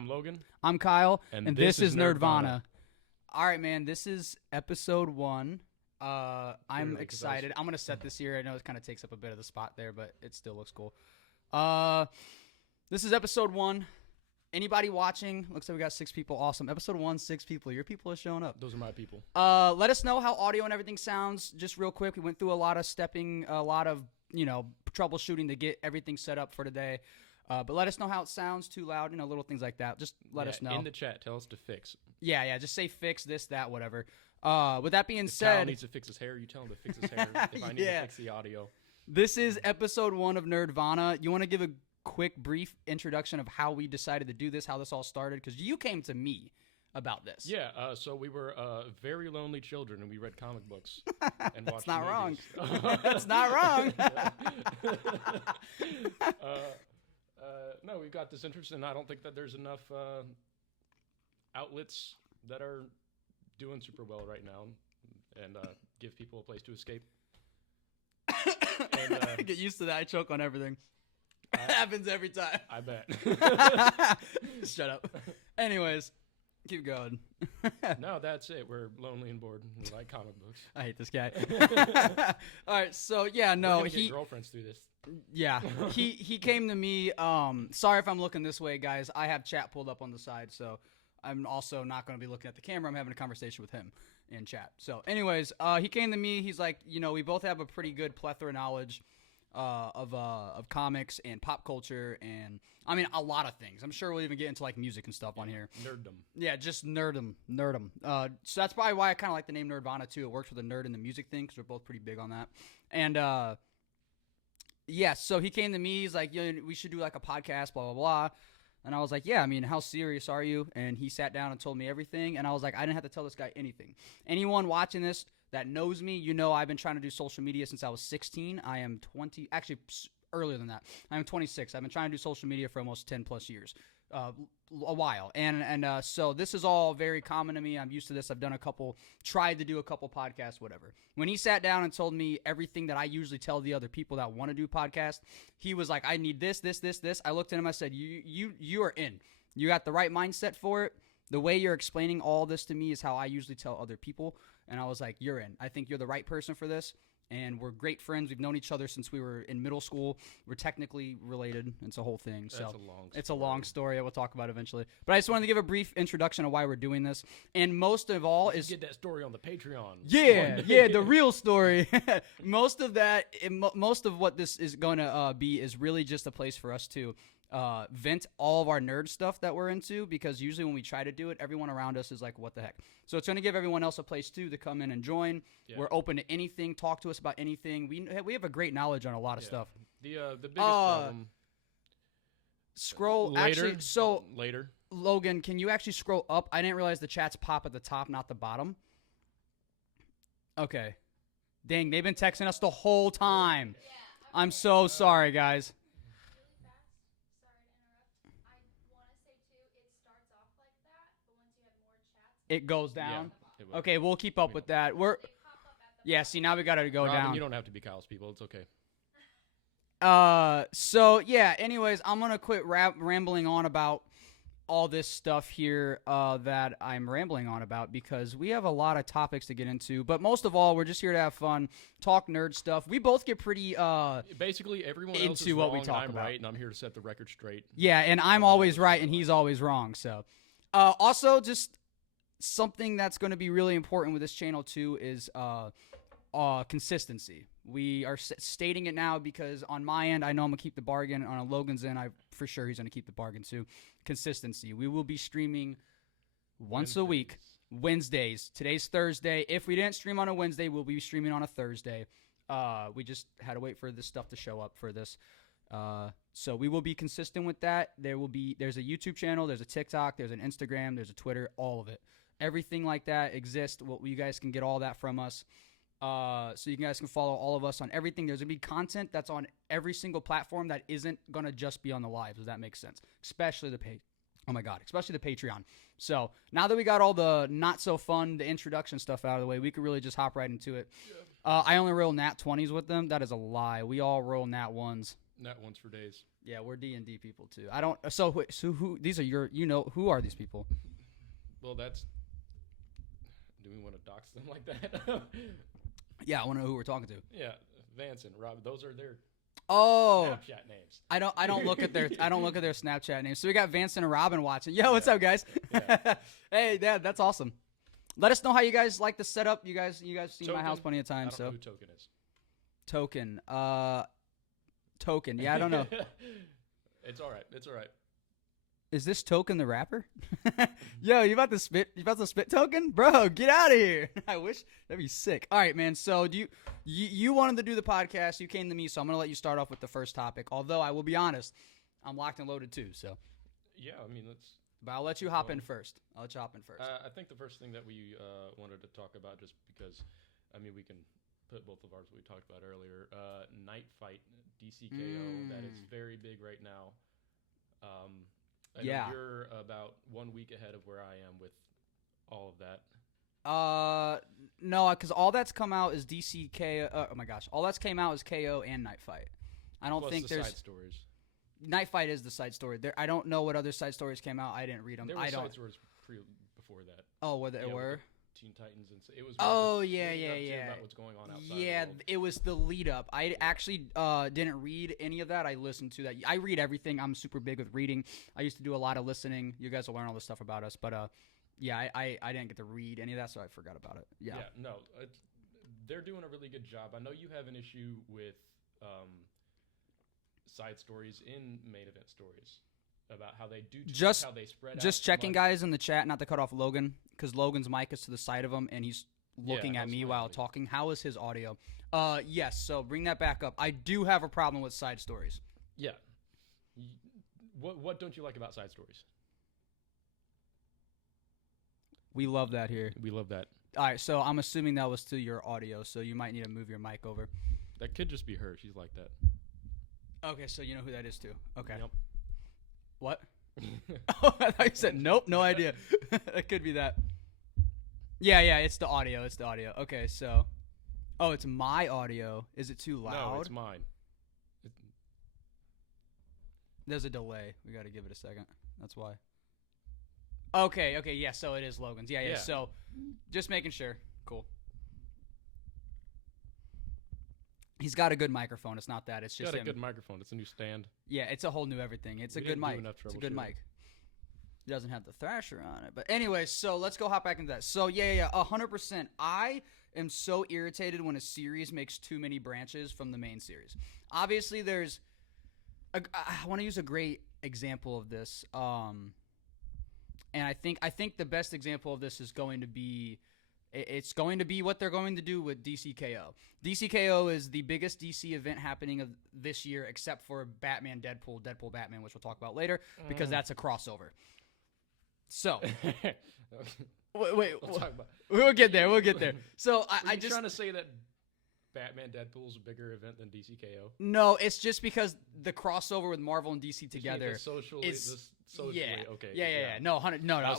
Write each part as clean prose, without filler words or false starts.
I'm Logan. I'm Kyle, And this is Nerd-Vana. Nerd-Vana. All right, man, this is episode 1. I'm Clearly, excited. I'm going to set this here. I know it kind of takes up a bit of the spot there, but it still looks cool. This is episode 1. Anybody watching? Looks like we got 6 people. Awesome. Episode 1, 6 people. Your people are showing up. Those are my people. Let us know how audio and everything sounds. Just real quick, we went through a lot of troubleshooting to get everything set up for today. But let us know how it sounds, too loud, little things like that. Just let us know. In the chat, tell us to fix. Yeah, just say fix this, that, whatever. With that being if said... Kyle needs to fix his hair, you tell him to fix his hair. If I need to fix the audio. This is episode 1 of Nerd-Vana. You want to give a quick, brief introduction of how we decided to do this, how this all started? Because you came to me about this. Yeah, so we were very lonely children, and we read comic books and watched That's not wrong. movies. That's not wrong. No, we've got this interest, and I don't think that there's enough outlets that are doing super well right now and give people a place to escape. And, Get used to that. I choke on everything. It happens every time. I bet. Shut up. Anyways, keep going. No, that's it. We're lonely and bored. We like comic books. I hate this guy. All right, so yeah, no, We're gonna get girlfriends through this. Yeah, he came to me. Sorry if I'm looking this way, guys. I have chat pulled up on the side, so I'm also not going to be looking at the camera. I'm having a conversation with him in chat. So, anyways, he came to me. He's like, we both have a pretty good plethora of knowledge of comics and pop culture, and I mean a lot of things. I'm sure we'll even get into like music and stuff on here. Nerddom. Yeah, just nerdum. So that's probably why I kind of like the name Nerd-Vana too. It works with the nerd and the music thing because we're both pretty big on that. And yeah, so he came to me. He's like, we should do like a podcast, blah, blah, blah. And I was like, yeah, I mean, how serious are you? And he sat down and told me everything. And I was like, I didn't have to tell this guy anything. Anyone watching this that knows me, I've been trying to do social media since I was 16. I am 20, actually earlier than that. I'm 26. I've been trying to do social media for almost 10 plus years. A while. And so this is all very common to me. I'm used to this. I've tried to do a couple podcasts, whatever. When he sat down and told me everything that I usually tell the other people that want to do podcasts, he was like, I need this. I looked at him. I said, you are in. You got the right mindset for it. The way you're explaining all this to me is how I usually tell other people. And I was like, you're in. I think you're the right person for this. And we're great friends. We've known each other since we were in middle school. We're technically related. It's a whole thing. So it's a long story. We'll talk about eventually. But I just wanted to give a brief introduction of why we're doing this. And most of all is get that story on the Patreon. Yeah, the real story. Most of what this is going to be is really just a place for us to vent all of our nerd stuff that we're into, because usually when we try to do it, everyone around us is like, what the heck? So it's going to give everyone else a place too to come in and join. Yeah. We're open to anything. Talk to us about anything. We have a great knowledge on a lot of stuff. The biggest problem. Scroll later, actually. So later, Logan, can you actually scroll up? I didn't realize the chats pop at the top, not the bottom. Okay. Dang, they've been texting us the whole time. Yeah, I'm so sorry, guys. It goes down. Yeah, okay, we'll keep up with that. See, now we got to go down. You don't have to be Kyle's people. It's okay. So yeah. Anyways, I'm gonna quit rambling on about all this stuff here that I'm rambling on about, because we have a lot of topics to get into. But most of all, we're just here to have fun, talk nerd stuff. We both get pretty basically everyone into else is what wrong, we talk I'm about. Right, and I'm here to set the record straight. Yeah, and I'm always right, and he's always wrong. So, also just something that's going to be really important with this channel too is consistency. We are stating it now because on my end, I know I'm going to keep the bargain. On Logan's end, for sure he's going to keep the bargain too. Consistency. We will be streaming once a week, Wednesdays. Today's Thursday. If we didn't stream on a Wednesday, we'll be streaming on a Thursday. We just had to wait for this stuff to show up for this. So we will be consistent with that. There's a YouTube channel, there's a TikTok, there's an Instagram, there's a Twitter, all of it. Everything like that exists. You guys can get all that from us. So you guys can follow all of us on everything. There's going to be content that's on every single platform that isn't going to just be on the lives. Does that make sense? Especially the Patreon. So now that we got all the not so fun, the introduction stuff out of the way, we could really just hop right into it. Yeah. I only roll nat 20s with them. That is a lie. We all roll nat 1s. Not once for days. Yeah, we're D&D people too. I don't. So who? These are your. Who are these people? Well, that's. Do we want to dox them like that? Yeah, I want to know who we're talking to. Yeah, Vance and Rob. Those are their Snapchat names. I don't look at their Snapchat names. So we got Vance and Robin watching. Yo, what's up, guys? Yeah. Hey, Dad, that's awesome. Let us know how you guys like the setup. You guys seen Token? my house plenty of I times. don't know who Token is. Token. Yeah, I don't know. It's all right. It's all right. Is this Token the rapper? Yo, you about to spit Token? Bro, get out of here. I wish that'd be sick. All right, man. So you wanted to do the podcast, you came to me, so I'm gonna let you start off with the first topic. Although I will be honest, I'm locked and loaded too, so Yeah, I mean let's but I'll let you hop in first. I think the first thing that we wanted to talk about, just because I mean we can put both of ours we talked about earlier, Nightfight DCKO, that is very big right now. I know you're about 1 week ahead of where I am with all of that. No, because all that's come out is DCK. Oh my gosh, all that's came out is KO and Nightfight. I don't Plus think the there's side stories. Nightfight is the side story. I don't know what other side stories came out. I didn't read them. There were I don't. side stories before that. Oh, where there Yeah, were? Teen Titans and it was. Oh leading yeah. up to about what's going on outside. Yeah, the world. it was the lead up. I actually didn't read any of that. I listened to that. I read everything. I'm super big with reading. I used to do a lot of listening. You guys will learn all this stuff about us. But yeah, I didn't get to read any of that, so I forgot about it. Yeah. Yeah. No, they're doing a really good job. I know you have an issue with side stories in main event stories about how they do how they spread out. Just checking, guys, in the chat, not to cut off Logan, because Logan's mic is to the side of him, and he's looking at me while talking. How is his audio? Yes, so bring that back up. I do have a problem with side stories. Yeah. What don't you like about side stories? We love that here. We love that. All right, so I'm assuming that was to your audio, so you might need to move your mic over. That could just be her. She's like that. Okay, so you know who that is too. Okay. Yep. What? Oh, I thought you said nope, no idea. That could be that. Yeah, it's the audio. Okay, so. Oh, it's my audio. Is it too loud? No, it's mine. There's a delay. We got to give it a second. That's why. Okay, yeah, so it is Logan's. Yeah. So, just making sure. Cool. He's got a good microphone. It's not that. It's just got a good microphone. It's a new stand. Yeah, it's a whole new everything. It's a good mic. It's a good mic. He doesn't have the thrasher on it. But anyway, so let's go hop back into that. So, yeah, 100%. I am so irritated when a series makes too many branches from the main series. Obviously, there's... I want to use a great example of this. And I think the best example of this is going to be... It's going to be what they're going to do with DCKO. DCKO is the biggest DC event happening of this year, except for Batman, Deadpool, Batman, which we'll talk about later, because that's a crossover. So, wait, we'll get there. So I just trying to say that Batman, Deadpool is a bigger event than DCKO. No, it's just because the crossover with Marvel and DC together socially. Okay. Yeah. No.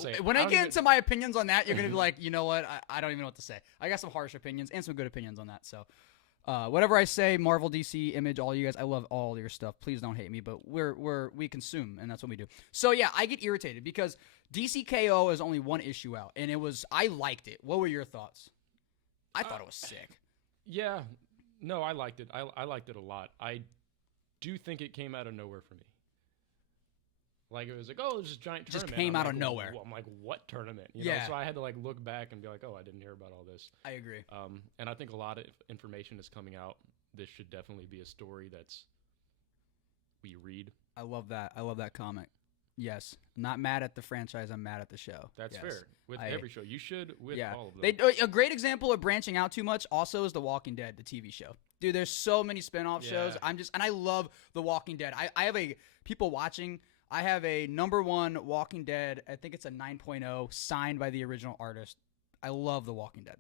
Say, when I get into my opinions on that, you're gonna be like, you know what? I don't even know what to say. I got some harsh opinions and some good opinions on that. So, whatever I say, Marvel, DC, Image, all you guys, I love all your stuff. Please don't hate me, but we consume, and that's what we do. So yeah, I get irritated because DCKO is only one issue out, and I liked it. What were your thoughts? I thought it was sick. Yeah, no, I liked it. I liked it a lot. I do think it came out of nowhere for me. Like, it was like, oh, it's a giant tournament. Just came out of nowhere. I'm like, what tournament? You know? So I had to like look back and be like, oh, I didn't hear about all this. I agree. And I think a lot of information is coming out. This should definitely be a story that's we read. I love that. I love that comment. Yes. I'm not mad at the franchise. I'm mad at the show. That's fair. With every show. You should with all of them. A great example of branching out too much also is The Walking Dead, the TV show. Dude, there's so many spinoff shows. And I love The Walking Dead. I have people watching. I have a #1 Walking Dead. I think it's a 9.0 signed by the original artist. I love The Walking Dead.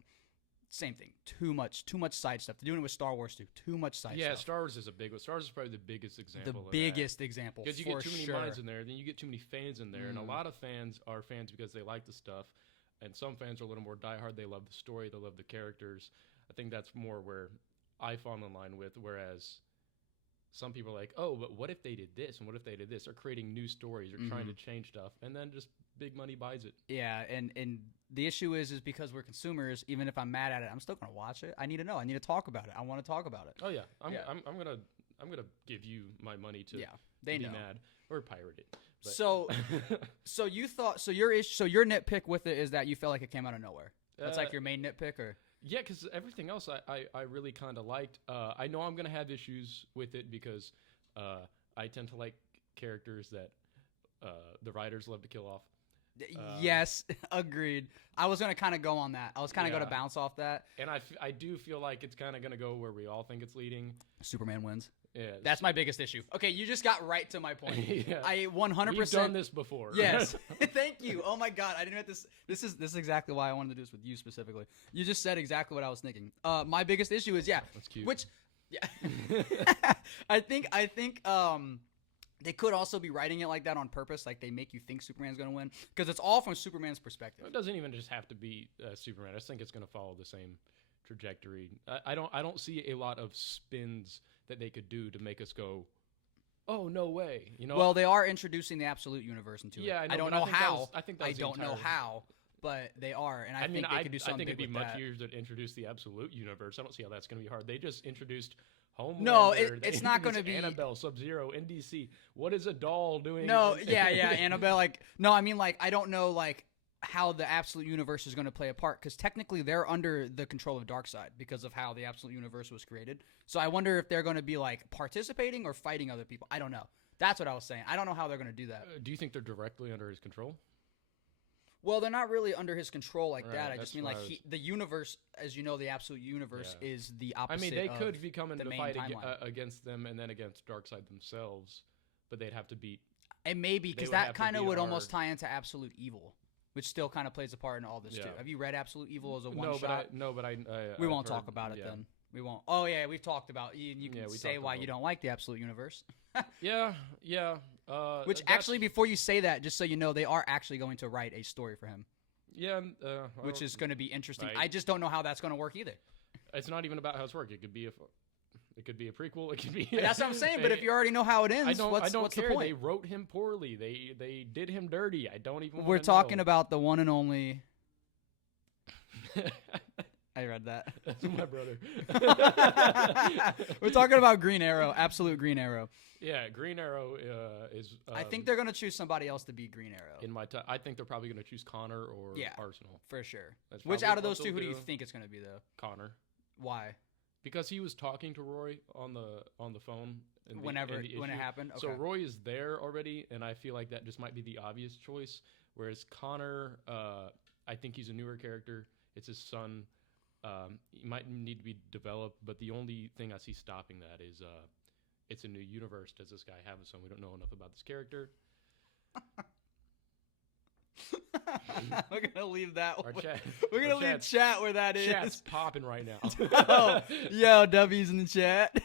Same thing. Too much side stuff. They're doing it with Star Wars too. Too much side stuff. Yeah, Star Wars is a big one. Star Wars is probably the biggest example. Example. Because you get too many minds in there, then you get too many fans in there, and a lot of fans are fans because they like the stuff, and some fans are a little more diehard. They love the story. They love the characters. I think that's more where I fall in line with. Whereas some people are like, oh, but what if they did this and what if they did this? Or creating new stories or trying to change stuff, and then just big money buys it. Yeah, and the issue is because we're consumers. Even if I'm mad at it, I'm still gonna watch it. I need to know. I need to talk about it. I want to talk about it. Oh yeah, I'm gonna give you my money to they be know. mad or pirate it. But. So you thought your nitpick with it is that you felt like it came out of nowhere. That's like your main nitpick, or yeah, because everything else I really kind of liked. I know I'm gonna have issues with it because I tend to like characters that the writers love to kill off. Yes, agreed. I was gonna kind of go on that. I was kind of gonna bounce off that. And I do feel like it's kind of gonna go where we all think it's leading. Superman wins. Yeah, that's my biggest issue. Okay, you just got right to my point. Yeah. I 100%. We've done this before. Yes, thank you. Oh my God, I didn't have this. This is exactly why I wanted to do this with you specifically. You just said exactly what I was thinking. My biggest issue is that's cute. Which, I think they could also be writing it like that on purpose, like they make you think Superman's gonna win because it's all from Superman's perspective. It doesn't even just have to be Superman. I just think it's gonna follow the same trajectory. I don't see a lot of spins that they could do to make us go, oh no way, you know. Well, they are introducing the absolute universe into it. Yeah, I don't know how. I don't know how, but they are, and I think they could do something. I think it'd be with much that. easier to introduce the absolute universe. I don't see how that's going to be hard. They just introduced Homelander. No, it's not going to be Annabelle, Sub-Zero, NDC. What is a doll doing? No, yeah, Annabelle. I mean, I don't know, how the absolute universe is going to play a part because technically they're under the control of Darkseid because of how the absolute universe was created. So I wonder if they're going to be participating or fighting other people. I don't know. That's what I was saying. I don't know how they're going to do that. Do you think they're directly under his control? Well, they're not really under his control like that. I just mean the universe, as you know, the absolute universe is the opposite. I mean, they could be coming to fight against them and then against Darkseid themselves, but they'd have to beat. And maybe because that kind of would almost tie into absolute evil. Which still kind of plays a part in all this too. Have you read Absolute Evil as a one shot? We won't talk about it then. We won't. Oh yeah, we've talked about. You can say why you don't like the Absolute Universe. Yeah. Which actually, before you say that, just so you know, they are actually going to write a story for him. Yeah. Which is going to be interesting. Right. I just don't know how that's going to work either. It's not even about how it's working. It could be a prequel. It could be. That's what I'm saying. But if you already know how it ends, what's care. the point? They wrote him poorly. They did him dirty. I don't even. We're talking about the one and only. I read that. That's my brother. We're talking about Green Arrow, absolute Green Arrow. Yeah, Green Arrow is. I think they're gonna choose somebody else to be Green Arrow. I think they're probably gonna choose Connor or Arsenal for sure. That's which out of those two, who do you think it's gonna be though? Connor. Why? Because he was talking to Roy on the phone when it happened. Okay. So Roy is there already, and I feel like that just might be the obvious choice. Whereas Connor, I think he's a newer character. It's his son. He might need to be developed, but the only thing I see stopping that is it's a new universe. Does this guy have a son? We don't know enough about this character. We're gonna leave that. We're gonna leave chat where that is. Chat's popping right now. Oh, yo, W's in the chat.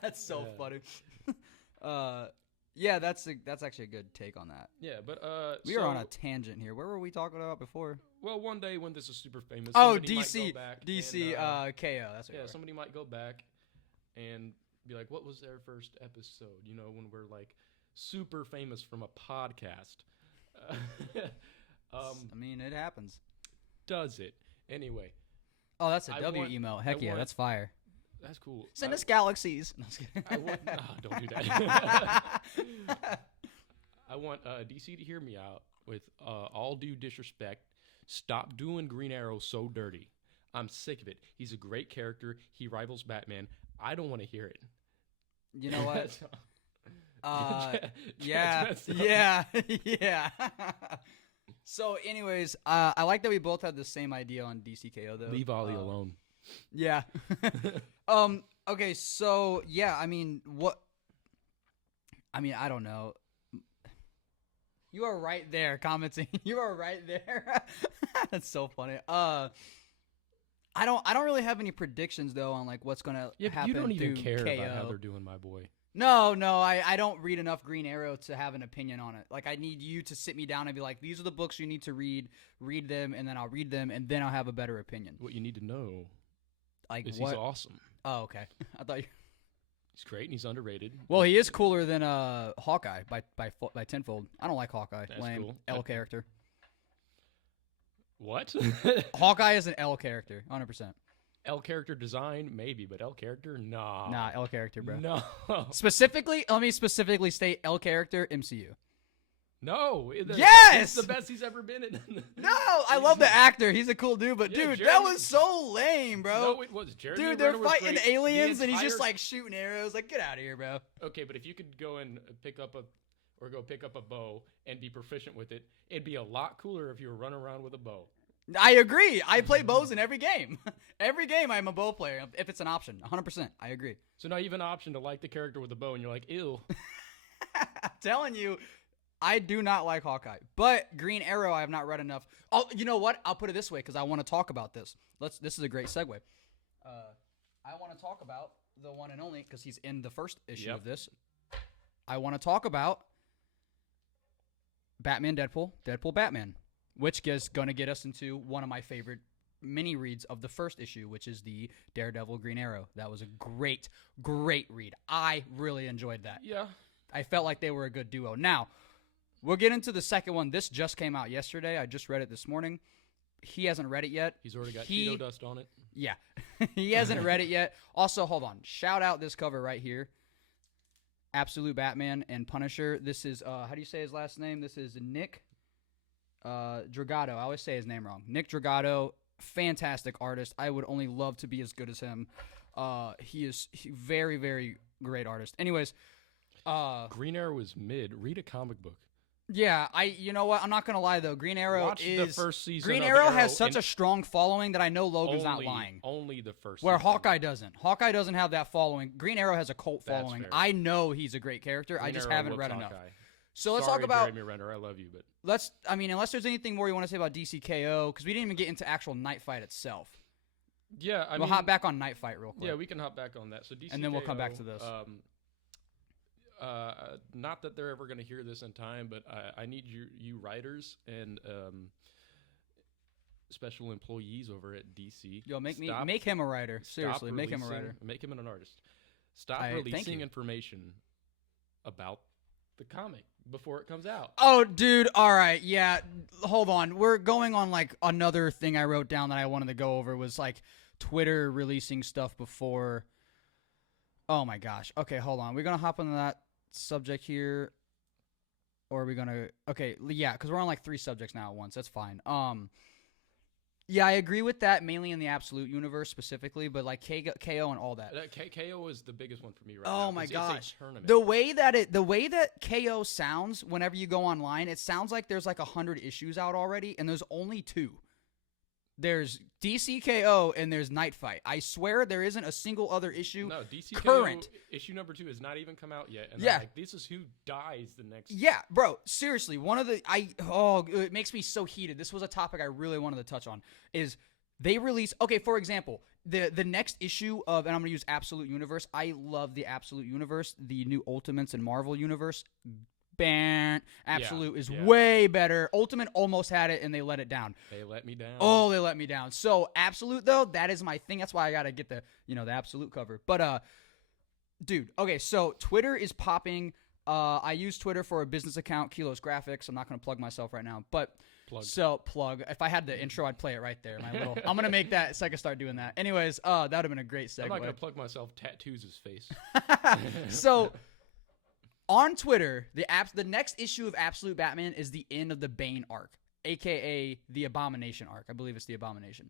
That's so funny. Yeah, that's actually a good take on that. Yeah, but we are on a tangent here. Where were we talking about before? Well, one day when this is super famous. Oh, DC, KO. That's what. Somebody might go back and be like, "What was their first episode?" You know, when we're like super famous from a podcast. I mean, it happens. Does it? Anyway. Oh, that's a email. Heck yeah, that's fire. That's cool. Send us galaxies. No, don't do that. I want DC to hear me out with all due disrespect. Stop doing Green Arrow so dirty. I'm sick of it. He's a great character. He rivals Batman. I don't want to hear it. You know what? Yeah. So, anyways, I like that we both had the same idea on DCKO though. Leave Ollie alone. Yeah. Okay, so yeah, I mean, I don't know. You are right there commenting. You are right there. That's so funny. I don't really have any predictions though on like what's gonna happen. You don't even care KO. about how they're doing, my boy. No, I don't read enough Green Arrow to have an opinion on it. Like, I need you to sit me down and be like, these are the books you need to read them, and then I'll read them, and then I'll have a better opinion. What you need to know is he's awesome. Oh, okay. I thought you... He's great and he's underrated. Well, he is cooler than Hawkeye by tenfold. I don't like Hawkeye. That's Lame. cool. L character. What? Hawkeye is an L character, 100%. L character design, maybe, but L character, nah. Nah, L character, bro. No. Specifically, let me specifically state L character MCU. No. Yes! It's the best he's ever been in. No, I love the actor. He's a cool dude, but Yeah, dude, Jeremy- that was so lame, bro. No, it was. Jeremy Dude, they're Renner was fighting great. aliens, The and he's just entire- like shooting arrows. Like, get out of here, bro. Okay, but if you could go and pick up a bow and be proficient with it, it'd be a lot cooler if you were running around with a bow. I agree. I play bows in every game. Every game, I'm a bow player if it's an option. 100%. I agree. So now you have an option to like the character with the bow, and you're like, ew. I'm telling you, I do not like Hawkeye. But Green Arrow, I have not read enough. Oh, you know what? I'll put it this way because I want to talk about this. This is a great segue. I want to talk about the one and only because he's in the first issue of this. I want to talk about Batman, Deadpool, Deadpool, Batman, which is going to get us into one of my favorite mini reads of the first issue, which is the Daredevil Green Arrow. That was a great, great read. I really enjoyed that. Yeah. I felt like they were a good duo. Now, we'll get into the second one. This just came out yesterday. I just read it this morning. He hasn't read it yet. He's already got Cheeto dust on it. Yeah. He hasn't read it yet. Also, hold on. Shout out this cover right here. Absolute Batman and Punisher. This is, how do you say his last name? This is Nick Dragato. I always say his name wrong. Nick Dragato, fantastic artist. I would only love to be as good as him. He is very, very great artist. Anyways, Green Arrow is mid. Read a comic book. yeah, you know what? I'm not gonna lie though. Green Arrow Watch the first season. Green of Arrow Arrow has such and a strong following that I know Logan's not lying. Only the first. Where season. Hawkeye doesn't. Hawkeye doesn't have that following. Green Arrow has a cult That's following. fair. I know he's a great character. I Green just Arrow haven't whoops read Hawkeye. enough. So let's Sorry, talk about. Jeremy Renner, I love you, but Unless there's anything more you want to say about DCKO, because we didn't even get into actual Nightfight itself. yeah, We'll hop back on Nightfight real quick. Yeah, we can hop back on that. So DCKO, And then we'll come back to this. Not that they're ever going to hear this in time, but I need you writers and special employees over at DC. Yo, make him a writer. Seriously, make him a writer. Make him an artist. Stop Thank releasing you. information about the comic before it comes out. Oh, dude. All right. Yeah. Hold on. We're going on like another thing I wrote down that I wanted to go over was like Twitter releasing stuff before. Oh my gosh. Okay, hold on. We're going to hop into that subject here. Or are we going to. Okay. Yeah, because we're on like 3 subjects now at once. That's fine. Yeah, I agree with that, mainly in the Absolute universe specifically, but like KO and all that. KO is the biggest one for me right now. Oh my gosh. It's a tournament. The way that KO sounds whenever you go online, it sounds like there's like 100 issues out already, and there's only 2. There's DCKO and there's Nightfight. I swear there isn't a single other issue. No, DCKO current. Issue number 2 has not even come out yet. And Yeah. I'm like, this is who dies the next. Yeah, bro. Seriously, it makes me so heated. This was a topic I really wanted to touch on. Is they release? Okay, for example, the next issue of, and I'm gonna use Absolute Universe. I love the Absolute Universe, the new Ultimates and Marvel Universe. Absolute is way better. Ultimate almost had it and they let it down. They let me down. Oh, they let me down. So Absolute though, that is my thing. That's why I gotta get the Absolute cover. But dude, okay, so Twitter is popping. I use Twitter for a business account, Kilos Graphics. I'm not gonna plug myself right now, but plug. If I had the intro, I'd play it right there. I'm gonna make that so I can start doing that. Anyways, that would have been a great segue. I'm not gonna plug myself. Tattoos his face. So. On Twitter, the next issue of Absolute Batman is the end of the Bane arc, a.k.a. the Abomination arc. I believe it's the Abomination,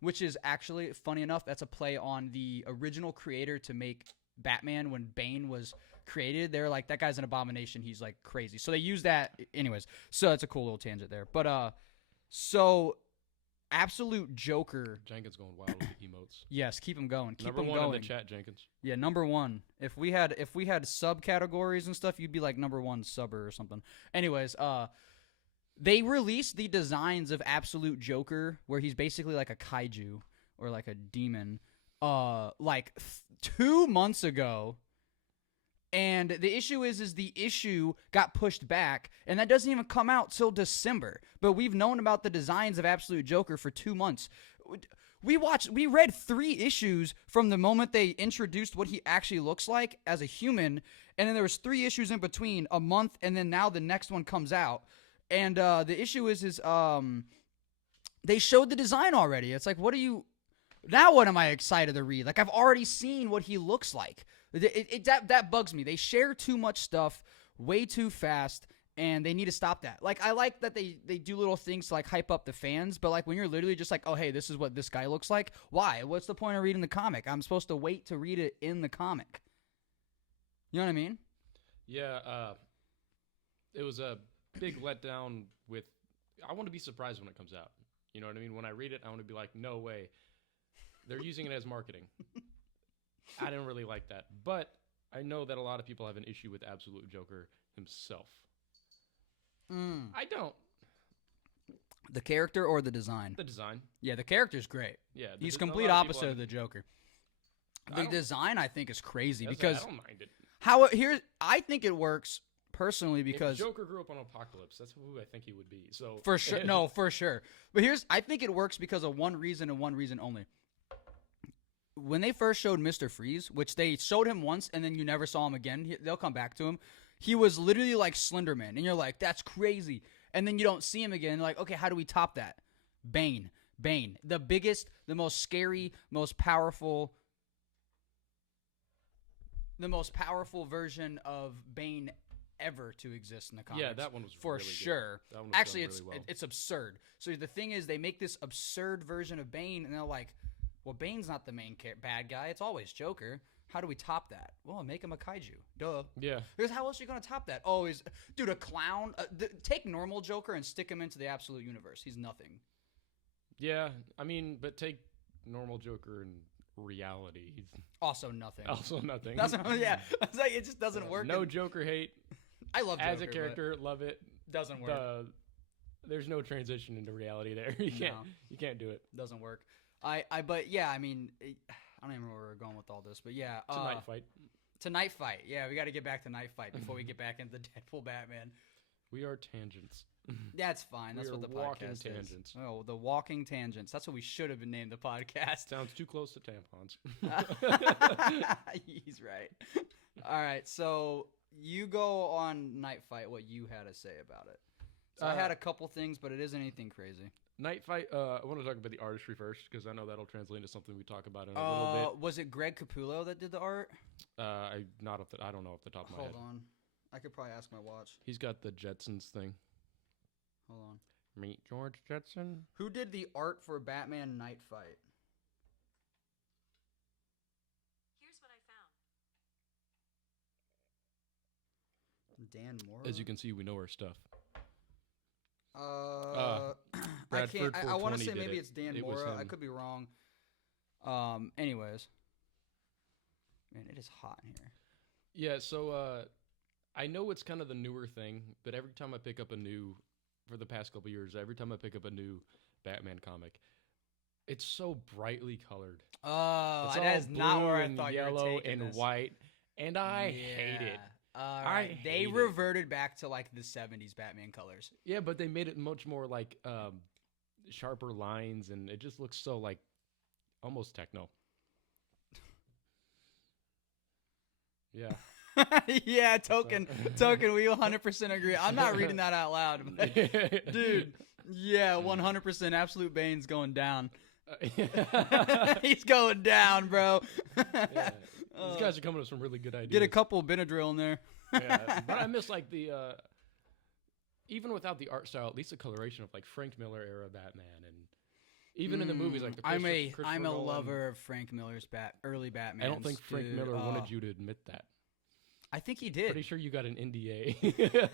which is actually, funny enough, that's a play on the original creator to make Batman when Bane was created. They're like, that guy's an abomination. He's like crazy. So they use that. Anyways, so that's a cool little tangent there. But so Absolute Joker. Jenkins going wild with the emotes. Yes, keep them going. Keep number them 1 going. in the chat, Jenkins. Yeah, number 1. If we had subcategories and stuff, you'd be like number 1 subber or something. Anyways, they released the designs of Absolute Joker, where he's basically like a kaiju or like a demon, 2 months ago. And the issue is the issue got pushed back, and that doesn't even come out till December. But we've known about the designs of Absolute Joker for 2 months. we read 3 issues from the moment they introduced what he actually looks like as a human, and then there was 3 issues in between, a month, and then now the next one comes out. And the issue is they showed the design already. It's like, what am I excited to read? Like, I've already seen what he looks like. That bugs me. They share too much stuff way too fast, and they need to stop that. Like, I like that they do little things to, like, hype up the fans, but, like, when you're literally just like, oh, hey, this is what this guy looks like, why? What's the point of reading the comic? I'm supposed to wait to read it in the comic. You know what I mean? Yeah, it was a big letdown with... I want to be surprised when it comes out. You know what I mean? When I read it, I want to be like, no way. They're using it as marketing. I didn't really like that. But I know that a lot of people have an issue with Absolute Joker himself. I don't. The character or the design? The design. Yeah, the character's great. Yeah, he's complete opposite of the Joker. The design, I think, is crazy because I don't mind it. I think it works personally because if Joker grew up on Apocalypse, that's who I think he would be. So for sure, no, for sure. But I think it works because of one reason and one reason only. When they first showed Mr. Freeze, which they showed him once and then you never saw him again, they'll come back to him. He was literally like Slender Man, and you're like, that's crazy. And then you don't see him again. You're like, okay, how do we top that? Bane. The biggest, the most scary, most powerful version of Bane ever to exist in the comics. Yeah, that one was for really sure. Good. That one was actually, done really well. It's absurd. So the thing is, they make this absurd version of Bane, and they're like, well, Bane's not the main bad guy. It's always Joker. How do we top that? Well, make him a kaiju. Duh. Yeah. Because how else are you going to top that? Oh, dude, a clown? Take normal Joker and stick him into the Absolute Universe. He's nothing. Yeah, I mean, but take normal Joker in reality. He's also nothing. That's yeah. It's like, it just doesn't work. No Joker hate. I love Joker. As a character, love it. Doesn't work. There's no transition into reality there. You can't do it. Doesn't work. But yeah, I mean, I don't even know where we're going with all this, but yeah. To Nightfight. Yeah, we got to get back to Nightfight before we get back into the Deadpool Batman. We are tangents. That's fine. That's what the podcast tangents. Is. Oh, the walking tangents. That's what we should have been named the podcast. Sounds too close to tampons. He's right. All right, so you go on Nightfight. What you had to say about it? So I had a couple things, but it isn't anything crazy. Nightfight. I want to talk about the artistry first because I know that'll translate into something we talk about in a little bit. Was it Greg Capullo that did the art? I don't know off the top of my head. Hold on, I could probably ask my watch. He's got the Jetsons thing. Hold on. Meet George Jetson. Who did the art for Batman Nightfight? Here's what I found. Dan Moore. As you can see, we know our stuff. I can't. I want to say maybe it's Dan Mora. I could be wrong. Anyways, man, it is hot in here. Yeah. So I know it's kind of the newer thing, but every time I pick up for the past couple years, every time I pick up a new Batman comic, it's so brightly colored. Oh, that is not where I thought you were yellow taking and this. white, and I hate it. Right. They reverted back to like the 70s Batman colors. Yeah, but they made it much more like sharper lines, and it just looks so like almost techno. Yeah. Yeah, Token, we 100% agree. I'm not reading that out loud, but dude. Yeah, 100%. Absolute Bane's going down. He's going down, bro. Yeah. These guys are coming up with some really good ideas. Get a couple of Benadryl in there. Yeah, but I miss like the even without the art style, at least the coloration of like Frank Miller era Batman, and even in the movies like the I'm a lover of Frank Miller's early Batman. I don't think Frank Miller wanted you to admit that. I think he did. Pretty sure you got an NDA.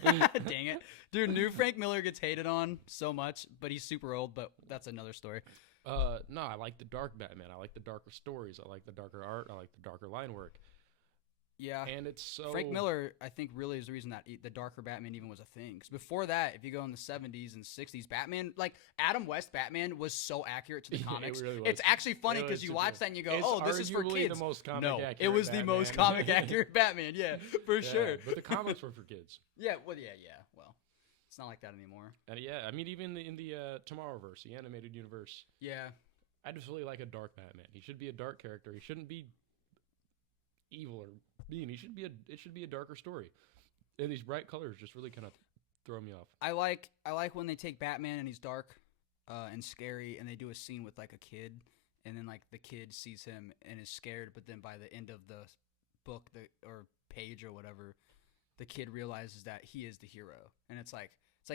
Dang it, dude! New Frank Miller gets hated on so much, but he's super old. But that's another story. No, I like the dark Batman. I like the darker stories. I like the darker art. I like the darker line work. Yeah, and it's so Frank Miller, I think, really is the reason that the darker Batman even was a thing. Because before that, if you go in the 70s and 60s, Batman, like Adam West Batman, was so accurate to the comics. It really was. It's actually funny because you watch that and you go, "Oh, this is for kids." The most comic accurate it was Batman. the most comic accurate Batman. Yeah, for sure. But the comics were for kids. Yeah, well, well, it's not like that anymore. And yeah, I mean, even in the Tomorrowverse, the animated universe. Yeah. I just really like a dark Batman. He should be a dark character. He shouldn't be evil or mean. It should be a darker story. And these bright colors just really kind of throw me off. I like when they take Batman and he's dark and scary, and they do a scene with like a kid, and then like the kid sees him and is scared, but then by the end of the book or page or whatever, the kid realizes that he is the hero, and it's like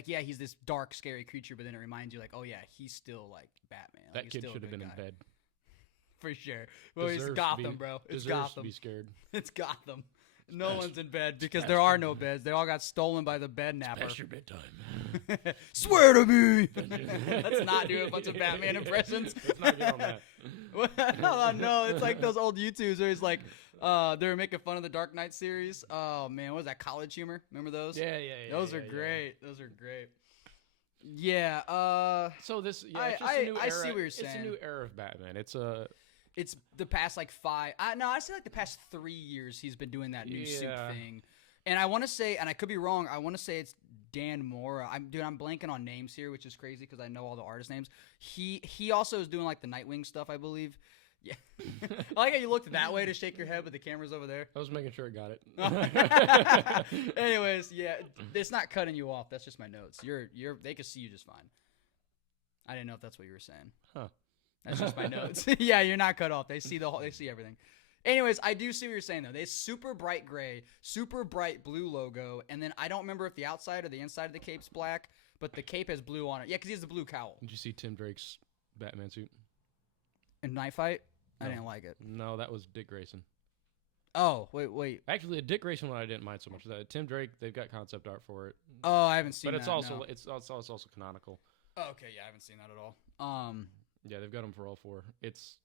yeah, he's this dark scary creature, but then it reminds you like, oh yeah, he's still like Batman. Like, That kid should have been in bed. For sure. Well, it's Deserves to Gotham, be- bro. It's Deserves Gotham. to be scared. It's Gotham. No one's in bed because there are no beds. They all got stolen by the bed napper. Past your bedtime. Swear to me. Let's not do a bunch of Batman impressions. Let's not get on that. No, it's like those old YouTubes where he's like, they were making fun of the Dark Knight series. Oh man, what was that? College Humor? Remember those? Yeah. Those are great. Those are great. Yeah. So this, yeah, I- it's just a new I era. see what you're It's a saying. new era of Batman. It's the past like 5. I say like the past 3 years he's been doing that new suit Yeah. thing, and I want to say, and I could be wrong. I want to say it's Dan Mora. I'm blanking on names here, which is crazy because I know all the artist names. He also is doing like the Nightwing stuff, I believe. Yeah, I like how you looked that way to shake your head, but the camera's over there. I was making sure I got it. Anyways, yeah, it's not cutting you off. That's just my notes. They can see you just fine. I didn't know if that's what you were saying. Huh. That's just my notes. Yeah, you're not cut off. They see they see everything. Anyways, I do see what you're saying though. They super bright gray, super bright blue logo, and then I don't remember if the outside or the inside of the cape's black, but the cape has blue on it. Yeah, because he has the blue cowl. Did you see Tim Drake's Batman suit? In Nightfight, I No. didn't like it. No, that was Dick Grayson. Oh, wait. Actually, a Dick Grayson one I didn't mind so much. Tim Drake, they've got concept art for it, Oh, I haven't seen but that. it's also no. it's also canonical. Oh, okay, yeah, I haven't seen that at all. Yeah, they've got them for all four. It's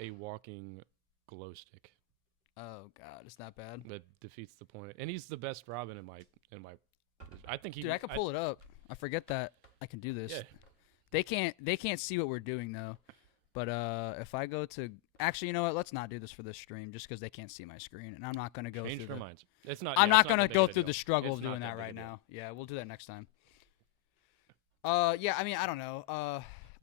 a walking glow stick Oh God, it's that bad. that defeats the point. And he's the best Robin in my. I think he. Dude, I can pull it up. I forget that I can do this. Yeah. They can't see what we're doing though. But if I go to actually, you know what? Let's not do this for this stream just because they can't see my screen, and I'm not gonna go Change through. their the, minds. It's not. I'm yeah, not it's gonna that big go of a through the deal. struggle It's of not doing that big right a deal. now. Yeah, we'll do that next time. Yeah, I mean, I don't know.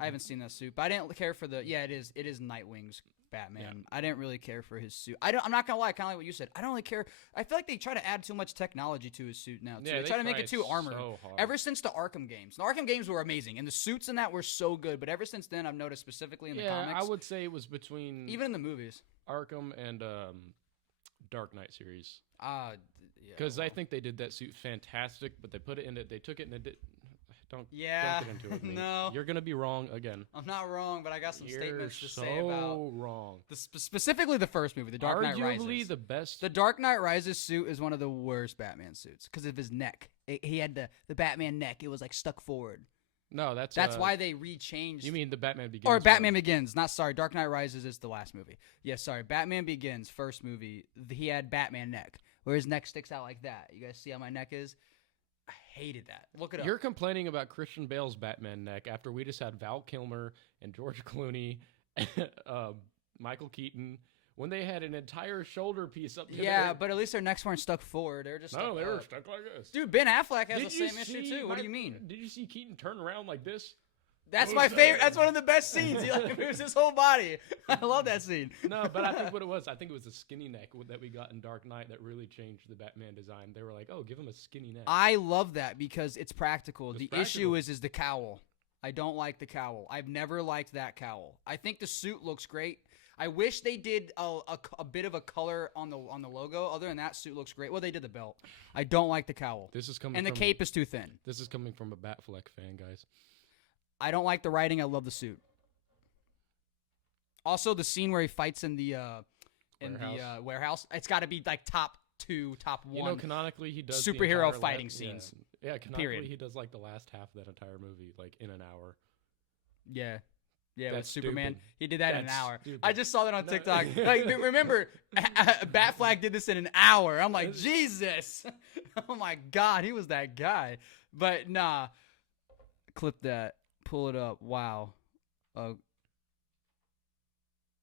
I haven't seen that suit, but I didn't care for the. Yeah, it is Nightwing's Batman. Yeah. I didn't really care for his suit. I'm not gonna lie, kind of like what you said. I don't really care. I feel like they try to add too much technology to his suit now. Too. Yeah, they try to make it too armored. So hard. Ever since the Arkham games, were amazing, and the suits in that were so good. But ever since then, I've noticed specifically in the yeah, comics, I would say it was between even in the movies. Arkham and Dark Knight series. Yeah, Because I think they did that suit fantastic, but they put it in it. They took it and they did. Don't Yeah, get into it with me. no. You're gonna be wrong again. I'm not wrong, but I got some You're statements to so say about wrong. specifically the first movie, The Dark Knight Arguably Rises. the best. The Dark Knight Rises suit is one of the worst Batman suits because of his neck. He had the Batman neck. It was like stuck forward. No, that's why they rechanged. You mean the Batman Begins? Or Batman one. Begins. Not sorry. Dark Knight Rises is the last movie. Yeah, sorry. Batman Begins, first movie. He had Batman neck, where his neck sticks out like that. You guys see how my neck is? I hated that. Look it up. You're complaining about Christian Bale's Batman neck after we just had Val Kilmer and George Clooney, Michael Keaton, when they had an entire shoulder piece up. To Yeah, their- but at least their necks weren't stuck forward. They were just no, stuck they were up. stuck like this. Dude, Ben Affleck has Did the you same issue see too. What do my- you mean? Did you see Keaton turn around like this? That's What my was that? favorite. That's one of the best scenes. He like moves his whole body. I love that scene. No, but I think what it was, I think it was the skinny neck that we got in Dark Knight that really changed the Batman design. They were like, oh, give him a skinny neck. I love that because it's practical. It's The practical. issue is the cowl. I don't like the cowl. I've never liked that cowl. I think the suit looks great. I wish they did a bit of a color on the logo. Other than that, suit looks great. Well, they did the belt. I don't like the cowl. This is coming And the from, cape is too thin. This is coming from a Batfleck fan, guys. I don't like the writing. I love the suit. Also, the scene where he fights in the warehouse. It's got to be like top 2, top 1. You know, canonically, he does the superhero entire fighting last- scenes. Yeah, canonically, Period. he does like the last half of that entire movie, like in an hour. Yeah. Yeah, That's with Superman. stupid. He did that in an That's hour. stupid. I just saw that on No. TikTok. Like, remember, Batflag did this in an hour. I'm like, Jesus. Oh my God, he was that guy. But nah, clip that. Pull it up. Wow.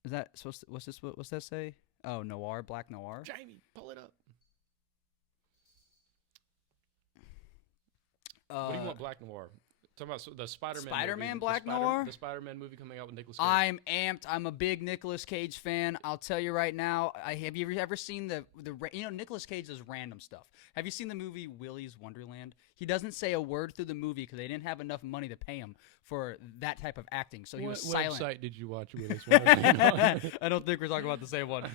Is that supposed to, what's that say? Oh, noir, black noir. Jamie, pull it up. What do you want, Black Noir? Talking about the Spider-Man Spider-Man movie, Black Noir? The Spider-Man movie coming out with Nicolas Cage. I'm amped. I'm a big Nicolas Cage fan. I'll tell you right now. Have you ever seen the Nicolas Cage does random stuff. Have you seen the movie Willy's Wonderland? He doesn't say a word through the movie because they didn't have enough money to pay him for that type of acting. So he was silent. What website did you watch Willy's Wonderland on? I don't think we're talking about the same one.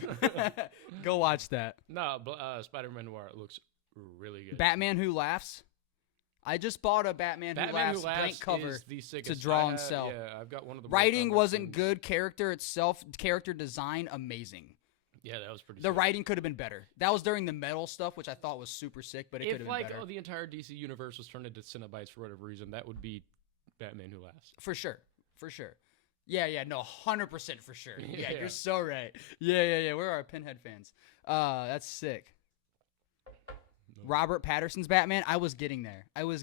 Go watch that. No, Spider-Man Noir looks really good. Batman Who Laughs. I just bought a Batman Who Laughs blank cover is the sickest. to draw and sell. Yeah, I've got one of the writing wasn't good. Character design, amazing. Yeah, that was pretty The sick. writing could have been better. That was during the metal stuff, which I thought was super sick, but it could have been better. If the entire DC universe was turned into Cenobites for whatever reason, that would be Batman Who Laughs. For sure. Yeah, no, 100% for sure. Yeah, Yeah. you're so right. Yeah. We're our Pinhead fans. That's sick. Robert Pattinson's Batman, I was getting there. Because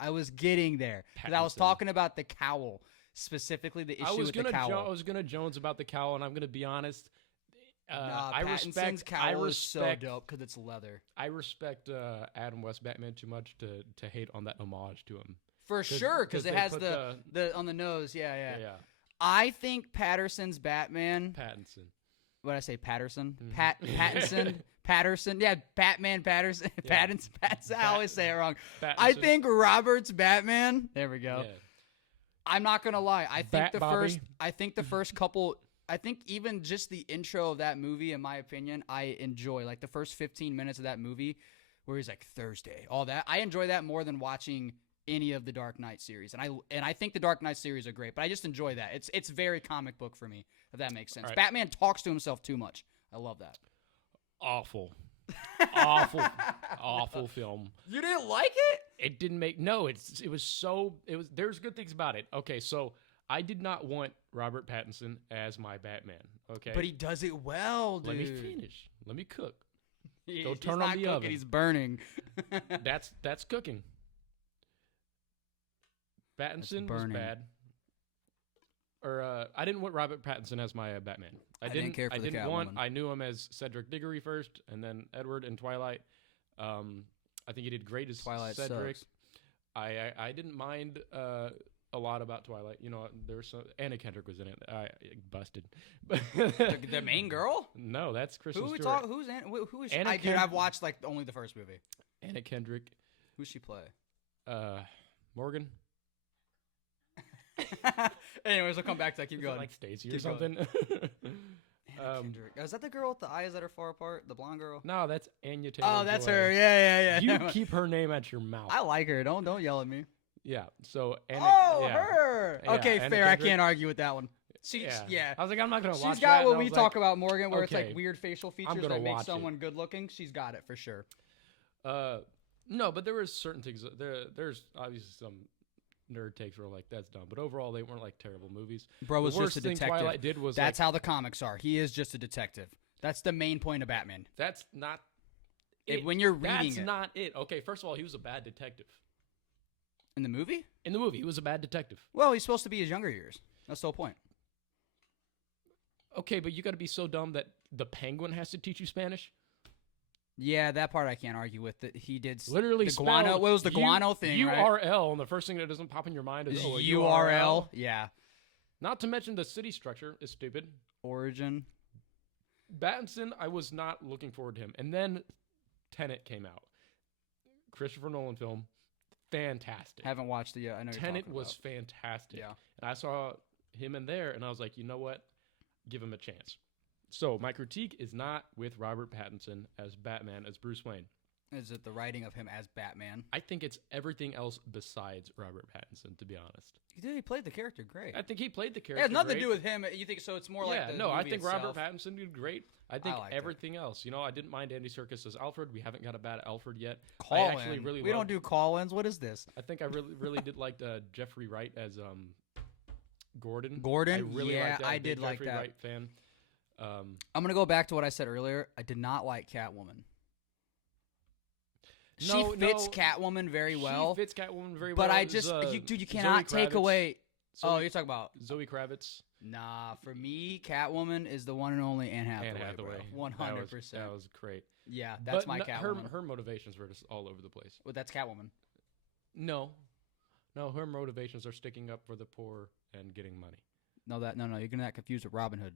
I was Pattinson. talking about the cowl, specifically the issue with the cowl. I was gonna Jones about the cowl, and I'm gonna be honest. Pattinson's cowl is so dope because it's leather. I respect Adam West Batman too much to hate on that homage to him. For sure, because it they has put the on the nose. Yeah. Yeah. I think Patterson's Batman. Pattinson. What did I say? Patterson? Mhm. Pattinson? Patterson? Yeah, Batman Patterson. Yeah. Pattinson. I always say it wrong. Pattinson. I think Robert's Batman. There we go. Yeah. I'm not gonna lie. I think Bat Bobby. the first couple. I think even just the intro of that movie, in my opinion, I enjoy. Like the first 15 minutes of that movie, where he's like Thursday, all that. I enjoy that more than watching any of the Dark Knight series, and I think the Dark Knight series are great. But I just enjoy that. It's very comic book for me, if that makes sense. Right. Batman talks to himself too much. I love that. Awful film. You didn't like it? It didn't make there's good things about it. Okay, so I did not want Robert Pattinson as my Batman. Okay, But he does it well, dude. let me finish. Let me cook. Go He's turn not on the cooking, oven. He's burning. That's cooking. Pattinson was burning. bad. Or I didn't want Robert Pattinson as my Batman. I didn't care for the Catwoman. I knew him as Cedric Diggory first, and then Edward in Twilight. I think he did great as Twilight Cedric. sucks. I didn't mind a lot about Twilight. You know, there was some Anna Kendrick was in it. I busted. The main girl? No, that's Kristen Who Stewart. who is she? Anna I've watched like only the first movie. Anna Kendrick. Who's she play? Morgan. Anyways, we'll come back to that. Keep Is it going. like Stacey or Keep going. something. Anna Kendrick. Is that the girl with the eyes that are far apart? The blonde girl? No, that's Anya Taylor. Oh, that's Joy. her. Yeah. You keep her name at your mouth. I like her. Don't yell at me. Yeah. So Anna. yeah. Her. Yeah, Okay, Anna fair. I Kendrick. can't argue with that one. Yeah. I was like, I'm not gonna watch She's that. got and what I we was talk like, about, Morgan, where it's okay, like weird facial features gonna that make watch it. someone good looking. She's got it for sure. No, but there was certain things. There's obviously some nerd takes where like that's dumb, but overall they weren't like terrible movies. Bro was the worst just a thing detective. Twilight did was That's like, how the comics are. He is just a detective. That's the main point of Batman. that's not it. When you're reading that's it. not it. Okay, first of all, he was a bad detective. In the movie? In the movie, he was a bad detective. Well, he's supposed to be his younger years. That's the whole point. Okay, but you got to be so dumb that the Penguin has to teach you Spanish. Yeah, that part I can't argue with. That he did Literally, the guano. spelled What was the guano thing? Right? URL, and the first thing that doesn't pop in your mind is oh, a URL. Yeah. Not to mention the city structure is stupid. Origin. Pattinson, I was not looking forward to him. And then Tenet came out. Christopher Nolan film. Fantastic. Haven't watched it yet. I know you're Tenet talking was about. fantastic. Yeah. And I saw him in there, and I was like, you know what? Give him a chance. So my critique is not with Robert Pattinson as Batman, as Bruce Wayne. Is it the writing of him as Batman? I think it's everything else besides Robert Pattinson, to be honest. Dude, he played the character great. I think he played the It character has nothing great. to do with him. You think so? It's more like the no, I movie think itself. Robert Pattinson did great. I think liked it. everything else. You know, I didn't mind Andy Serkis as Alfred. We haven't got a bad Alfred yet. Call I actually really we don't loved- do call-ins. What is this? I think I really did like Jeffrey Wright as Gordon. Gordon? I really Yeah, liked that. I I'm a big did like Jeffrey that. Wright fan. I'm gonna go back to what I said earlier. I did not like Catwoman. She No, fits no, Catwoman very well. She fits Catwoman very but well. I It's, just, Zoe you cannot take Kravitz. away. Oh, Zoe- you're talking about. Zoe Kravitz. Nah, for me, Catwoman is the one and only Anne Hathaway. Anne Hathaway. 100%. That was great. Yeah, that's But my her Catwoman. her motivations were just all over the place. Well, that's Catwoman. No, No, her motivations are sticking up for the poor and getting money. No, you're getting that confused with Robin Hood.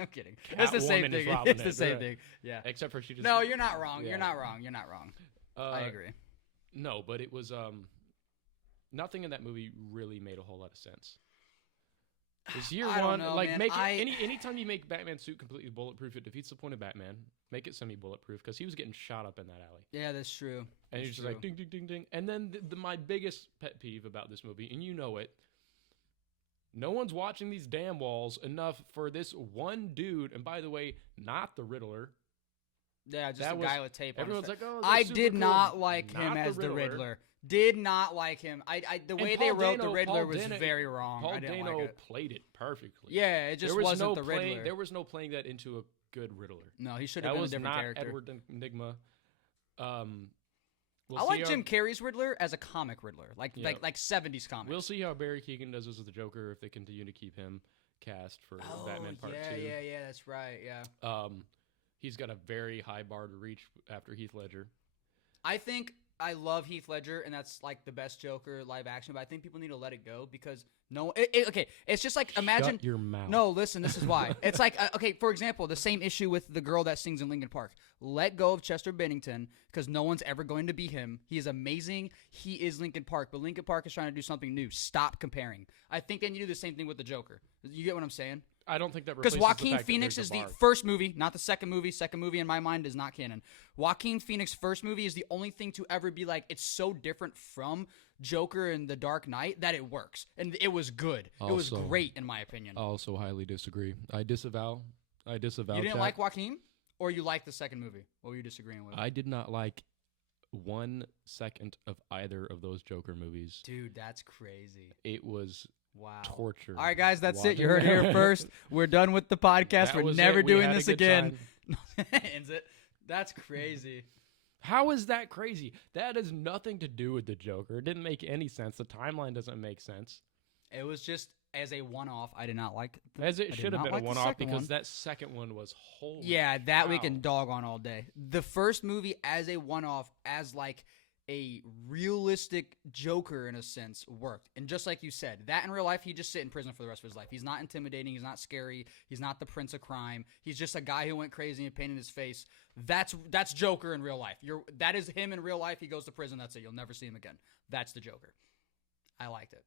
I'm kidding. It's the same Catwoman is thing. Robin It's the Hood, same right. thing. Yeah. Except for she just. No, you're not wrong. Yeah. You're not wrong. You're not wrong. I agree. No, but it was nothing in that movie really made a whole lot of sense. It's year I one. don't know, Like man. make it anytime you make Batman's suit completely bulletproof, it defeats the point of Batman. Make it semi-bulletproof because he was getting shot up in that alley. Yeah, that's true. And That's he's just like ding ding ding ding. And then my biggest pet peeve about this movie, and you know it, no one's watching these damn walls enough for this one dude. And by the way, not the Riddler. Yeah, just That a was- guy with tape on his Everyone's face. like, oh, I that's super did cool. not like Not him as the Riddler. Riddler. Did not like him. The way they Paul wrote the Dano- Riddler Paul was Dano- very wrong. Paul I didn't Dano like it. played it perfectly. Yeah, it just There was wasn't no the playing. Riddler. There was no playing that into a good Riddler. No, he should have That been a was different not character. Edward Enigma. We'll I see like how- Jim Carrey's Riddler as a comic Riddler, like Yeah. like 70s comics. We'll see how Barry Keoghan does as the Joker if they continue to keep him cast for Batman Part 2. Yeah, that's right. Yeah, He's got a very high bar to reach after Heath Ledger. I think I love Heath Ledger, and that's like the best Joker live action. But I think people need to let it go because okay, it's just like imagine. Shut your mouth. No, listen, this is why. It's like, okay, for example, the same issue with the girl that sings in Linkin Park. Let go of Chester Bennington because no one's ever going to be him. He is amazing. He is Linkin Park, but Linkin Park is trying to do something new. Stop comparing. I think they need to do the same thing with the Joker. You get what I'm saying? I don't think that Because replaces Joaquin the fact that Phoenix there's is a the bar. first movie, not the second movie. Second movie in my mind is not canon. Joaquin Phoenix first movie is the only thing to ever be like, it's so different from Joker and The Dark Knight that it works. And it was good. It was Also- great in my opinion. I also highly disagree. I disavow. You didn't Jack. like Joaquin? Or you liked the second movie? What were you disagreeing with? I did not like 1 second of either of those Joker movies. Dude, that's crazy. It was Wow. torture. All right, guys, that's it. You watching heard it that. here first. We're done with the podcast. That We're was never it. We doing had a this good again. time. Ends it. That's crazy. How is that crazy? That has nothing to do with the Joker. It didn't make any sense. The timeline doesn't make sense. It was just as a one-off. I did not like. As I it did should have not been like a the one-off second because one. that second one was holy. Yeah, that we cow. can dog on all day. The first movie as a one-off, as like a realistic Joker in a sense, worked. And just like you said, that in real life, he'd just sit in prison for the rest of his life. He's not intimidating. He's not scary. He's not the prince of crime. He's just a guy who went crazy and painted his face. That's Joker in real life. That is him in real life. He goes to prison. That's it. You'll never see him again. That's the Joker. I liked it.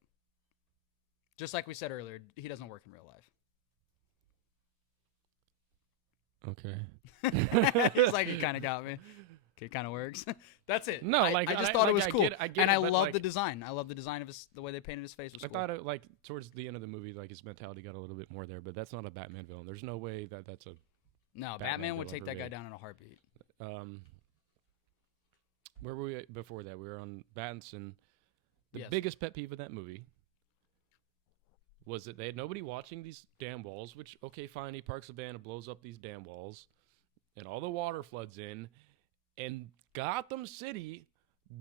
Just like we said earlier, he doesn't work in real life. Okay. It's like it kind of got me. Okay, it kind of works. That's it. No, I just thought it was cool, get it, and I but, love like, the design. I love the design of the way they painted his face was I cool. thought it, like towards the end of the movie, like his mentality got a little bit more there, but that's not a Batman villain. There's no way that that's a. No, Batman Batman would will take ever that guy be. down in a heartbeat. Where were we before that? We were on Battinson. The Yes. biggest pet peeve of that movie was that they had nobody watching these damn walls. Which okay, fine, he parks a van and blows up these damn walls, and all the water floods in, and Gotham City,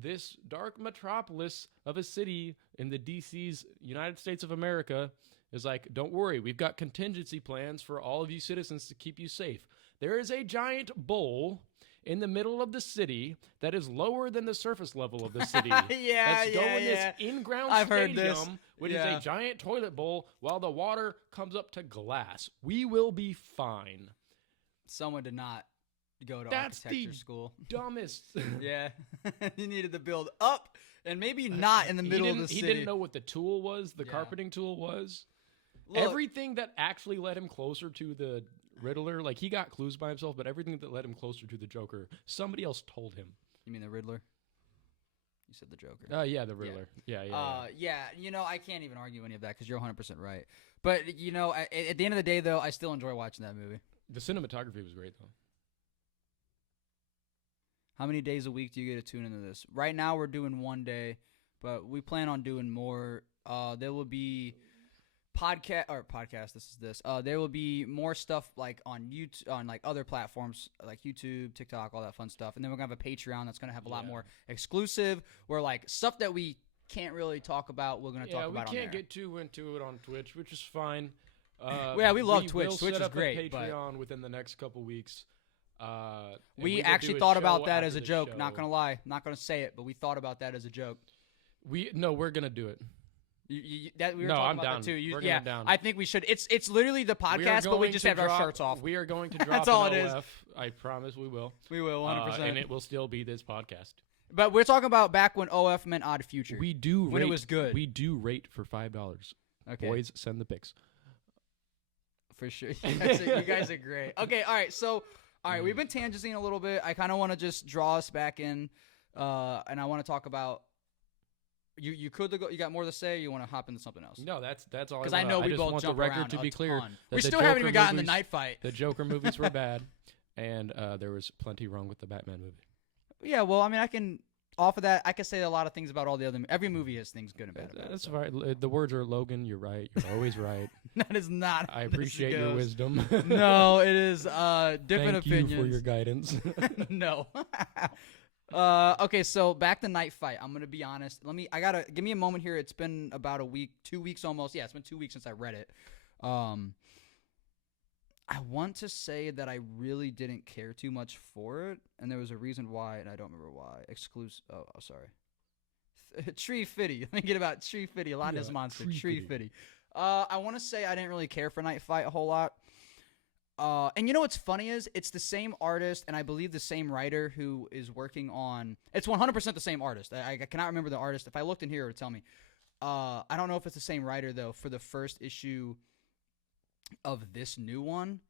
this dark metropolis of a city in the DC's United States of America, is like, don't worry, we've got contingency plans for all of you citizens to keep you safe. There is a giant bowl in the middle of the city that is lower than the surface level of the city. That's going this in-ground I've heard stadium, this. which is a giant toilet bowl, while the water comes up to glass. We will be fine. Someone did not go to That's architecture the school. Dumbest. Yeah, he needed to build up, and maybe not in the middle of the city. He didn't know what the tool was, the Yeah. carpeting tool was. Look, Everything that actually led him closer to the Riddler, like he got clues by himself, but everything that led him closer to the Joker, somebody else told him. You mean the Riddler? You said the Joker. Yeah, the Riddler. Yeah. Yeah, I can't even argue any of that because you're 100% right. But, at the end of the day, though, I still enjoy watching that movie. The cinematography was great, though. How many days a week do you get to tune into this? Right now, we're doing 1 day, but we plan on doing more. There will be podcast. There will be more stuff like on YouTube, on like other platforms like YouTube, TikTok, all that fun stuff. And then we're gonna have a Patreon that's gonna have a lot more exclusive, where like stuff that we can't really talk about. We're gonna talk about. Yeah, we on can't there. get too into it on Twitch, which is fine. Yeah, we love Twitch. Will Twitch set is up great, A but- Patreon within the next couple weeks. And We will actually do a thought show about that after as a the joke. show. Not gonna lie, not gonna say it, but we thought about that as a joke. We're gonna do it. We were No, talking I'm about down. that too. We're gonna down. I think we should. It's literally the podcast, but we just have our shirts off. We are going to drop That's all an it is. OF. I promise we will. We will 100%. And it will still be this podcast. But we're talking about back when OF meant Odd Future. We do when rate, it was good. We do rate for $5. Okay. Boys, send the pics. For sure. You guys are great. Okay, all right. So, all right, we've been tangenting a little bit. I kind of want to just draw us back in, and I want to talk about. You got more to say? Or you want to hop into something else? No, that's all. Because I know we just both want jump the record around to be a clear. ton. That We the still haven't Joker even gotten the movies- Night Fight. The Joker movies were bad, and there was plenty wrong with the Batman movie. Yeah, well, I mean, I can off of that, I can say a lot of things about all the other. Every movie has things good and bad. About That's it, right. The words are Logan. You're right. You're always right. That is not. I how this appreciate your goes. wisdom. No, it is different Thank opinions. you for your guidance. No. Okay, so back to Night Fight. I'm gonna be honest. Give me a moment here. It's been about a week, 2 weeks almost. Yeah, it's been 2 weeks since I read it. I want to say that I really didn't care too much for it, and there was a reason why, and I don't remember why. Exclusive. Oh, sorry. Tree Fitty. Let me get about Tree Fitty. Loch Ness Monster. Tree Fitty. I want to say I didn't really care for Night Fight a whole lot. And you know what's funny is it's the same artist and I believe the same writer who is working on. It's 100% the same artist. I cannot remember the artist. If I looked in here, it would tell me. I don't know if it's the same writer though for the first issue of this new one.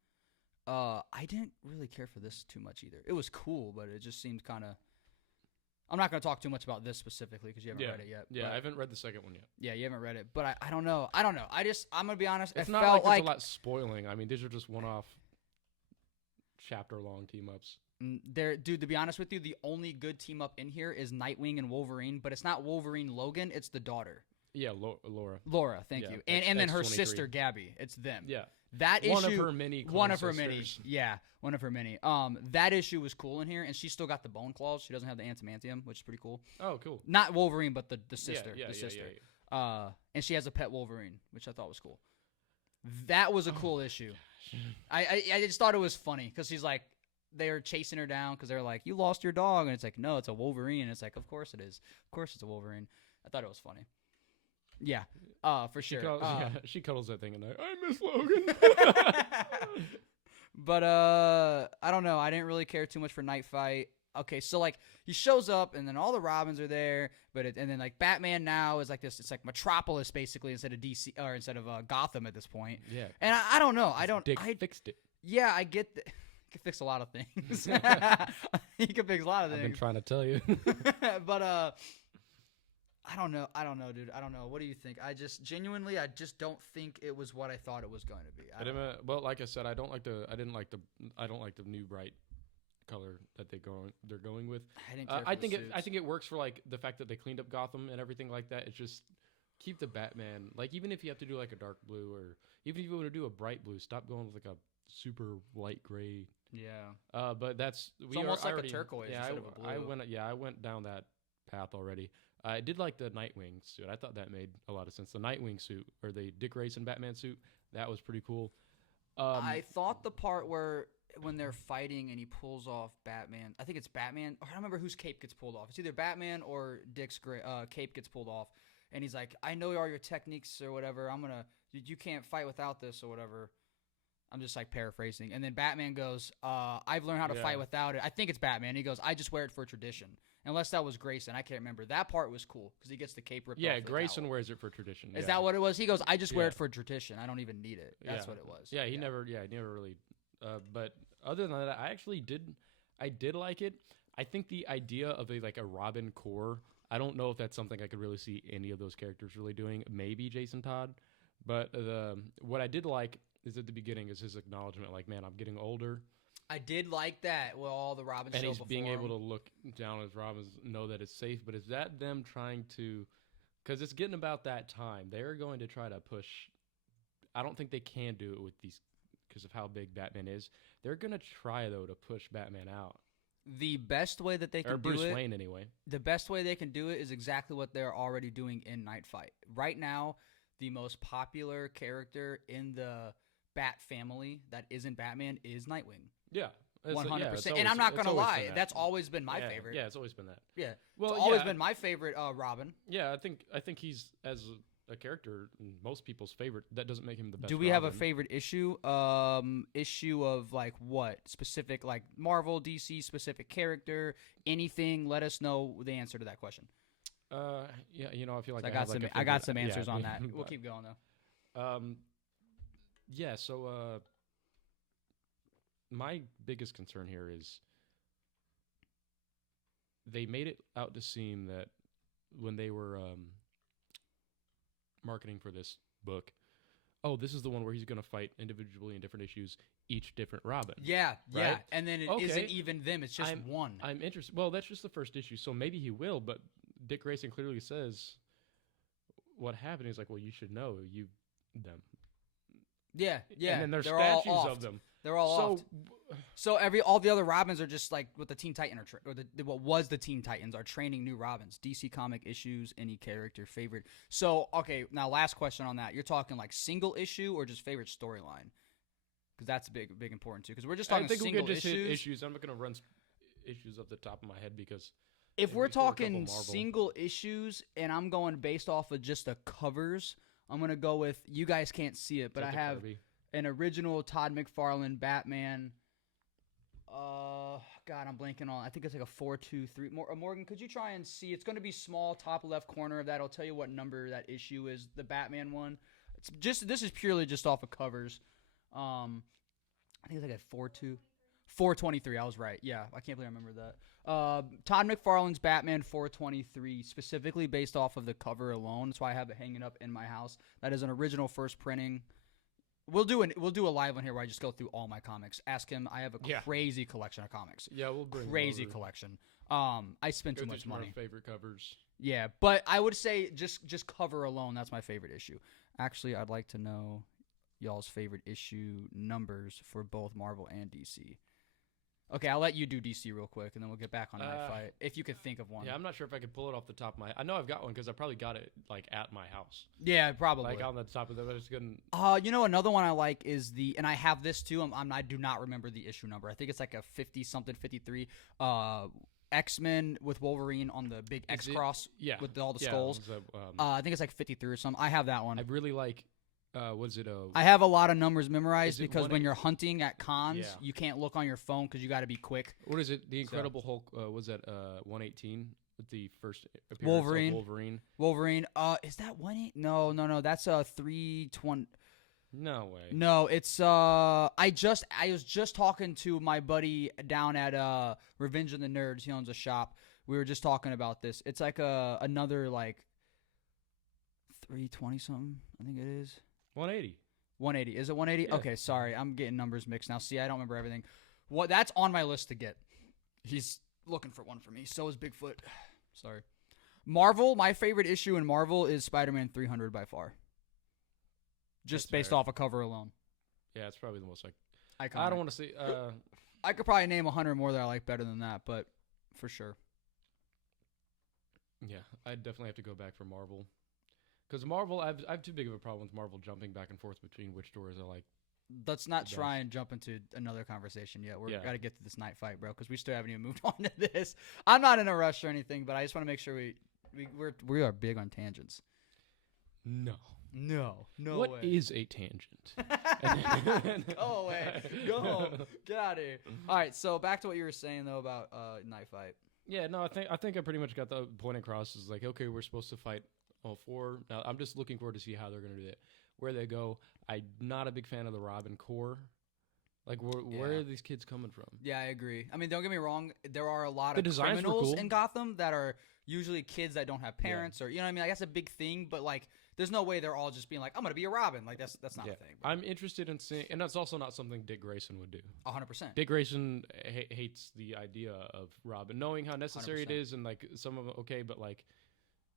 I didn't really care for this too much either. It was cool, but it just seemed kind of. I'm not going to talk too much about this specifically because you haven't read it yet. Yeah, I haven't read the second one yet. Yeah, you haven't read it, but I don't know. I'm going to be honest. It's I not felt like there's a lot spoiling. I mean, these are just one-off chapter-long team-ups. Dude, to be honest with you, the only good team-up in here is Nightwing and Wolverine, but it's not Wolverine Logan, it's the daughter. Yeah, Laura. Laura, thank you. And then her X-23. sister, Gabby. It's them. Yeah. That issue, one of her many sisters. One of her many. That issue was cool in here, and she still got the bone claws. She doesn't have the adamantium, which is pretty cool. Oh, cool. Not Wolverine, but the sister. Yeah, the yeah, sister. yeah. And she has a pet Wolverine, which I thought was cool. That was a cool issue. I just thought it was funny because she's like, they're chasing her down because they're like, you lost your dog, and it's like, no, it's a Wolverine. And it's like, of course it is. Of course it's a Wolverine. I thought it was funny. Yeah, for sure. She cuddles that thing at night. I miss Logan. But I don't know. I didn't really care too much for Night Fight. Okay, so like he shows up and then all the Robins are there, and then like Batman now is like this. It's like Metropolis basically instead of DC or instead of Gotham at this point. Yeah. And I don't know. Dick fixed it. Yeah, I get that. He can fix a lot of things. He can fix a lot of things. I've been trying to tell you. But I don't know, dude. I don't know. What do you think? I just don't think it was what I thought it was going to be. Well, like I said, I don't like the new bright color that they're going with. I didn't care for I the think it works for like the fact that they cleaned up Gotham and everything like that. It's just keep the Batman, like even if you have to do like a dark blue or even if you want to do a bright blue, stop going with like a super light gray. Yeah. But that's it's almost like a turquoise instead of a blue. I went down that path already. I did like the Nightwing suit. I thought that made a lot of sense. The Nightwing suit, or the Dick Grayson Batman suit, that was pretty cool. I thought the part where when they're fighting and he pulls off Batman, I think it's Batman. Or I don't remember whose cape gets pulled off. It's either Batman or Dick's cape gets pulled off. And he's like, I know all your techniques or whatever. You can't fight without this or whatever. I'm just like paraphrasing. And then Batman goes, I've learned how to fight without it. I think it's Batman. He goes, I just wear it for tradition. Unless that was Grayson. I can't remember. That part was cool because he gets the cape ripped off. Yeah, Grayson wears it for tradition. Is that what it was? He goes, I just wear it for tradition. I don't even need it. That's what it was. Yeah, he never really. But other than that, I did like it. I think the idea of a Robin core, I don't know if that's something I could really see any of those characters really doing. Maybe Jason Todd. But what I did like is at the beginning is his acknowledgement, like, man, I'm getting older. I did like that. Well, all the Robins and show he's before being able him. to look down as Robins, know that it's safe. But is that them trying to? Because it's getting about that time. They're going to try to push. I don't think they can do it with these because of how big Batman is. They're going to try though to push Batman out. The best way that they can Bruce do it, Wayne anyway. The best way they can do it is exactly what they're already doing in Nightfight. Right now, the most popular character in the Bat family that isn't Batman is Nightwing. Yeah, It's- yeah, 100%. it's And always- I'm not it's gonna always lie, been that. that's always been my Yeah, favorite. Yeah, it's always been that. Yeah. Well, It's always yeah, been my favorite Robin. Yeah, I think he's as a character most people's favorite. That doesn't make him the best. Do we have a Robin. favorite issue? Issue of like what specific, like Marvel, DC specific character, anything? Let us know the answer to that question. Yeah, I feel like I I got have, some. like, a I got favorite- some answers yeah, on that. We'll but, keep going though. Yeah, so my biggest concern here is they made it out to seem that when they were marketing for this book, oh, this is the one where he's going to fight individually in different issues, each different Robin. Yeah, yeah. Right? And then it Okay. isn't even them. It's just one. I'm interested. Well, that's just the first issue, so maybe he will, but Dick Grayson clearly says what happened. He's like, well, you should know them. Yeah, yeah. And then there's they're all statues offed. of them. They're all So offed. So all the other Robins are just like what the Teen Titan what was the Teen Titans are training new Robins. DC comic issues, any character favorite. So okay, now last question on that. You're talking like single issue or just favorite storyline? Because that's big important too. Because we're just talking I think single we could just hit issues. issues. I'm not going to run issues off the top of my head because If and we're before a couple talking Marvel. single issues, and I'm going based off of just the covers, I'm gonna go with. You guys can't see it, but I Except have Kirby. an original Todd McFarlane Batman. God, I'm blanking on. I think it's like a 4-2-3. Morgan, could you try and see? It's going to be small, top left corner of that. I'll tell you what number that issue is. The Batman one. It's just this is purely just off of covers. I think it's like a 4-2. 423. I was right. Yeah, I can't believe I remember that. Todd McFarlane's Batman 423, specifically based off of the cover alone. That's why I have it hanging up in my house. That is an original first printing. We'll do a live one here where I just go through all my comics. Ask him. I have a Yeah. crazy collection of comics. Yeah, we'll bring Crazy them over. collection. I spend Go too through much some of our money. favorite covers. Yeah, but I would say just cover alone. That's my favorite issue. Actually, I'd like to know y'all's favorite issue numbers for both Marvel and DC. Okay, I'll let you do DC real quick, and then we'll get back on Nightfight if you could think of one. Yeah, I'm not sure if I could pull it off the top of my. I know I've got one because I probably got it like at my house, Yeah, probably. like on the top of the. I was gonna. Another one I like is and I have this too. I do not remember the issue number. I think it's like a 50-something, 53. X-Men with Wolverine on the big X Is it- cross Yeah, with all the yeah, skulls. it was I think it's like 53 or something. I have that one. I really like. Was it I have a lot of numbers memorized Is it because when 1/8? you're hunting at cons, Yeah. you can't look on your phone because you got to be quick. What is it? The Incredible Hulk. Was that 118 with the first appearance Wolverine. of Wolverine? Wolverine. Is that 1/8? No. That's 320. No way. No, it's I was just talking to my buddy down at Revenge of the Nerds. He owns a shop. We were just talking about this. It's like another like 320 something. I think it is. 180. 180. Is it 180? Yeah. Okay, sorry. I'm getting numbers mixed now. See, I don't remember everything. What that's on my list to get. He's looking for one for me. So is Bigfoot. Sorry. Marvel, my favorite issue in Marvel is Spider-Man 300 by far. Just That's based fair. off a cover alone. Yeah, it's probably the most like. Iconic. I don't want to say. I could probably name 100 more that I like better than that, but for sure. Yeah, I definitely have to go back for Marvel. Because Marvel, I have too big of a problem with Marvel jumping back and forth between which stories I like. Let's not It try and jump into another conversation yet. We're Yeah. got to get to this night fight, bro, because we still haven't even moved on to this. I'm not in a rush or anything, but I just want to make sure we are big on tangents. No. No What way. is a tangent? Go away. Go home. Get out of here. All right, so back to what you were saying though about night fight. Yeah, no, I think I pretty much got the point across. Is like, okay, we're supposed to fight all four. Now I'm just looking forward to see how they're gonna do that, where they go. I'm not a big fan of the Robin core. Like, where Yeah. are these kids coming from? Yeah, I agree. I mean, don't get me wrong. There are a lot The of designs were criminals cool. in Gotham that are usually kids that don't have parents, or you know what I mean. Like, that's a big thing, but like, there's no way they're all just being like, I'm gonna be a Robin. Like, that's not a thing. I'm interested in seeing, and that's also not something Dick Grayson would do. 100%. Dick Grayson hates the idea of Robin, knowing how necessary it 100%. is, and like some of them okay, but like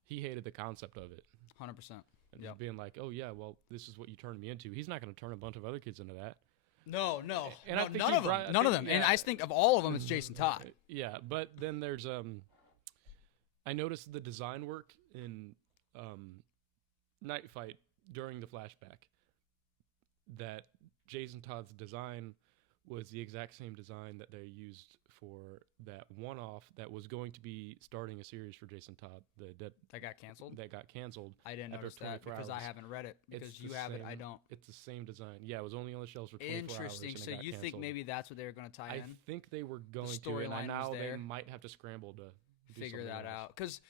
he hated the concept of it, 100%. and Yep. just being like, oh yeah, well this is what you turned me into. He's not going to turn a bunch of other kids into that. No, And I think none he of them. brought- I None of think- them. And yeah. I think of all of them, it's Jason Todd. Yeah, but then there's I noticed the design work in Nightfight during the flashback, that Jason Todd's design was the exact same design that they used for that one-off that was going to be starting a series for Jason Todd. That got canceled. That got canceled. I didn't after notice that 24 because I hours. haven't read it. Because It's you the have it, I same- don't. It's the same design. Yeah, it was only on the shelves for 24 hours. Interesting. and it So got you think canceled. maybe that's what they were going to tie I in? think they were going to, and storyline now was they there. might have to scramble to do Figure something that else. out. Because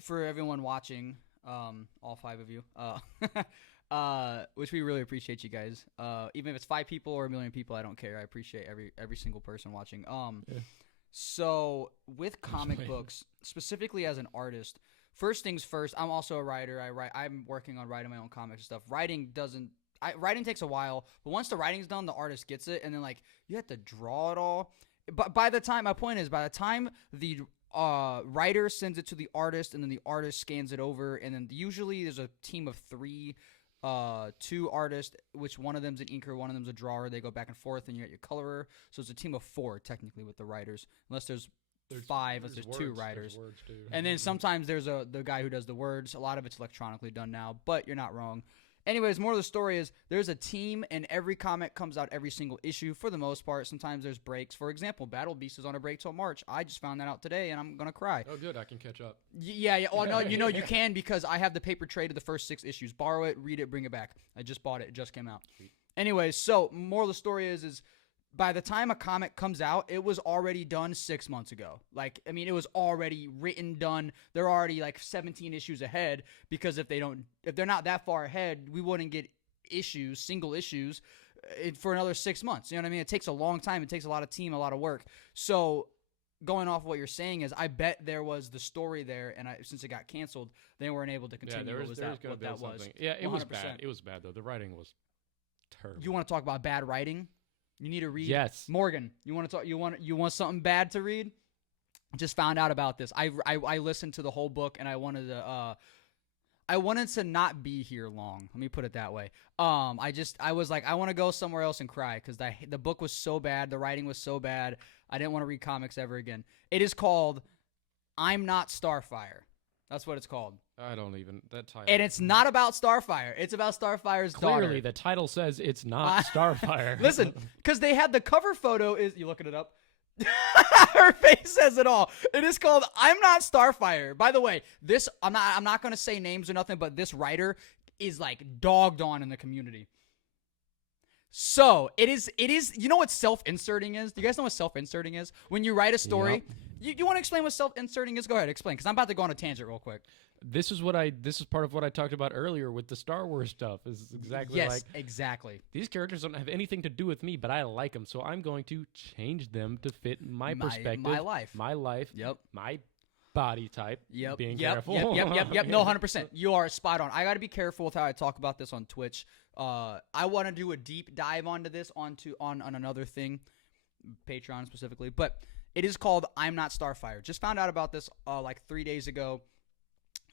for everyone watching, all 5 of you, which we really appreciate you guys. Even if it's 5 people or 1 million people, I don't care. I appreciate every single person watching. Yeah. So with comic Wait. books, specifically as an artist, first things first, I'm also a writer. I'm working on writing my own comics and stuff. Writing takes a while, but once the writing's done, the artist gets it, and then like you have to draw it all. But by the time the writer sends it to the artist, and then the artist scans it over, and then usually there's a team of 3, 2 artists, which one of them's an inker, one of them's a drawer. They go back and forth, and you got your colorer. So it's a team of 4 technically with the writers, unless there's 5, unless there's 2 words, writers. There's words too. And then sometimes there's the guy who does the words. A lot of it's electronically done now, but you're not wrong. Anyways, more of the story is there's a team, and every comic comes out every single issue for the most part. Sometimes there's breaks. For example, Battle Beast is on a break till March. I just found that out today, and I'm gonna cry. Oh, good. I can catch up. Yeah. Oh no, you can because I have the paper trade of the first 6 issues. Borrow it, read it, bring it back. I just bought it. It just came out. Sweet. Anyways, so more of the story is by the time a comic comes out, it was already done 6 months ago. Like, I mean, it was already written, done. They're already like 17 issues ahead because if they're not that far ahead, we wouldn't get single issues for another 6 months. You know what I mean? It takes a long time. It takes a lot of team, a lot of work. So going off what you're saying is I bet there was the story there, and since it got canceled, they weren't able to continue. Yeah, there was going to be something. Yeah, it was 100%. bad. It was bad, though. The writing was terrible. You want to talk about bad writing? You need to read. Yes. Morgan, you want to talk? You want something bad to read? Just found out about this. I listened to the whole book, and I wanted to not be here long. Let me put it that way. I was like, I want to go somewhere else and cry because the book was so bad. The writing was so bad. I didn't want to read comics ever again. It is called I'm Not Starfire. That's what it's called. I don't even that title. And it's not about Starfire. It's about Starfire's daughter. Clearly, the title says it's not Starfire. Listen, because they had the cover photo. Is you looking it up? Her face says it all. It is called I'm Not Starfire. By the way, this I'm not going to say names or nothing, but this writer is like dogged on in the community. So it is. You know what self-inserting is? Do you guys know what self-inserting is? When you write a story, you want to explain what self-inserting is? Go ahead, explain. Because I'm about to go on a tangent real quick. This is part of what I talked about earlier with the Star Wars stuff. Is exactly like exactly. These characters don't have anything to do with me, but I like them, so I'm going to change them to fit my perspective, my life. Yep. My body type. Yep. Being yep. careful. Yep. No, 100%. You are spot on. I got to be careful with how I talk about this on Twitch. I want to do a deep dive onto this on another thing, Patreon specifically, but it is called I'm Not Starfire. Just found out about this like 3 days ago.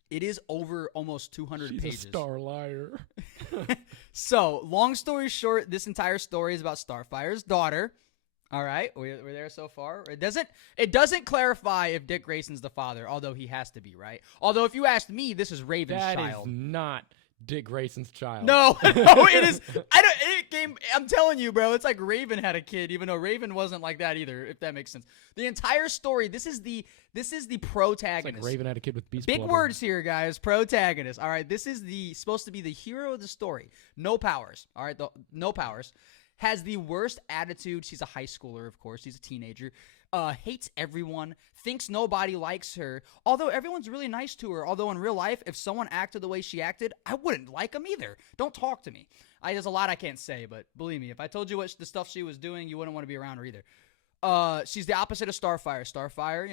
It is over almost 200 She's pages. a star liar. So, long story short, this entire story is about Starfire's daughter. All right, we're there so far. It doesn't clarify if Dick Grayson's the father, although he has to be, right? Although if you asked me, this is Raven's That child. is not Dick Grayson's child. No, it is. I'm telling you, bro. It's like Raven had a kid, even though Raven wasn't like that either. If that makes sense. The entire story. This is the It's protagonist. like Raven had a kid with beast Big blubber. words here, guys. Protagonist. All right. This is supposed to be the hero of the story. No powers. All right. No powers. Has the worst attitude. She's a high schooler, of course. She's a teenager. Hates everyone. Thinks nobody likes her. Although everyone's really nice to her. Although in real life, if someone acted the way she acted, I wouldn't like them either. Don't talk to me. There's a lot I can't say, but believe me, if I told you what the stuff she was doing, you wouldn't want to be around her either. She's the opposite of Starfire. Starfire,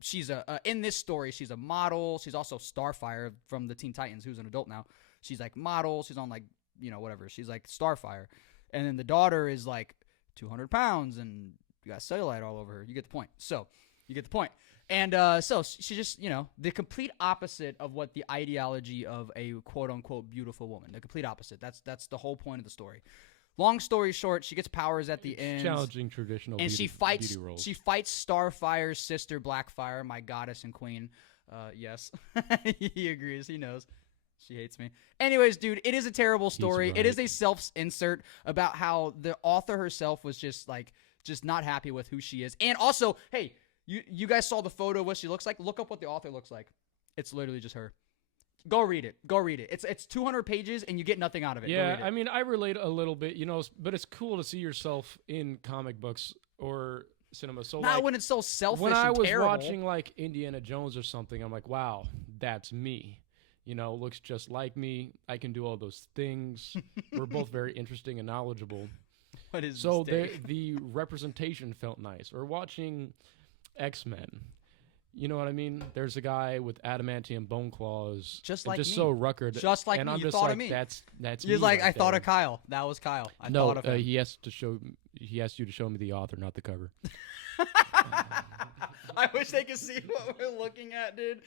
she's in this story, she's a model. She's also Starfire from the Teen Titans, who's an adult now. She's like model. She's on like, whatever. She's like Starfire. And then the daughter is like 200 pounds and you got cellulite all over her. You get the point. So you get the point. And so she just, the complete opposite of what the ideology of a quote unquote beautiful woman, the complete opposite. That's the whole point of the story. Long story short, she gets powers at the end. Challenging traditional and beauty, beauty roles. She fights Starfire's sister, Blackfire, my goddess and queen. Yes. He agrees. He knows. She hates me. Anyways, dude, it is a terrible story. right. It is a self-insert about how the author herself was just not happy with who she is. And also, hey, you guys saw the photo of what she looks like? Look up what the author looks like. It's literally just her. Go read it. It's 200 pages and you get nothing out of it. Yeah, I mean, I relate a little bit, but it's cool to see yourself in comic books or cinema. So not like, when it's so selfish when I and was terrible. watching like Indiana Jones or something, I'm like, wow, that's me. Looks just like me. I can do all those things. We're both very interesting and knowledgeable. What is so mistake? the representation felt nice. Or watching X-Men. You know what I mean? There's a guy with adamantium bone claws, Just like just me. so ruckered, Just like and me. I'm You just thought like, of me. That's You're me like, right I thought there. of Kyle. That was Kyle. I No, thought of him. he asked you to show me the author, not the cover. I wish they could see what we're looking at, dude.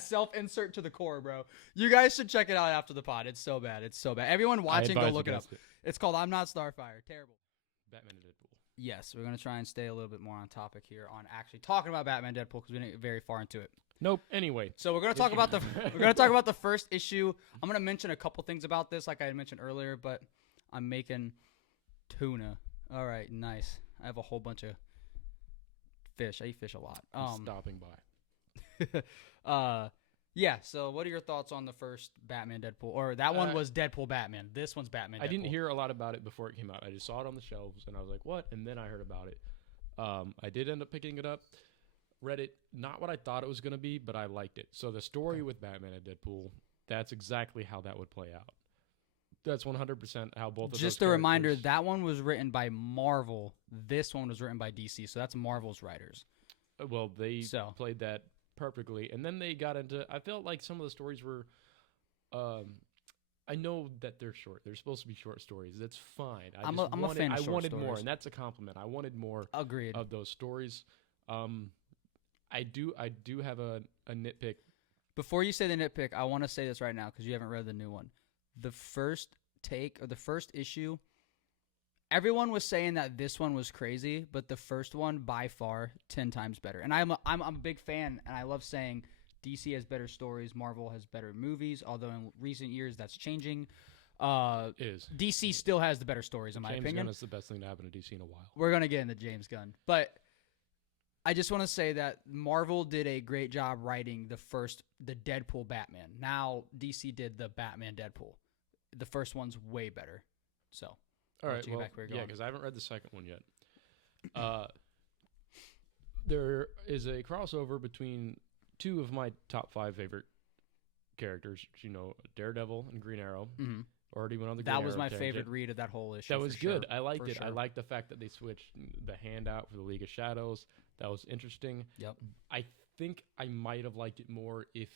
Self-insert to the core, bro. You guys should check it out after the pod. It's so bad. Everyone watching, go advise look it up. against it. It's called I'm Not Starfire. Terrible. Batman and Deadpool. Yes, we're going to try and stay a little bit more on topic here on actually talking about Batman Deadpool because we didn't get very far into it. Nope. Anyway, So we're going to talk about the first issue. I'm going to mention a couple things about this like I had mentioned earlier, but I'm making tuna. All right, nice. I have a whole bunch of fish. I eat fish a lot. I'm stopping by. Yeah, so what are your thoughts on the first Batman Deadpool? Or that one was Deadpool Batman. This one's Batman Deadpool. I didn't hear a lot about it before it came out. I just saw it on the shelves, and I was like, what? And then I heard about it. I did end up picking it up, read it. Not what I thought it was going to be, but I liked it. So the story with Batman and Deadpool, that's exactly how that would play out. That's 100% how both of those Just a reminder, characters- that one was written by Marvel. This one was written by DC, so that's Marvel's writers. Well, they So. played that perfectly. And then they got into, I felt like some of the stories were, I know that they're short. They're supposed to be short stories. That's fine. I'm a fan of short I wanted more, stories. and that's a compliment. I wanted more Agreed. of those stories. I do have a nitpick. Before you say the nitpick, I want to say this right now because you haven't read the new one. The first take or the first issue, everyone was saying that this one was crazy, but the first one by far 10 times better. And I'm a big fan, and I love saying DC has better stories, Marvel has better movies. Although in recent years that's changing. DC still has the better stories in my James opinion. Gunn is the best thing to happen to DC in a while. We're gonna get into James Gunn, but I just want to say that Marvel did a great job writing the Deadpool Batman. Now DC did the Batman Deadpool. The first one's way better. So, All right, you get well, back where you're yeah, going. because I haven't read the second one yet. There is a crossover between two of my top 5 favorite characters. Daredevil and Green Arrow. Mhm. Already went on the Green That was Arrow my tangent. favorite read of that whole issue. That was for good. sure. I liked For it. I sure. liked the fact that they switched the handout for the League of Shadows. That was interesting. Yep. I think I might have liked it more if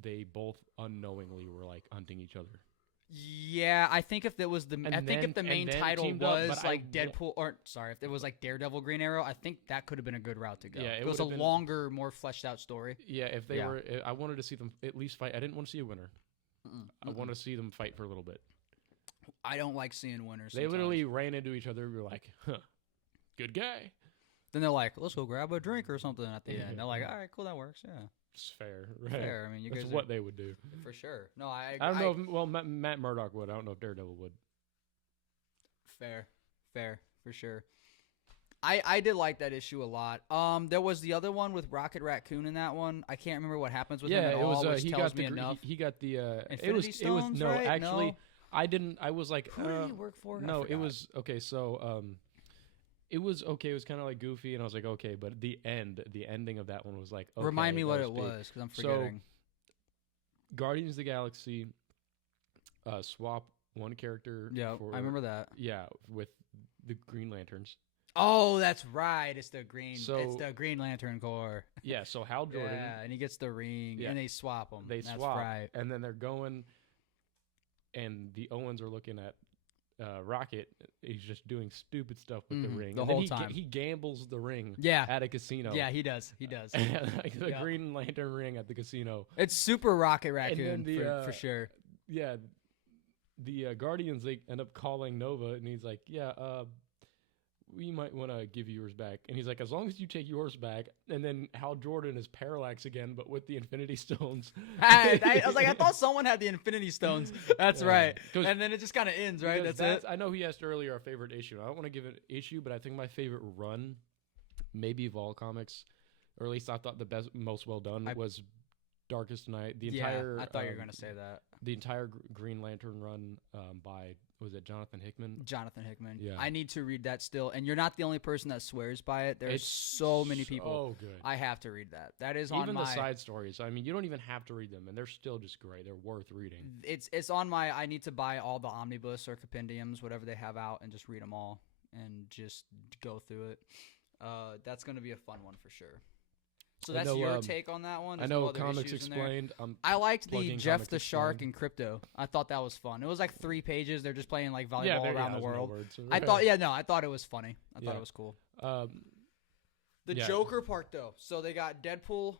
they both unknowingly were like hunting each other. Yeah, I think if it was the main then title teamed up, was but I like Deadpool, or sorry, if it was like Daredevil, Green Arrow, I think that could have been a good route to go. Yeah, it it was a would've been- longer, more fleshed out story. Yeah, if they Yeah. were, I wanted to see them at least fight. I didn't want to see a winner. I wanted to see them fight for a little bit. I don't like seeing winners. They literally ran into each other. We were like, huh, good guy. Then they're like, let's go grab a drink or something at the end. They're like, all right, cool, that works. Yeah, It's fair, right? fair. I mean, you That's guys what they would do. for sure. No, I I don't know if Matt Murdock would. I don't know if Daredevil would. Fair, for sure. I did like that issue a lot. There was the other one with Rocket Raccoon in that one. I can't remember what happens with him at it all, was. which He tells got me the. enough. He got the. Infinity Stones, no, right? actually, No? I didn't. I was like, Who did he work for? I no, it forgot. was okay. So, it was okay. It was kind of like goofy, and I was like, okay, but the ending of that one was like, okay, Remind me that what it big. was, because I'm So, forgetting. Guardians of the Galaxy, swap one character. Yeah, for, I remember that. Yeah, with the Green Lanterns. Oh, that's right. It's the Green. So- it's the Green Lantern Corps. Yeah, so Hal Jordan. Yeah, and he gets the ring, Yeah. and they swap them. They that's swap, right. and then they're going, and the Owens are looking at Rocket. He's just doing stupid stuff with the Mhm, ring. the And whole then time. he gambles the ring Yeah, at a casino. yeah, he does. He does. Like the Yeah. Green Lantern ring at the casino. It's super Rocket then Raccoon the, for sure. Yeah, the Guardians, they end up calling Nova, and he's like, yeah, we might want to give you yours back. And he's like, as long as you take yours back. And then Hal Jordan is Parallax again, but with the Infinity Stones. I was like, I thought someone had the Infinity Stones. That's right. 'Cause- And then it just kind of ends, right? Because That's it. I know he asked earlier our favorite issue. I don't want to give it an issue, but I think my favorite run, maybe of all comics, or at least I thought the best, most well done, was Darkest Night. The entire. I thought you were gonna say that. The entire Green Lantern run by, was it Jonathan Hickman? Jonathan Hickman. Yeah. I need to read that still, and you're not the only person that swears by it. There's It's so many people. Oh, good. I have to read that. That is Even on the my. side stories. I mean, you don't even have to read them, and they're still just great. They're worth reading. It's on my. I need to buy all the omnibus or compendiums, whatever they have out, and just read them all and just go through it. That's gonna be a fun one for sure. So I that's know, your take on that one? I There's know no other Comics issues in there? Explained. I liked the plugging Jeff Comics the Shark Explained. and Crypto. I thought that was fun. It was like 3 pages. They're just playing like volleyball Yeah, around the there's no world. words. I thought it was funny. I thought Yeah. it was cool. The Yeah. Joker part though. So they got Deadpool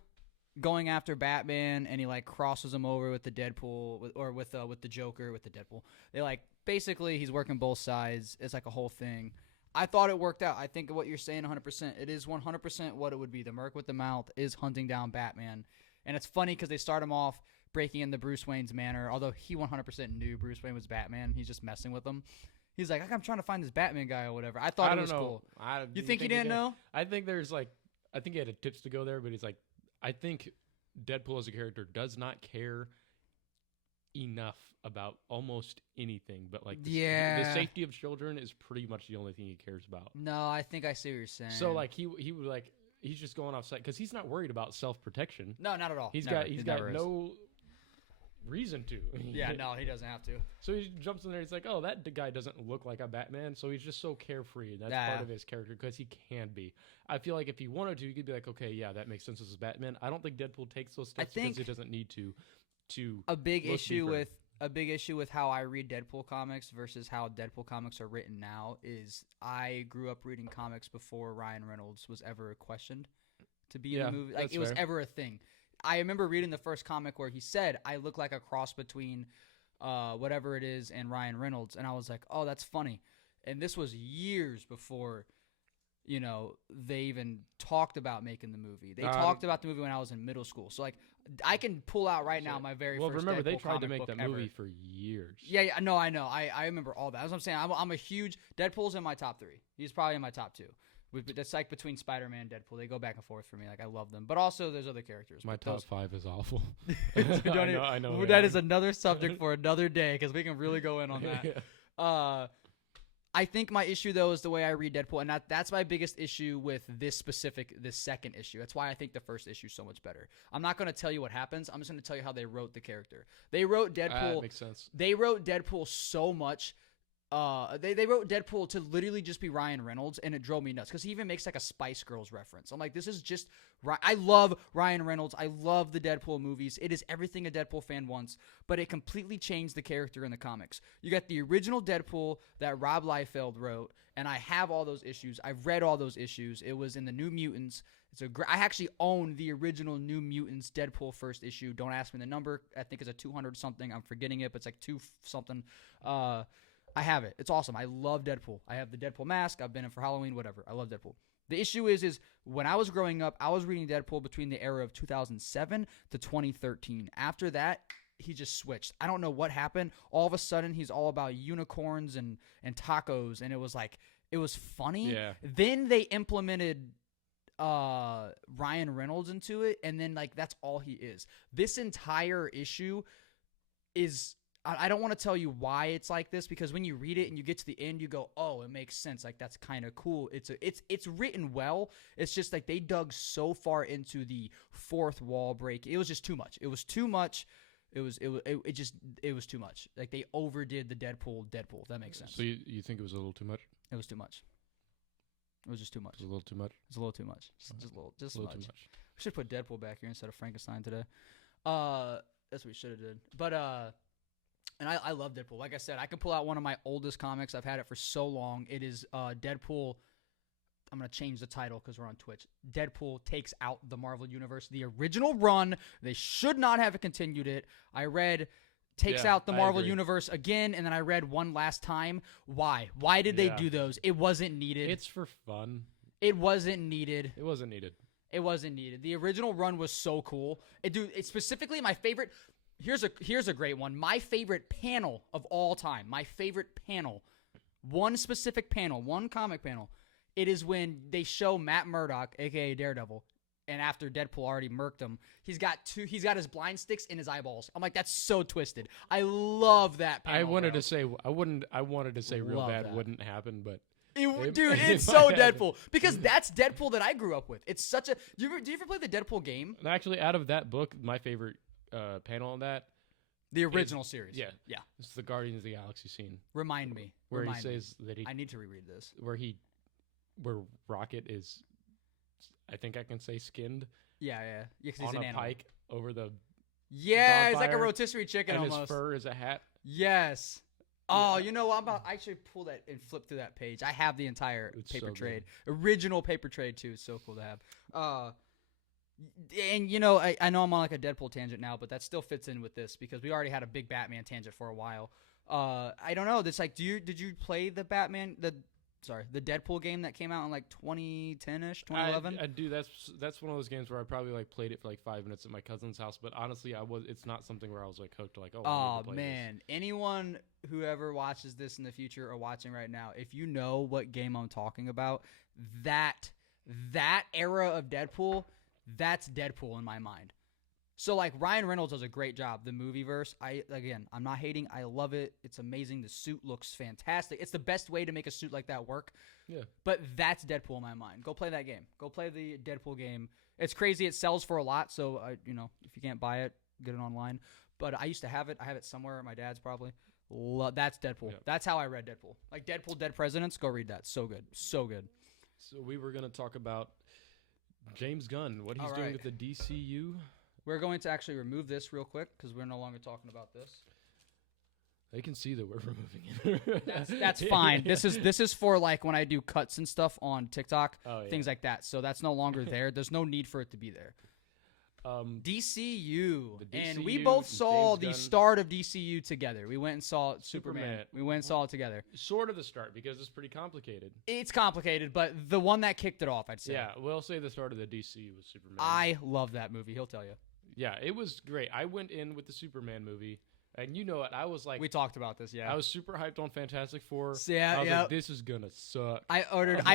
going after Batman, and he like crosses him over with the Deadpool with the Joker with the Deadpool. They like basically he's working both sides. It's like a whole thing. I thought it worked out. I think what you're saying 100%. It is 100% what it would be. The Merc with the Mouth is hunting down Batman. And it's funny because they start him off breaking into Bruce Wayne's manor, although he 100% knew Bruce Wayne was Batman. He's just messing with him. He's like, I'm trying to find this Batman guy or whatever. I thought I it don't was know. cool. I You think he didn't know? I think there's like, I think he had tips to go there, but he's like, I think Deadpool as a character does not care enough about almost anything, but like the safety of children is pretty much the only thing he cares about. No, I think I see what you're saying. So like he would like he's just going off site because he's not worried about self-protection. No, not at all. He's Never. got He never is. no reason to. Yeah, no, he doesn't have to. So he jumps in there. He's like, oh, that guy doesn't look like a Batman. So he's just so carefree. And that's part of his character because he can be. I feel like if he wanted to, he could be like, okay, yeah, that makes sense as Batman. I don't think Deadpool takes those steps because he doesn't need to. A big look issue deeper. with how I read Deadpool comics versus how Deadpool comics are written now is I grew up reading comics before Ryan Reynolds was ever questioned to be in the movie. Like that's it was fair. ever a thing. I remember reading the first comic where he said, I look like a cross between whatever it is and Ryan Reynolds. And I was like, oh, that's funny. And this was years before, they even talked about making the movie. They talked about the movie when I was in middle school. So, like, I can pull out right now my very first remember, they Deadpool tried to comic make book that ever. movie for years. Yeah, no, I know. I remember all that. That's what I'm saying. I'm a huge Deadpool's in my top 3. He's probably in my top 2. That's like between Spider-Man and Deadpool. They go back and forth for me. Like I love them, but also there's other characters. My But top those- 5 is awful. I know. That is another subject for another day because we can really go in on that. Yeah. I think my issue though is the way I read Deadpool, and that's my biggest issue with this second issue. That's why I think the first issue is so much better. I'm not going to tell you what happens. I'm just going to tell you how they wrote the character. They wrote Deadpool. Makes sense. They wrote Deadpool so much. They wrote Deadpool to literally just be Ryan Reynolds, and it drove me nuts because he even makes like a Spice Girls reference. I'm like, this is just. I love Ryan Reynolds. I love the Deadpool movies. It is everything a Deadpool fan wants, but it completely changed the character in the comics. You got the original Deadpool that Rob Liefeld wrote, and I have all those issues. I've read all those issues. It was in the New Mutants. I actually own the original New Mutants Deadpool first issue. Don't ask me the number. I think it's a 200 something. I'm forgetting it, but it's like 2 something. I have it. It's awesome. I love Deadpool. I have the Deadpool mask. I've been in for Halloween, whatever. I love Deadpool. The issue is when I was growing up, I was reading Deadpool between the era of 2007 to 2013. After that, he just switched. I don't know what happened. All of a sudden, he's all about unicorns and tacos, and it was like, it was funny. Yeah. Then they implemented Ryan Reynolds into it, and then like that's all he is. This entire issue is I don't want to tell you why it's like this because when you read it and you get to the end, you go, "Oh, it makes sense. Like that's kind of cool." It's written well. It's just like they dug so far into the fourth wall break. It was just too much. It was too much. It was too much. Like they overdid the Deadpool. If that makes sense. So you think it was a little too much? It was too much. It was just too much. It was a little too much. It's a little too much. Just a little much. too much. We should put Deadpool back here instead of Frankenstein today. That's what we should have did. But and I love Deadpool. Like I said, I can pull out one of my oldest comics. I've had it for so long. It is Deadpool. I'm going to change the title because we're on Twitch. Deadpool Takes Out the Marvel Universe. The original run. They should not have continued it. I read takes Yeah, out the I Marvel agree. Universe again, and then I read one last time. Why? Why did they Yeah. do those? It wasn't needed. It's for fun. It wasn't needed. It wasn't needed. It wasn't needed. The original run was so cool. It's specifically my favorite. Here's a great one. My favorite panel of all time. My favorite panel. One specific panel. One comic panel. It is when they show Matt Murdock, aka Daredevil, and after Deadpool already murked him, he's got his blind sticks in his eyeballs. I'm like, that's so twisted. I love that panel. I wanted to say real Love bad that. wouldn't happen, but Dude, it it's might so happen. Deadpool because that's Deadpool that I grew up with. It's such a. Do you ever play the Deadpool game? actually, out of that book, my favorite panel on that, The original series. yeah, Yeah. it's the Guardians of the Galaxy scene Remind me. where Remind he me. says that I need to reread this. where Rocket is, I think I can say skinned Yeah, because he's on an a animal. pike over the Yeah, it's like a bonfire, rotisserie chicken and almost. his fur is a hat. Yes. Oh, you know what? I should pull that and flip through that page. I have the entire It's paper so trade, original paper trade too. It's so cool to have. And you know, I know I'm on like a Deadpool tangent now, but that still fits in with this because we already had a big Batman tangent for a while. I don't know. It's like, did you play the the Deadpool game that came out in like 2010ish, 2011? I do. That's one of those games where I probably like played it for like 5 minutes at my cousin's house, but honestly, it's not something where I was like hooked. Like, I Oh need to play this. man, anyone who ever watches this in the future or watching right now, if you know what game I'm talking about, that era of Deadpool, that's Deadpool in my mind. So like Ryan Reynolds does a great job. The movie verse, I'm not hating. I love it. It's amazing. The suit looks fantastic. It's the best way to make a suit like that work. Yeah. But that's Deadpool in my mind. Go play that game. Go play the Deadpool game. It's crazy. It sells for a lot. So if you can't buy it, get it online. But I used to have it. I have it somewhere at my dad's probably. That's Deadpool. Yeah. That's how I read Deadpool. Like Deadpool, Dead Presidents. Go read that. So good. So good. So we were gonna talk about James Gunn, what he's All doing right. with the DCU. We're going to actually remove this real quick because we're no longer talking about this. They can see that we're removing it. That's fine. This is for like when I do cuts and stuff on TikTok, Oh, yeah. things like that. So that's no longer there. There's no need for it to be there. DCU. The And we DCU both and saw James the Gunn. start of DCU together. We went and saw Superman. Superman. We went and saw it together. Sort of the start because it's pretty complicated. It's complicated, but the one that kicked it off, I'd say. Yeah, we'll say the start of the DCU was Superman. I love that movie. He'll tell you. Yeah, it was great. I went in with the Superman movie, and you know what? I was like, We talked about this, yeah. I was super hyped on Fantastic Four. Yeah, I was yep. like, this is gonna suck. I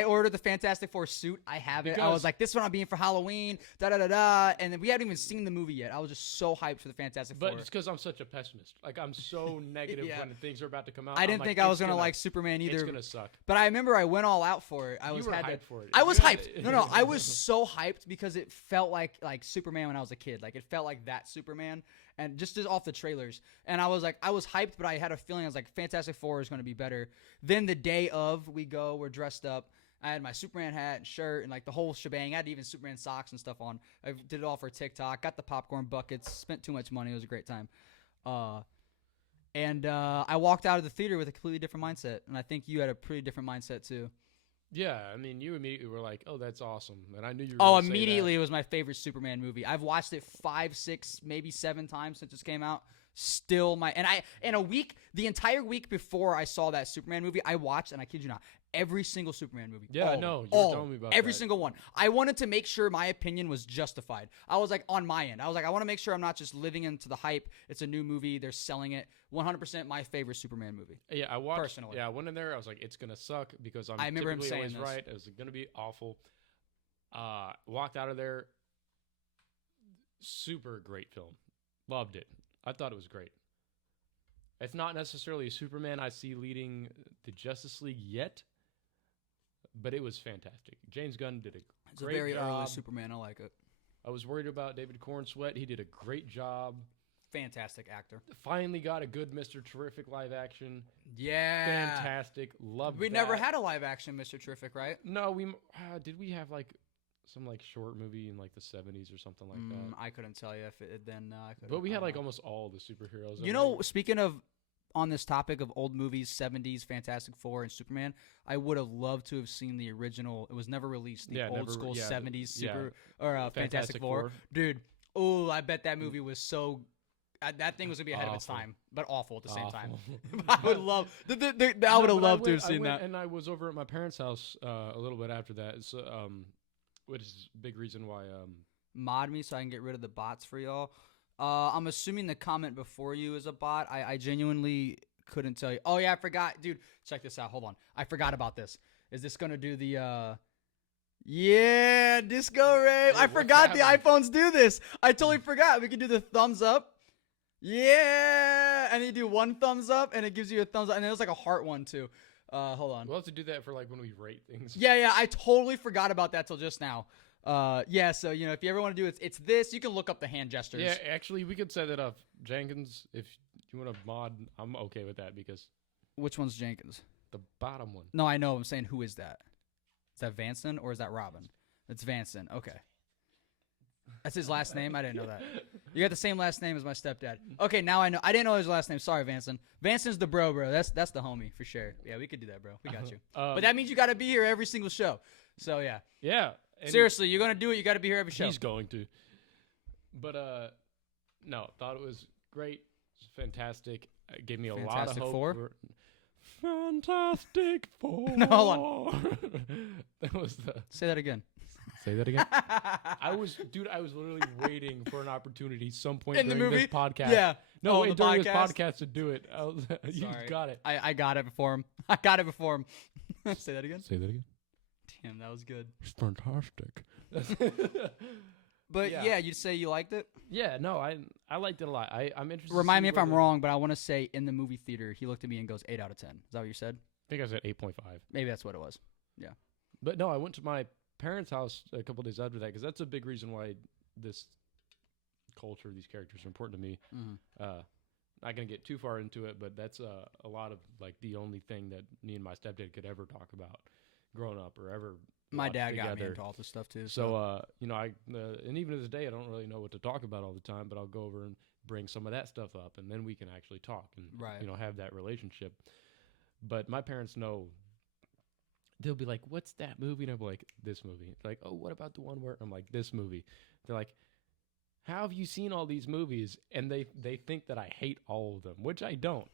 ordered the Fantastic Four suit. I have it. I Because- was like, this one I'm being for Halloween. Da da da da. And then we hadn't even seen the movie yet. I was just so hyped for the Fantastic But Four. it's because I'm such a pessimist. Like I'm so negative Yeah. when things are about to come out. I I'm didn't like, think I was it's gonna like Superman either. It's gonna suck. But I remember I went all out for it. I You was were had hyped to, for it. I You was had- hyped. No, I was so hyped because it felt like Superman when I was a kid. Like it felt like that Superman, and just off the trailers. And I was hyped, but I had a feeling I was like, Fantastic Four is going to be better. Then the day of, we're dressed up. I had my Superman hat and shirt and like the whole shebang. I had even Superman socks and stuff on. I did it all for TikTok. Got the popcorn buckets. Spent too much money. It was a great time. And I walked out of the theater with a completely different mindset. And I think you had a pretty different mindset too. Yeah, I mean, you immediately were like, "Oh, that's awesome," and I knew you were. Oh, gonna say that. immediately it was my favorite Superman movie. I've watched it 5, 6, maybe 7 times since it came out. Still the entire week before I saw that Superman movie, I watched, and I kid you not, every single Superman movie. Yeah, All I of know. them. You were All telling of me them. about every that. single one. I wanted to make sure my opinion was justified. I was like on my end. I was like, I want to make sure I'm not just living into the hype. It's a new movie. They're selling it. 100% my favorite Superman movie. Yeah, I watched. Personally. Yeah, I went in there. I was like, "It's gonna suck" because I'm I remember him typically saying always this. right. It was gonna be awful. Walked out of there. Super great film. Loved it. I thought it was great. It's not necessarily a Superman I see leading the Justice League yet, but it was fantastic. James Gunn did a It's a great very early job. Superman. I like it. I was worried about David Cornsweet. He did a great job. Fantastic actor. Finally got a good Mr. Terrific live action. Yeah. Fantastic. Loved We that. never had a live action Mr. Terrific, right? No, did we have like some like short movie in like the 70s or something like that? I couldn't tell you if it then. I couldn't. But we I had don't like know. almost all the superheroes. You know, speaking of on this topic of old movies, 70s, Fantastic Four, and Superman, I would have loved to have seen the original. It was never released. The Yeah, old never- school yeah, 70s yeah. Fantastic Fantastic Four. Four. Dude, oh, I bet that movie was so that thing was gonna be ahead of its Awful. time, but awful at the same time. Awful. I would love. I would have loved to have seen that. And I was over at my parents' house a little bit after that. So, which is a big reason why. Mod me so I can get rid of the bots for y'all. I'm assuming the comment before you is a bot. I genuinely couldn't tell you. Oh yeah, I forgot, dude. Check this out. Hold on, I forgot about this. Is this gonna do the? Yeah, disco rave. I what forgot the happened? iPhones do this. I totally forgot. We can do the thumbs up. Yeah, and you do one thumbs up, and it gives you a thumbs up, and there's like a heart one too. Hold on. We'll have to do that for like when we rate things. Yeah, I totally forgot about that till just now. Yeah, so if you ever want to do it, it's this. You can look up the hand gestures. Yeah, actually, we could set that up. Jenkins, if you want to mod, I'm okay with that because Which one's Jenkins? the bottom one. No, I know. I'm saying who is that? Is that Vanston or is that Robin? It's Vanston. Okay. That's his last name? I didn't know that. You got the same last name as my stepdad. Okay, now I know. I didn't know his last name. Sorry, Vanston. Vanston's the bro. That's the homie for sure. Yeah, we could do that, bro. We got you. But that means you got to be here every single show. So, yeah. Yeah. and Seriously, you're going to do it. You got to be here every show. He's going to. But, no, thought it was great. It was fantastic. It gave me a lot of Fantastic hope. Four? Fantastic Four. No, hold That was the. Say that again. Say that again. I was literally waiting for an opportunity some point In the during movie? this podcast. Yeah. No, Oh, wait, the during this podcast? podcast to do it. You Sorry. got it. I got it before him. I got it before him. Say that again. Say that again. Damn, that was good. It's fantastic. But Yeah. yeah, you'd say you liked it? Yeah, no, I liked it a lot. I'm interested. to Remind see me if I'm whether- wrong, but I want to say in the movie theater, he looked at me and goes 8 out of 10. Is that what you said? I think I said 8.5. Maybe that's what it was. But no, I went to my parents' house a couple days after that because that's a big reason why this culture, these characters are important to me. Mm-hmm. Not gonna get too far into it, but that's a lot of like the only thing that me and my stepdad could ever talk about growing up or ever. My watch dad got me together. into all this stuff too. So, and even to this day, I don't really know what to talk about all the time, but I'll go over and bring some of that stuff up, and then we can actually talk and, Right. have that relationship. But my parents know, they'll be like, what's that movie? And I'll be like, this movie. They're like, oh, what about the one where, I'm like, this movie. They're like, how have you seen all these movies? And they think that I hate all of them, which I don't.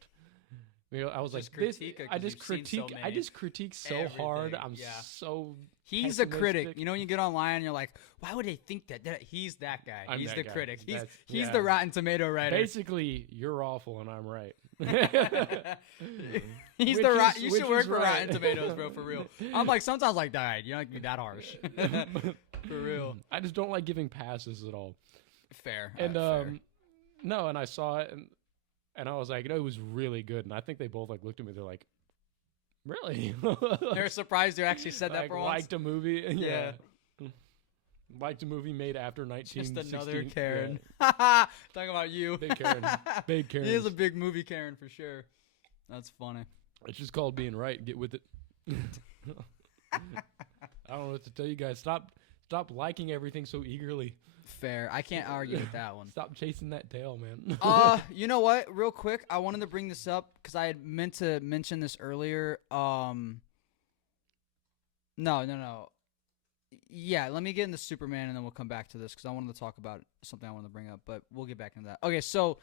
I was Just like, this, critique it I 'cause just you've seen so critique. I many. just critique so hard. Everything, I'm yeah. so. He's a critic. pessimistic. You know, when you get online and you're like, why would they think that? He's that guy. I'm He's that the guy. critic. He's That's- he's yeah. the Rotten Tomato writer. Basically, you're awful and I'm right. He's Which the is- You which should work is for right. Rotten Tomatoes, bro, for real. I'm like, sometimes like, that. You don't have to be that harsh. For real. I just don't like giving passes at all. Fair. And fair. no, and I saw it and I was like, it was really good. And I think they both like looked at me. They're like, really? They're surprised you actually said that like, for once. liked a movie. Yeah. Liked a movie made after Just 1916. another Karen. Yeah. Talking about you. Big Karen. Big Karen. He is a big movie Karen for sure. That's funny. It's just called being right. Get with it. I don't know what to tell you guys. Stop liking everything so eagerly. Fair. I can't argue with that one. Stop chasing that tail, man. You know what? Real quick, I wanted to bring this up because I had meant to mention this earlier. No. Yeah, let me get into Superman and then we'll come back to this because I wanted to talk about something I wanted to bring up, but we'll get back into that. Okay, so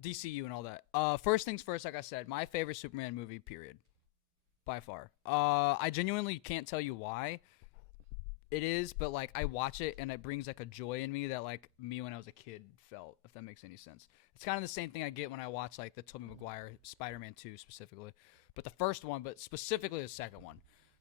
DCU and all that. First things first, like I said, my favorite Superman movie, period. By far. I genuinely can't tell you why it is, but like I watch it and it brings like a joy in me that like me when I was a kid felt, if that makes any sense. It's kind of the same thing I get when I watch like the Tobey Maguire Spider-Man 2 specifically, but the first one, but specifically the second one.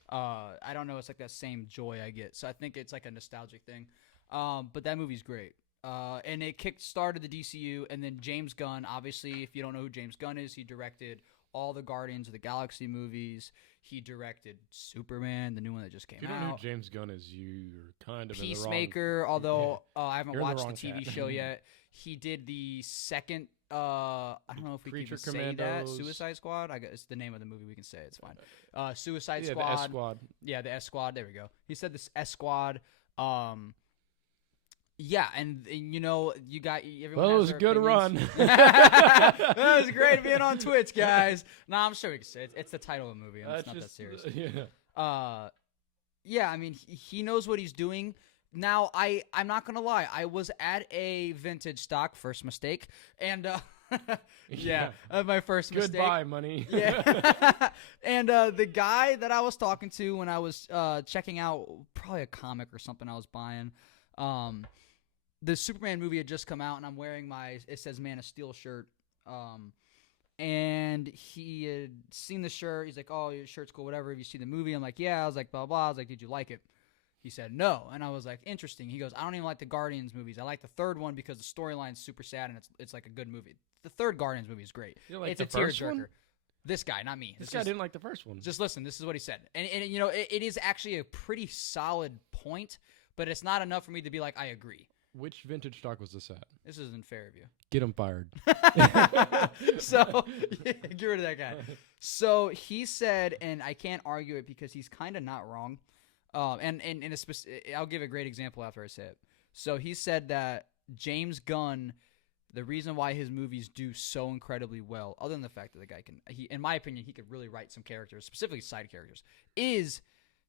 I don't know, it's like that same joy I get. So I think it's like a nostalgic thing. But that movie's great. And it kick-started the DCU, and then James Gunn, obviously, if you don't know who James Gunn is, he directed all the Guardians of the Galaxy movies. He directed Superman, the new one that just came If you don't know out. who James Gunn is, you're kind of Peacemaker, although I haven't You're in the watched the wrong TV chat. show yet. He did the second, I don't know if we Creature can even say that, Commandos. Suicide Squad. I guess it's the name of the movie. We can say it. It's fine. Suicide yeah, Squad. the S Squad. Yeah, the S Squad. There we go. He said this S Squad. Yeah, and you know, you got everyone. Well, it has was a their good opinions. run. That was great being on Twitch, guys. No, I'm sure we can say it. It's the title of the movie. And it's not that serious. Yeah. Yeah, I mean, he knows what he's doing. Now, I'm not gonna lie. I was at a vintage stock, first mistake, and my first mistake. Goodbye, money. Yeah, and the guy that I was talking to when I was checking out probably a comic or something I was buying, the Superman movie had just come out, and I'm wearing it says Man of Steel shirt, and he had seen the shirt. He's like, "Oh, your shirt's cool, whatever. Have you seen the movie?" I'm like, "Yeah." I was like, "Blah blah." I was like, "Did you like it?" He said no, and I was like, interesting. He goes, I don't even like the Guardians movies. I like the third one because the storyline's super sad and it's like a good movie. The third Guardians movie is great. It's a tearjerker. This guy, not me. This guy didn't like the first one. Just listen. This is what he said, and it is actually a pretty solid point, but it's not enough for me to be like I agree. Which vintage stock was this at? This is in Fairview. Get him fired. So get rid of that guy. So he said, and I can't argue it because he's kind of not wrong. And in I'll give a great example after I say it. So he said that James Gunn, the reason why his movies do so incredibly well, other than the fact that the guy in my opinion, he could really write some characters, specifically side characters, is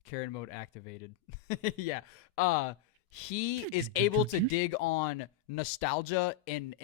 Karen mode activated. Yeah. He is able to dig on nostalgia and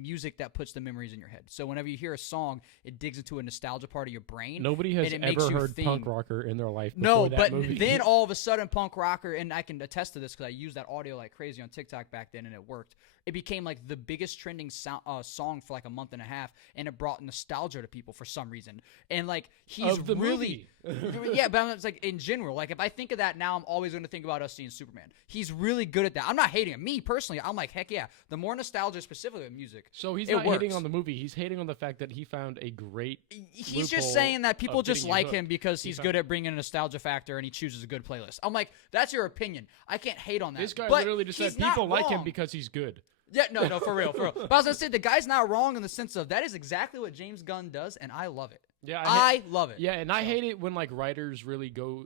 music that puts the memories in your head. So whenever you hear a song, it digs into a nostalgia part of your brain. Nobody has ever heard punk rocker in their life before No, that but movie. then all of a sudden punk rocker, and I can attest to this because I used that audio like crazy on TikTok back then and it worked. It became like the biggest trending song for like a month and a half, and it brought nostalgia to people for some reason. And like he's of the really, movie. yeah. But it's like in general, like if I think of that now, I'm always going to think about us seeing Superman. He's really good at that. I'm not hating him. Me personally, I'm like heck yeah. The more nostalgia, specifically with music. So he's it not works. hating on the movie. He's hating on the fact that he found a great. He's just saying that people just like him because He he's found- good at bringing a nostalgia factor and he chooses a good playlist. I'm like, that's your opinion. I can't hate on that. This guy but literally just said he's not people like him wrong. because he's good. Yeah, no, for real. But I was gonna say the guy's not wrong in the sense of that is exactly what James Gunn does, and I love it. Yeah, I love it. Yeah, and I hate it when like writers really go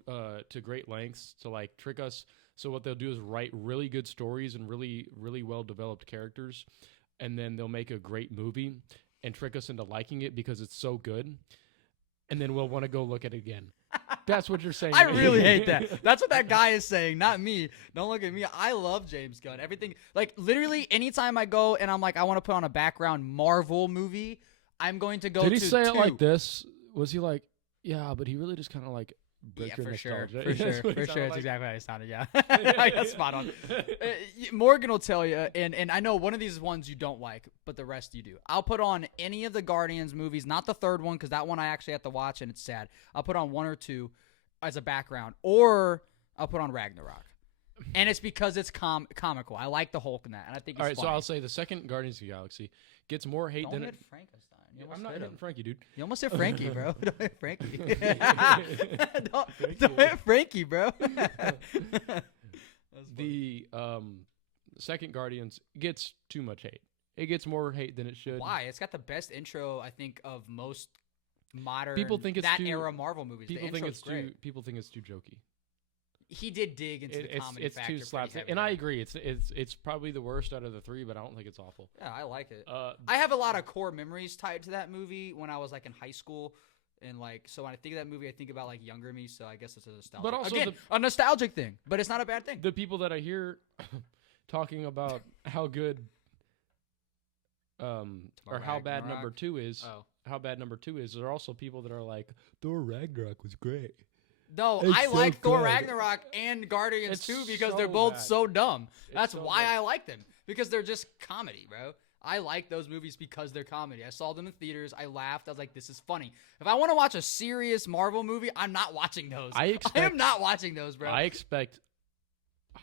to great lengths to like trick us. So what they'll do is write really good stories and really, really well developed characters, and then they'll make a great movie and trick us into liking it because it's so good, and then we'll want to go look at it again. That's what you're saying. I really hate that. That's what that guy is saying, not me. Don't look at me. I love James Gunn. Everything, like literally, anytime I go and I'm like, I want to put on a background Marvel movie, I'm going to go. Did he to say two. it like this? Was he like, yeah, but he really just kind of like broke Yeah, your for sure. nostalgia? For That's sure. what he For sounded sure. That's like. exactly how it sounded. Yeah. Like, that's spot on. Morgan will tell you, and I know one of these ones you don't like, but the rest you do. I'll put on any of the Guardians movies, not the third one, because that one I actually have to watch and it's sad. I'll put on one or two as a background, or I'll put on Ragnarok. And it's because it's comical. I like the Hulk in that, and I think he's All right, funny. so I'll say the second Guardians of the Galaxy gets more hate Don't than hit it. Frankenstein. I'm not hitting Frankie, dude. You almost hit Frankie, bro. Don't hit Frankie. don't hit Frankie, bro. The second Guardians gets too much hate. It gets more hate than it should. Why? It's got the best intro, I think, of most modern People think it's that too- era Marvel movies. People the think intro's it's great. too. People think it's too jokey. He did dig into the comedy It's factor too pretty slapstick, heavy and I there. agree. It's probably the worst out of the three, but I don't think it's awful. Yeah, I like it. Uh, I have a lot of core memories tied to that movie when I was like in high school, and like so when I think of that movie, I think about like younger me. So I guess it's a nostalgic. But also again, a nostalgic thing, but it's not a bad thing. the people that I hear talking about how good, or how bad Ragnarok? number two is, Oh. how bad number two is, there are also people that are like, Thor Ragnarok was great. No, It's I so like Thor good. Ragnarok and Guardians It's too because so they're both bad. so dumb. That's so why bad. I like them because they're just comedy, bro. I like those movies because they're comedy. I saw them in theaters. I laughed. I was like, this is funny. If I want to watch a serious Marvel movie, I'm not watching those. I am not watching those, bro. I expect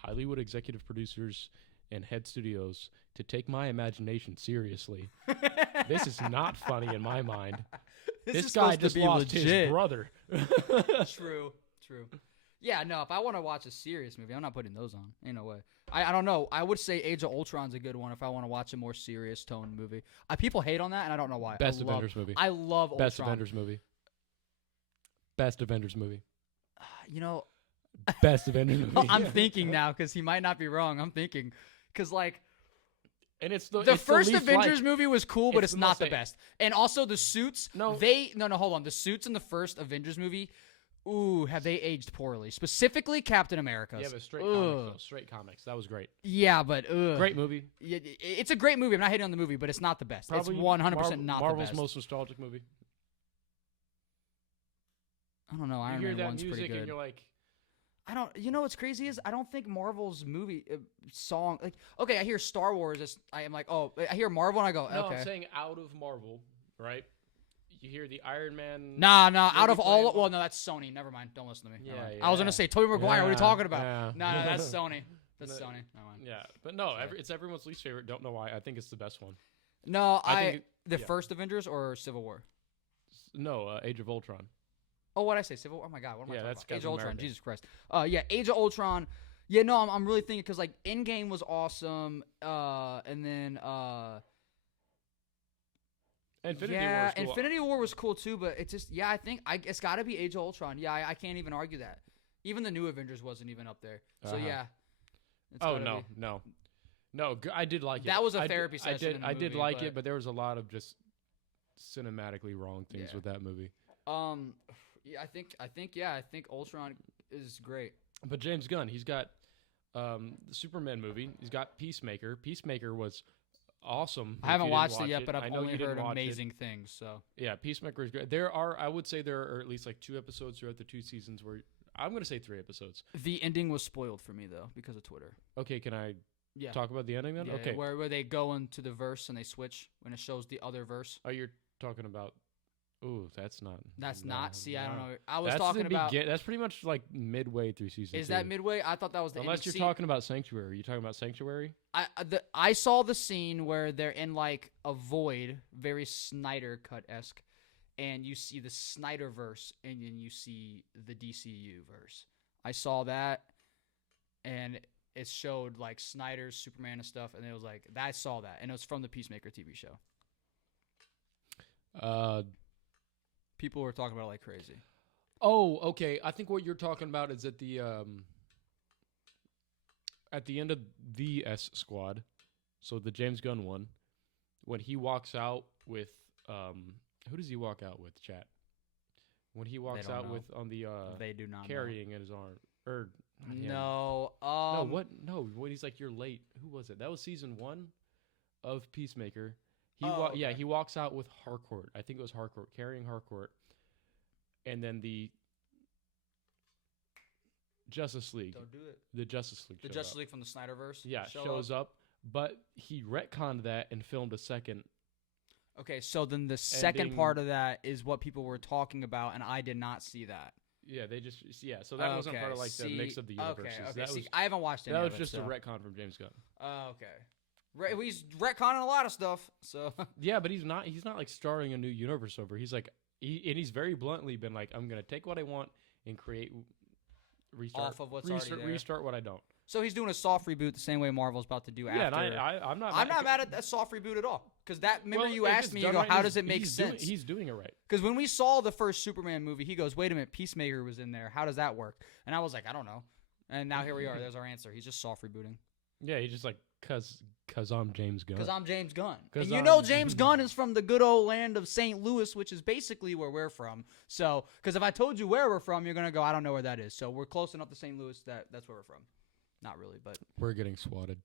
Hollywood executive producers and head studios to take my imagination seriously. This is not funny in my mind. This is guy supposed to just be lost his legit. brother. True. Yeah, no, if I want to watch a serious movie, I'm not putting those on. Ain't no way. I don't know. I would say Age of Ultron's a good one if I want to watch a more serious tone movie. People hate on that, and I don't know why. Best Avengers movie. I love Best Ultron. Avengers movie. Best Avengers movie. You know, Best Avengers movie. I'm thinking now because he might not be wrong. I'm thinking because like and it's the the it's first least Avengers liked. movie was cool, but It's it's the not most the hate. best. And also the suits. No. Hold on. The suits in the first Avengers movie Ooh, have they aged poorly? Specifically, Captain America. Yeah, but straight comics, though. Straight comics. That was great. Yeah, but Great movie. It's a great movie. I'm not hating on the movie, but it's not the best. Probably it's 100% not the Marvel's best. most nostalgic movie. I don't know. You Iron hear Man that 1's pretty music good. and you're like, I don't. You know what's crazy is I don't think Marvel's movie song like. Okay, I hear Star Wars. I am like, oh, I hear Marvel and I go, no, okay. I'm saying out of Marvel, right? You hear the Iron Man. Nah. Out of all, playing- well, no, that's Sony. Never mind. Don't listen to me. Never mind. Yeah, I was gonna say Tobey Maguire. What are you talking about? Yeah. No, that's Sony. That's No. Sony. Never mind. Yeah, but no, it's everyone's least favorite. Don't know why. I think it's the best one. No, I think the yeah. first Avengers or Civil War. No, Age of Ultron. Oh, what did I say? Civil War? Oh my God, what am I Yeah, talking that's about? Age Captain of Ultron. America. Jesus Christ. Yeah, Age of Ultron. Yeah, no, I'm really thinking because like Endgame was awesome. And then Infinity War was cool. Infinity War was cool too. But it's just I think it's got to be Age of Ultron. Yeah, I can't even argue that. Even the new Avengers wasn't even up there. So Uh-huh. yeah. It's Oh gotta be. no. I did like it. That was a I did- therapy session in the I did movie, like but- it, but there was a lot of just cinematically wrong things Yeah. with that movie. Yeah, I think Ultron is great. But James Gunn, he's got the Superman movie. He's got Peacemaker. Peacemaker was awesome. I if haven't you didn't watched it watch yet, but I I've know only you didn't heard watch it. amazing things. So Yeah, Peacemaker is great. I would say there are at least like 2 episodes throughout the 2 seasons where I'm going to say 3 episodes. the ending was spoiled for me though because of Twitter. Okay, can I Yeah. talk about the ending then? Yeah, Okay. where they go into the verse and they switch when it shows the other verse. Oh, you're talking about. Ooh, that's not. That's no, not. See, I don't no. know. I was That's talking about. That's pretty much like midway through season. Is 2. that midway? I thought that was the Unless ending. you're See, talking about Sanctuary. Are you talking about Sanctuary? I saw the scene where they're in like a void, very Snyder cut esque, and you see the Snyder verse, and then you see the DCU verse. I saw that, and it showed like Snyder's Superman and stuff, and it was like I saw that, and it was from the Peacemaker TV show. People were talking about it like crazy. Oh, okay. I think what you're talking about is at the end of the S Squad, so the James Gunn one, when he walks out with who does he walk out with? Chat. When he walks don't out know. with on the They do not carrying in his arm or not him. know. No, what? No, when he's like, "You're late." Who was it? That was season 1 of Peacemaker. Yeah, okay. he walks out with Harcourt. I think it was Harcourt, carrying Harcourt, and then the Justice League, Don't do it. the Justice League, The showed Justice up. League from the Snyderverse. Yeah, shows up, but he retconned that and filmed a second. Okay, so then the second Ending- part of that is what people were talking about, and I did not see that. Yeah, so that wasn't part of like the mix of the universes. Okay, That see, was I haven't watched any that of was it, just so. a retcon from James Gunn. Okay. He's retconning a lot of stuff, so. Yeah, but he's not like starting a new universe over. He's like he's very bluntly been like, I'm gonna take what I want and restart Off of what's already there. restart what I don't. So he's doing a soft reboot the same way Marvel's about to do Yeah, after. and I'm not mad at that soft reboot at all. Because remember you if asked it's me, you done go, right, how he's- does it make he's sense? He's doing it right. Because when we saw the first Superman movie, he goes, wait a minute, Peacemaker was in there. How does that work? And I was like, I don't know. And now here we are. There's our answer. He's just soft rebooting. Yeah, he's just like, cause I'm James Gunn. Because I'm James Gunn. 'Cause And you I'm- know James Gunn is from the good old land of St. Louis, which is basically where we're from. So, because if I told you where we're from, you're going to go, I don't know where that is. So we're close enough to St. Louis that's where we're from. Not really, but. We're getting swatted.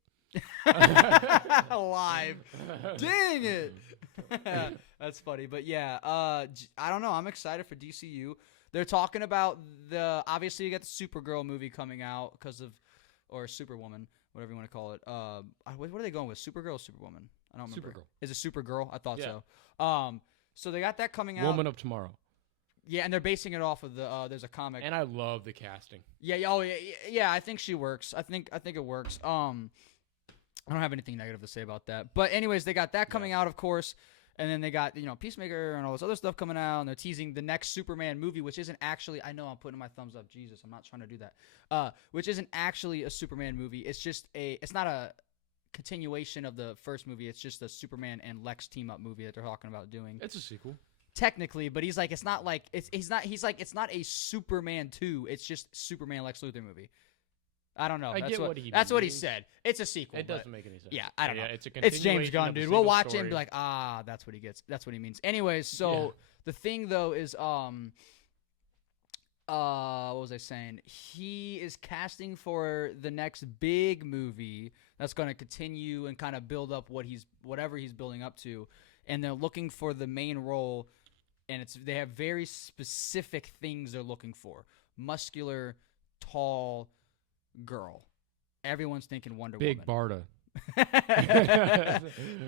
Live. Dang it. That's funny. But yeah, I don't know. I'm excited for DCU. They're talking about obviously you got the Supergirl movie coming out or Superwoman, whatever you want to call it. What are they going with? Supergirl or Superwoman? I don't remember. Supergirl. Is it Supergirl? I thought Yeah. so. So they got that coming out. Woman of Tomorrow. Yeah, and they're basing it off of there's a comic. And I love the casting. Yeah. I think she works. I think it works. I don't have anything negative to say about that. But anyways, they got that coming out, of course, and then they got Peacemaker and all this other stuff coming out, and they're teasing the next Superman movie, which isn't actually. I know I'm putting my thumbs up. Jesus, I'm not trying to do that. Which isn't actually a Superman movie. It's just it's not a continuation of the first movie. It's just a Superman and Lex team up movie that they're talking about doing. It's a sequel. Technically, but he's like, it's not like he's like it's not a Superman 2. It's just Superman Lex Luthor movie. I don't know. That's what he means. said. It's a sequel. It doesn't make any sense. Yeah, I don't know. It's a It's James continuation Gunn, of a dude. single We'll watch it story. and be like, that's what he gets. That's what he means. Anyways, so the thing though is, what was I saying? He is casting for the next big movie that's going to continue and kind of build up whatever he's building up to, and they're looking for the main role, and they have very specific things they're looking for: muscular, tall girl. Everyone's thinking Wonder Big Woman. Barda.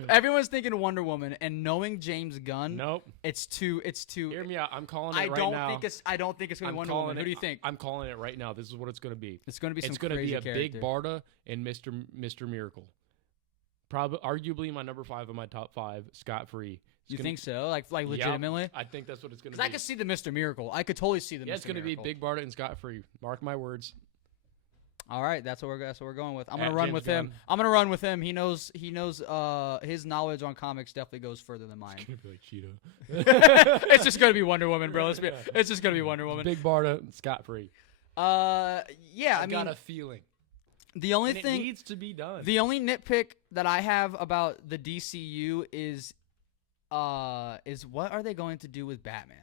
Everyone's thinking Wonder Woman, and knowing James Gunn, Nope. it's too. Hear me out. I'm calling it I right don't now. think it's. I don't think it's going to be Wonder Woman. Who do you think? I'm calling it right now. This is what it's going to be. It's going to be some It's going to crazy be a character. big Barda and Mr. Miracle. Probably, arguably my number 5 of my top 5. Scott Free. You think so? Like legitimately? I think that's what it's going to Because be. I could see the Mr. Miracle. I could totally see the Mr. Miracle. It's going to be Big Barda and Scott Free. Mark my words. All right, that's what we're going with. I'm At gonna run James with Gunn. him. I'm gonna run with him. He knows. His knowledge on comics definitely goes further than mine. It's going to be like Cheetah. It's just gonna be Wonder Woman, bro. It's just gonna be Wonder Woman. Big Barda and Scott Free. Yeah. I got mean, a feeling. the only And thing, it needs to be done. the only nitpick that I have about the DCU is what are they going to do with Batman?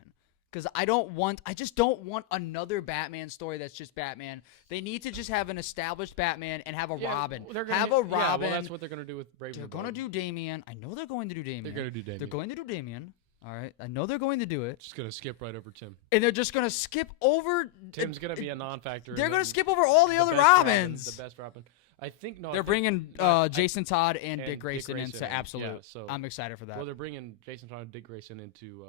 Because I just don't want another Batman story that's just Batman. They need to just have an established Batman and have a Robin. Have a Robin. Yeah, well, that's what they're going to do with Brave. They're going to do Damian. I know they're going to do Damian. They're going to do Damian. They're going to do Damian. All right. I know they're going to do it. Just going to skip right over Tim. And they're just going to skip over. Tim's going to be a non-factor. They're going to skip over all the other Robins. The best Robin. I think they're bringing Jason Todd and Dick Grayson into yeah, Absolute. so, I'm excited for that. Well, they're bringing Jason Todd and Dick Grayson into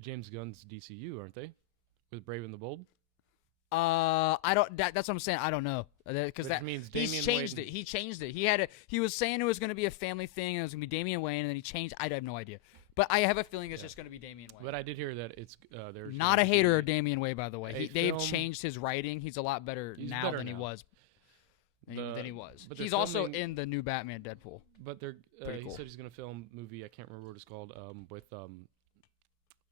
James Gunn's DCU, aren't they? With Brave and the Bold. I don't. That's what I'm saying. I don't know because that means he's Damian changed Wayne. it. He changed it. He was saying it was going to be a family thing and it was going to be Damian Wayne, and then he changed. I have no idea, but I have a feeling it's just going to be Damian Wayne. But I did hear that it's there's Not a hater of Damian Wayne, by the way. They've film- changed his writing. He's a lot better He's now better than he now. was. Than he was. but they're He's also filming- in the new Batman Deadpool. But they're Pretty he cool. said he's going to film a movie. I can't remember what it's called. With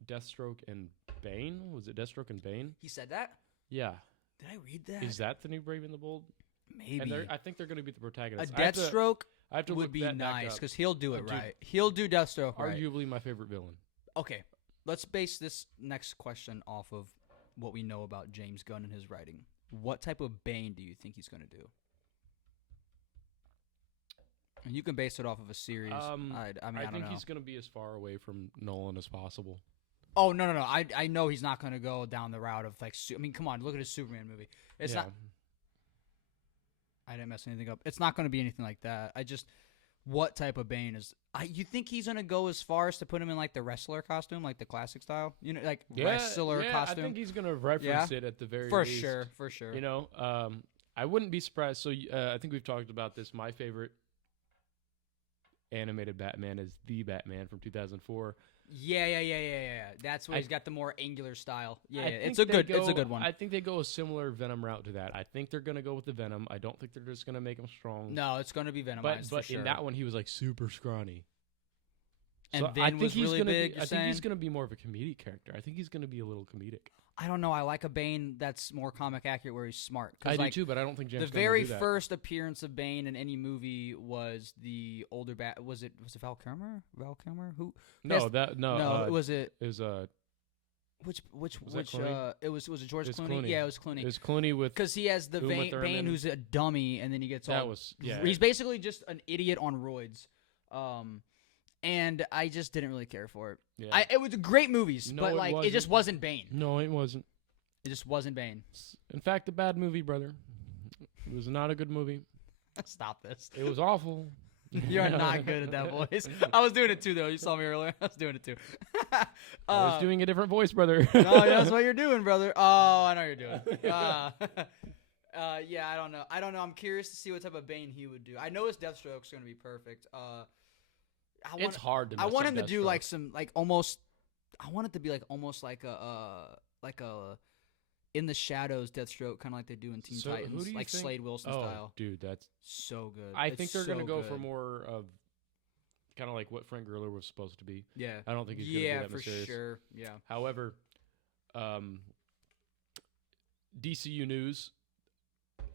Deathstroke and Bane. Was it Deathstroke and Bane? He said that? Yeah. Did I read that? Is that the new Brave and the Bold? Maybe. And I think they're going to be the A protagonists. Deathstroke I have to would look be that back nice up. because he'll do it Dude, right. He'll do Deathstroke right. Arguably my favorite villain. Okay, let's base this next question off of what we know about James Gunn and his writing. What type of Bane do you think he's going to do? And you can base it off of a series. I mean, I don't think know. he's going to be as far away from Nolan as possible. Oh no. I know he's not going to go down the route of like. I mean, come on, look at his Superman movie. It's not. I didn't mess anything up. It's not going to be anything like that. What type of Bane is? You think he's going to go as far as to put him in like the wrestler costume, like the classic style? You know, like wrestler costume. I think he's going to reference it at the very for least. For sure. You know, I wouldn't be surprised. So I think we've talked about this. My favorite animated Batman is the Batman from 2004. Yeah. That's why he's got the more angular style. Yeah, I it's think a good one. I think they go a similar Venom route to that. I think they're going to go with the Venom. I don't think they're just going to make him strong. No, it's going to be Venomized But for sure. in that one, he was like super scrawny. And so then I think was he's really gonna big. Be, I think he's going to be more of a comedic character. I think he's going to be a little comedic. I don't know. I like a Bane that's more comic accurate, where he's smart. I do too, but I don't think James the Gunn will very do that. first appearance of Bane in any movie was the older Bat. Was it Val Kilmer? Who? No, was it? It was Which Was that Clooney? was it George It was Clooney? Clooney. Yeah, it was Clooney. It was Clooney with Because he has the Uma Bane Thurman. who's a dummy, and then he gets that all. was yeah. He's basically just an idiot on roids. And I just didn't really care for it. Yeah. It was great movies, No, but it like it wasn't. just wasn't Bane. No, it wasn't. It just wasn't Bane. In fact, a bad movie, brother. It was not a good movie. Stop this. It was awful. You're not good at that voice. I was doing it too, though. You saw me earlier. I was doing it too. I was doing a different voice, brother. No, that's what you're doing, brother. Oh, I know what you're doing. Yeah, I don't know. I'm curious to see what type of Bane he would do. I know his Deathstroke's going to be perfect. It's hard to. I mess want up him to do Deathstroke. like some like almost. I want it to be like almost like a in the shadows Deathstroke, kind of like they do in Teen So, who Titans, do you like think? Slade Wilson Oh, style. dude, that's. So good. I It's think they're so gonna go good. for more of, kind of like what Frank Griller was supposed to be. Yeah. I don't think he's gonna be that for mysterious. sure. Yeah. However, DCU news,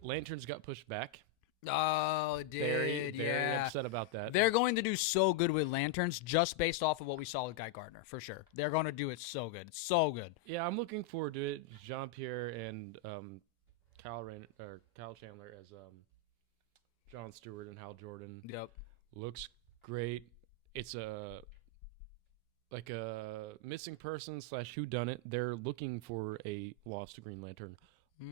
Lanterns got pushed back. Oh, it did. Very upset about that. They're going to do so good with lanterns just based off of what we saw with Guy Gardner, for sure. They're going to do it so good. It's so good. Yeah, I'm looking forward to it. Jean-Pierre and Kyle Chandler as Jon Stewart and Hal Jordan. Yep. Looks great. It's a missing person / whodunit. They're looking for a lost Green Lantern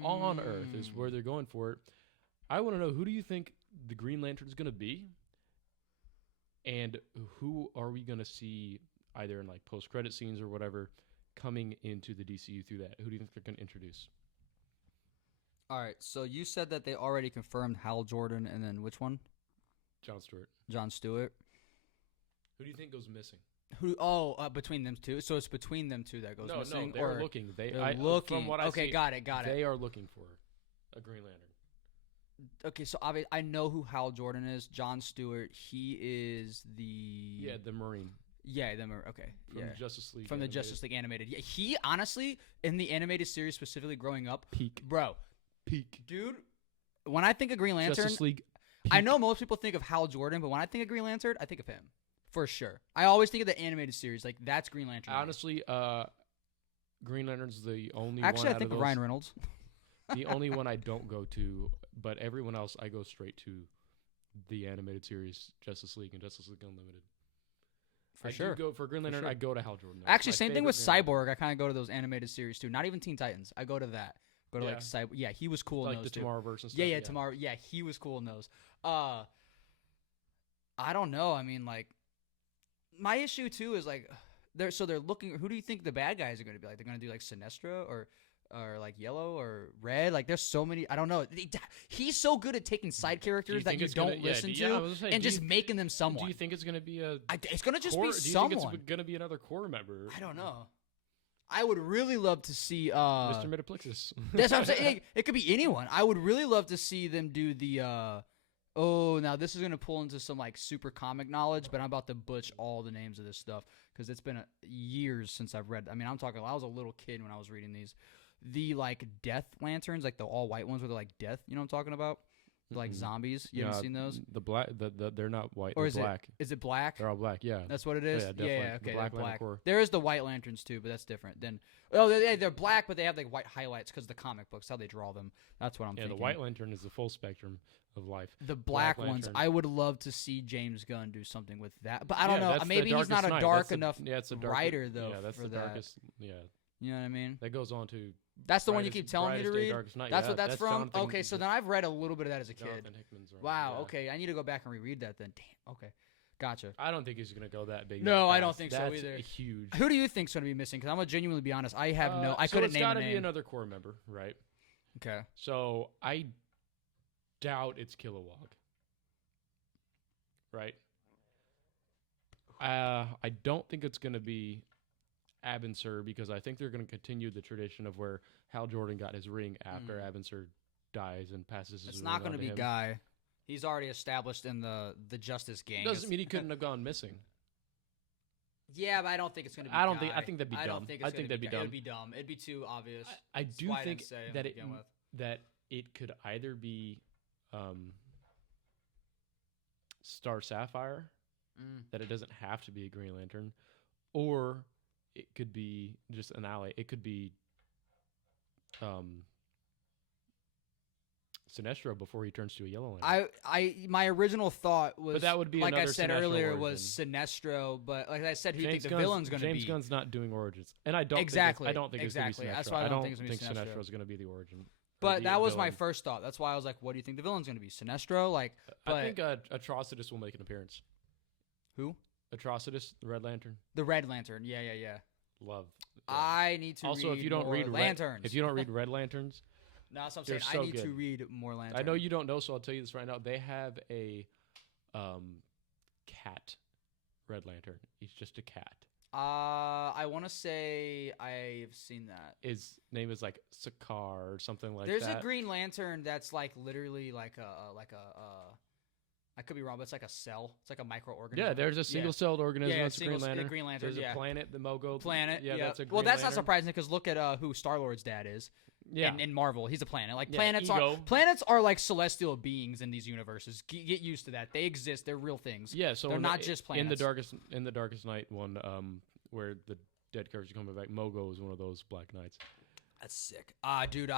on Earth is where they're going for it. I want to know, who do you think the Green Lantern is going to be? And who are we going to see either in like post-credit scenes or whatever coming into the DCU through that? Who do you think they're going to introduce? All right, so you said that they already confirmed Hal Jordan and then which one? Jon Stewart. Jon Stewart. Who do you think goes missing? Who? Oh, between them two. So it's between them two that goes missing. No, they're looking. They're looking. From what I see, got it. They are looking for a Green Lantern. Okay, so I know who Hal Jordan is. Jon Stewart. He is the the Marine. Yeah, okay. From the Justice League. From the Justice League animated. Yeah, he honestly in the animated series specifically growing up. Peak, dude. When I think of Green Lantern, Justice League. I know most people think of Hal Jordan, but when I think of Green Lantern, I think of him for sure. I always think of the animated series, like that's Green Lantern. Honestly, Green Lantern's the only. Actually, one I think of Ryan Reynolds. The only one I don't go to, but everyone else I go straight to the animated series, Justice League and Justice League Unlimited. For sure. Do go for Green Lantern. Sure. I go to Hal Jordan. Actually, same thing with Cyborg. I kind of go to those animated series too. Not even Teen Titans. I go to that. Go to like Cyborg. Yeah, he was cool in like those the too. Tomorrowverse and stuff. Yeah, Tomorrow. Yeah, he was cool in those. I don't know. I mean, like, my issue too is like, they're looking. Who do you think the bad guys are going to be? Like, they're going to do like Sinestro or like Yellow or Red. Like, there's so many. I don't know. He's so good at taking side characters that you don't listen to and just making them someone. Do you think it's going to be it's going to just core, be someone? Do you think it's going to be another core member? I don't know. I would really love to see Mr. Metaplexus. That's what I'm saying. It could be anyone. I would really love to see them do the now this is going to pull into some like super comic knowledge, but I'm about to butch all the names of this stuff because it's been years since I've read. I mean, I'm talking, I was a little kid when I was reading these. The like Death Lanterns, like the all white ones where they're like death, you know what I'm talking about? Like zombies. You haven't seen those? The black, they're not white. Or they're black. Is it black? They're all black. Yeah, that's what it is. Yeah, definitely. Okay, the black. black. Core. There is the white lanterns too, but that's different. Then they're black, but they have like white highlights because the comic books how they draw them. That's what I'm thinking. Yeah, the white lantern is the full spectrum of life. The black ones, I would love to see James Gunn do something with that, but I don't know. Maybe he's not a dark enough writer though. Yeah, that's for the that. darkest. Yeah, you know what I mean. That goes on to. That's the one you keep telling me to read. That's what that's from. Jonathan, okay, so then I've read a little bit of that as a kid. Wow. Yeah. Okay, I need to go back and reread that then. Damn. Okay, gotcha. I don't think he's gonna go that big. No, I don't think so That's either. Huge. Who do you think's gonna be missing? Because I'm gonna genuinely be honest. I have no. I couldn't name a name. It's gotta be another core member, right? Okay. So I doubt it's Kilowog. Right. I don't think it's gonna be Abin Sur because I think they're going to continue the tradition of where Hal Jordan got his ring after Abin Sur dies and passes his ring. It's not going to be him. Guy. He's already established in the Justice Gang. Doesn't mean he couldn't have gone missing. Yeah, but I don't think it's going to be. I think that'd be dumb. I don't think it's that'd be dumb. It'd be dumb. It'd be too obvious. I do think that that it could either be Star Sapphire, that it doesn't have to be a Green Lantern, or it could be just an ally. It could be Sinestro before he turns to a Yellow Lantern. My original thought was, but that would be like I said Sinestro earlier, origin. was Sinestro. But like I said, who do you think the Gunn's, villain's going to be? James Gunn's not doing origins, and I don't exactly. I don't think it's going to be Sinestro. That's why I don't think Sinestro is going to be the origin. But that was my first thought. That's why I was like, what do you think the villain's going to be? Sinestro? Like, I think Atrocitus will make an appearance. Who? Atrocitus, the Red Lantern. The Red Lantern. Yeah. Love. I need to also, read if you don't more read Lanterns. if you don't read Red Lanterns, no, that's what I'm saying. so I need good. to read more Lanterns. I know you don't know, so I'll tell you this right now. They have a cat Red Lantern. He's just a cat. I want to say I've seen that. His name is like Sakar or something like There's that. a Green Lantern that's like literally like a I could be wrong, but it's like a cell. It's like a microorganism. Yeah, there's a single-celled organism. Yeah, that's a Green Lantern. Green Lantern. There's a planet, the Mogo planet. Yeah, that's a Green Well, that's Lantern. not surprising because look at who Star-Lord's dad is. Yeah. in Marvel. He's a planet. Like, Yeah, planets are like celestial beings in these universes. Get used to that. They exist. They're real things. Yeah, so they're not just planets. In the Darkest Night one, where the dead characters are coming back, Mogo is one of those Black Knights. That's sick. Dude,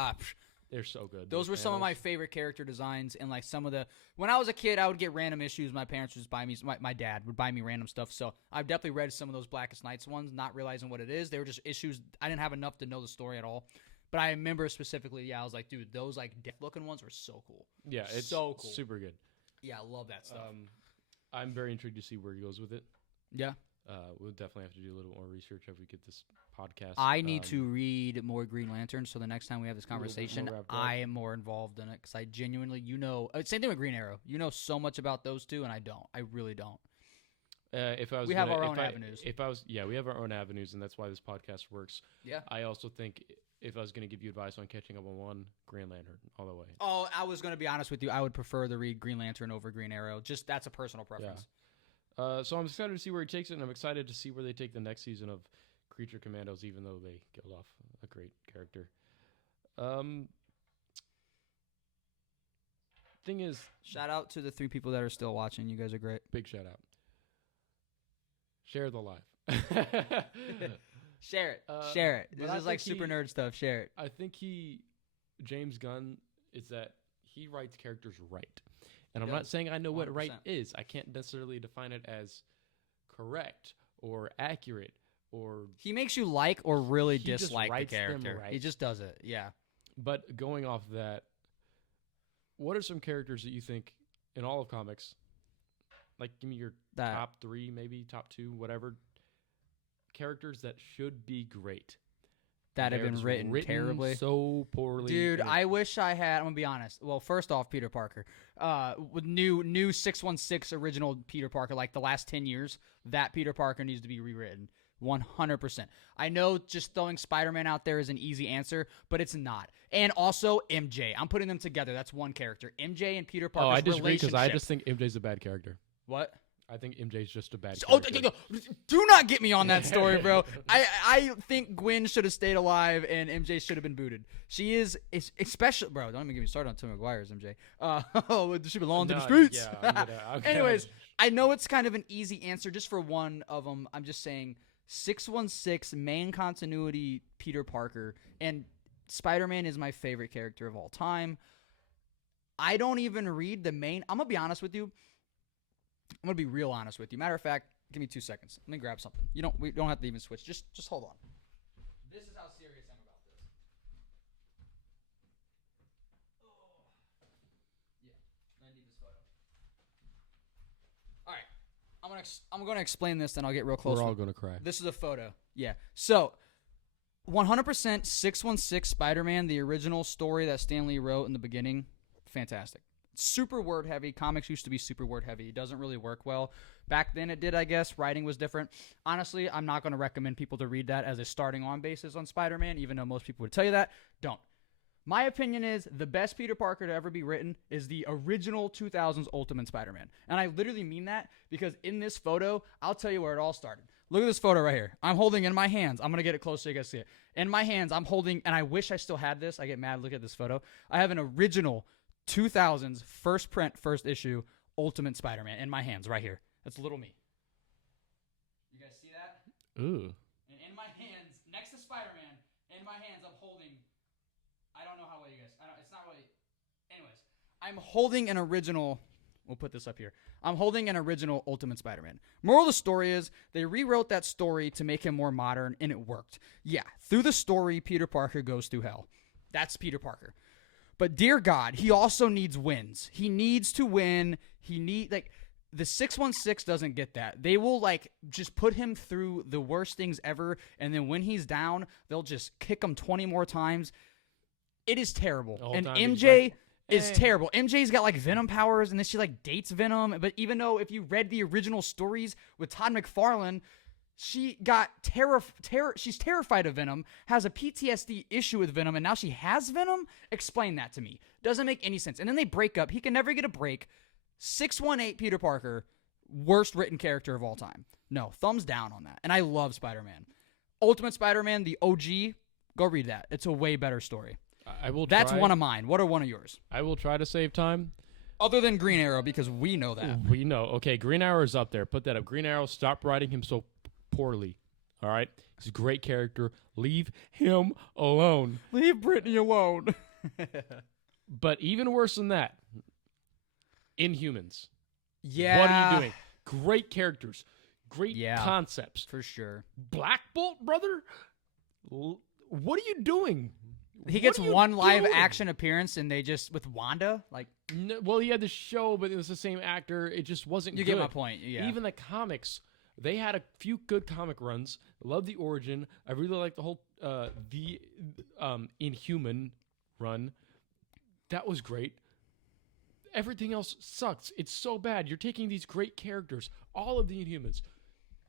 they're so good. those were some of my favorite character designs, and like some of the when I was a kid, I would get random issues. My parents would just buy me. My dad would buy me random stuff. So I've definitely read some of those Blackest Nights ones, not realizing what it is. They were just issues. I didn't have enough to know the story at all. But I remember specifically, yeah, I was like, dude, those like death-looking ones were so cool. Yeah, it's so cool. Super good. Yeah, I love that stuff. I'm very intrigued to see where he goes with it. Yeah. We'll definitely have to do a little more research if we get this podcast. I need to read more Green Lantern, so the next time we have this conversation, I am more involved in it because I genuinely, same thing with Green Arrow. You know so much about those two, and I don't. I really don't. We have our own avenues. We have our own avenues, and that's why this podcast works. Yeah. I also think if I was going to give you advice on catching up on one, Green Lantern all the way. Oh, I was going to be honest with you. I would prefer to read Green Lantern over Green Arrow. Just that's a personal preference. Yeah. So I'm excited to see where he takes it, and I'm excited to see where they take the next season of Creature Commandos, even though they killed off a great character. Thing is, shout out to the 3 people that are still watching. You guys are great. Big shout out. Share the live. Share it. Share it. This is like super nerd stuff. Share it. I think James Gunn, is that he writes characters right. And I'm not saying I know what 100%. right is. I can't necessarily define it as correct or accurate or... He makes you like or really He dislike just the writes them character. right. He just does it. Yeah. But going off that, what are some characters that you think in all of comics, like give me your top 3, maybe top 2, whatever, characters that should be great? That have been written terribly. So poorly. Dude, I wish I had, I'm going to be honest. Well, first off, Peter Parker. With new 616 original Peter Parker, like the last 10 years, that Peter Parker needs to be rewritten. 100%. I know just throwing Spider-Man out there is an easy answer, but it's not. And also MJ. I'm putting them together. That's one character. MJ and Peter Parker's I disagree because I relationship. just think MJ's a bad character. What? I think MJ's just a bad Oh, character. do not get me on that story, bro. I think Gwen should have stayed alive and MJ should have been booted. She is, especially, bro, don't even get me started on Tobey Maguire's MJ. She belongs to the streets. Yeah, Anyways, I know it's kind of an easy answer just for one of them. I'm just saying 616 main continuity Peter Parker, and Spider-Man is my favorite character of all time. I don't even read the main. I'm going to be honest with you. I'm going to be real honest with you. Matter of fact, give me 2 seconds. Let me grab something. We don't have to even switch. Just hold on. This is how serious I'm about this. Yeah, I need this photo. All right, I'm gonna explain this, then I'll get real close. We're all gonna cry. This is a photo. Yeah. So, 100% 616 Spider-Man, the original story that Stan Lee wrote in the beginning, fantastic. Super word heavy. Comics used to be super word heavy. It doesn't really work well. Back then it did, I guess. Writing was different. Honestly, I'm not going to recommend people to read that as a starting on basis on Spider-Man, even though most people would tell you that. Don't. My opinion is the best Peter Parker to ever be written is the original 2000s Ultimate Spider-Man. And I literally mean that because in this photo, I'll tell you where it all started. Look at this photo right here. I'm holding in my hands. I'm going to get it close so you guys see it. In my hands, I'm holding, and I wish I still had this. I get mad. Look at this photo. I have an original 2000s first print, first issue Ultimate Spider-Man in my hands right here. That's little me. You guys see that? Ooh. And in my hands, next to Spider-Man, in my hands, I'm holding. I don't know how well you guys. It's not really. Anyways, I'm holding an original. We'll put this up here. I'm holding an original Ultimate Spider-Man. Moral of the story is they rewrote that story to make him more modern, and it worked. Yeah, through the story, Peter Parker goes through hell. That's Peter Parker. But dear God, he also needs wins. He needs to win. The 616 doesn't get that. They will just put him through the worst things ever, and then when he's down, they'll just kick him 20 more times. It is terrible. And MJ is terrible. MJ's got Venom powers, and then she dates Venom. But even though if you read the original stories with Todd McFarlane, she got she's terrified of Venom, has a PTSD issue with Venom, and now she has Venom? Explain that to me. Doesn't make any sense. And then they break up. He can never get a break. 618 Peter Parker, worst written character of all time. No, thumbs down on that. And I love Spider-Man. Ultimate Spider-Man, the OG, go read that. It's a way better story. I will. That's try, one of mine. What are one of yours? I will try to save time. Other than Green Arrow, because we know that. We know. Okay, Green Arrow is up there. Put that up. Green Arrow. Stop writing him so poorly. All right, he's a great character. Leave him alone. Leave Brittany alone. But even worse than that, Inhumans. Yeah. What are you doing? Great characters. Great concepts. For sure. Black Bolt, brother? What are you doing? He gets one live action appearance and they just, with Wanda, like. No, well, he had the show, but it was the same actor. It just wasn't good. You get my point, yeah. Even the comics, they had a few good comic runs. Love the origin. I really like the whole Inhuman run. That was great. Everything else sucks. It's so bad. You're taking these great characters, all of the Inhumans,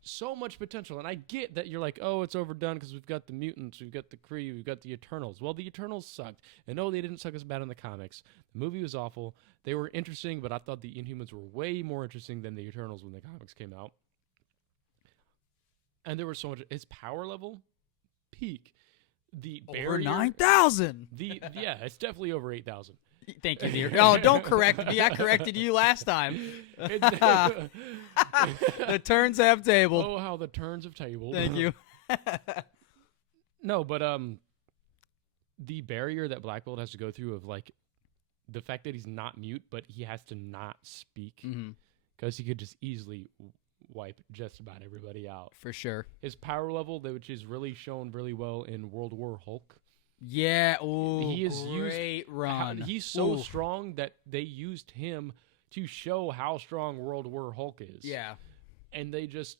so much potential. And I get that you're like, oh, it's overdone because we've got the mutants, we've got the Kree, we've got the Eternals. Well, the Eternals sucked. And no, they didn't suck as bad in the comics. The movie was awful. They were interesting, but I thought the Inhumans were way more interesting than the Eternals when the comics came out. And there was so much. His power level, peak. The Over barrier, 9,000. Yeah, it's definitely over 8,000. Thank you, dear. Oh, don't correct me. I corrected you last time. The turns have tabled. Oh, how the turns have tabled. Thank you. No, but the barrier that Black Bolt has to go through of like the fact that he's not mute, but he has to not speak because he could just easily wipe just about everybody out. For sure. His power level, which is really shown really well in World War Hulk. Yeah, ooh, he is great run. He's so strong that they used him to show how strong World War Hulk is. Yeah. And they just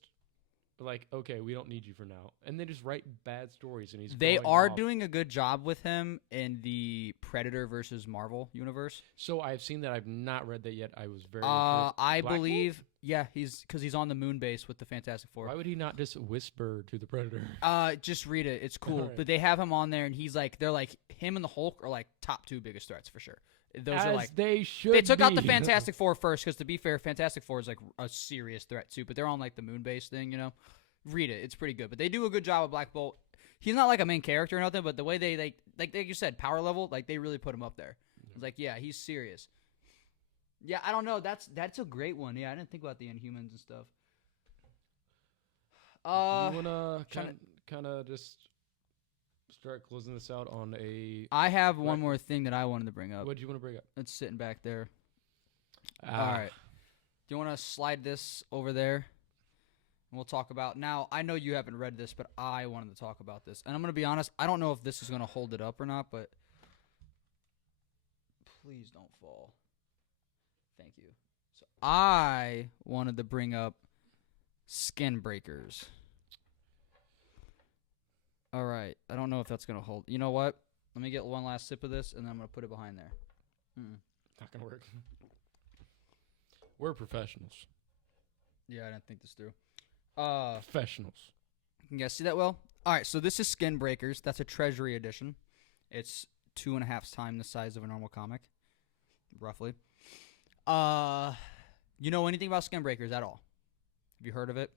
were like, okay, we don't need you for now. And they just write bad stories. And they are doing a good job with him in the Predator versus Marvel universe. So I've seen that. I've not read that yet. I was very I believe, because he's on the moon base with the Fantastic Four. Why would he not just whisper to the Predator? Just read it. It's cool. Right. But they have him on there, and he's like, they're like, him and the Hulk are like top 2 biggest threats for sure. Those are like they should. They took out the Fantastic Four first, because to be fair, Fantastic Four is like a serious threat too. But they're on like the moon base thing, you know. Read it. It's pretty good. But they do a good job with Black Bolt. He's not like a main character or nothing, but the way they like you said, power level, like they really put him up there. It's like, yeah, he's serious. Yeah, I don't know. That's a great one. Yeah, I didn't think about the Inhumans and stuff. You wanna kind of just start closing this out on a. I have one more thing that I wanted to bring up. What do you want to bring up? It's sitting back there. All right. Do you want to slide this over there? And we'll talk about now. I know you haven't read this, but I wanted to talk about this, and I'm gonna be honest. I don't know if this is gonna hold it up or not, but please don't fall. Thank you. So I wanted to bring up Skin Breakers. All right. I don't know if that's gonna hold. You know what? Let me get one last sip of this, and then I'm gonna put it behind there. Not gonna work. We're professionals. Yeah, I didn't think this through. Professionals. You guys see that well? All right, so this is Skin Breakers. That's a Treasury edition. It's 2.5 times the size of a normal comic, roughly. You know anything about Skin Breakers at all? Have you heard of it?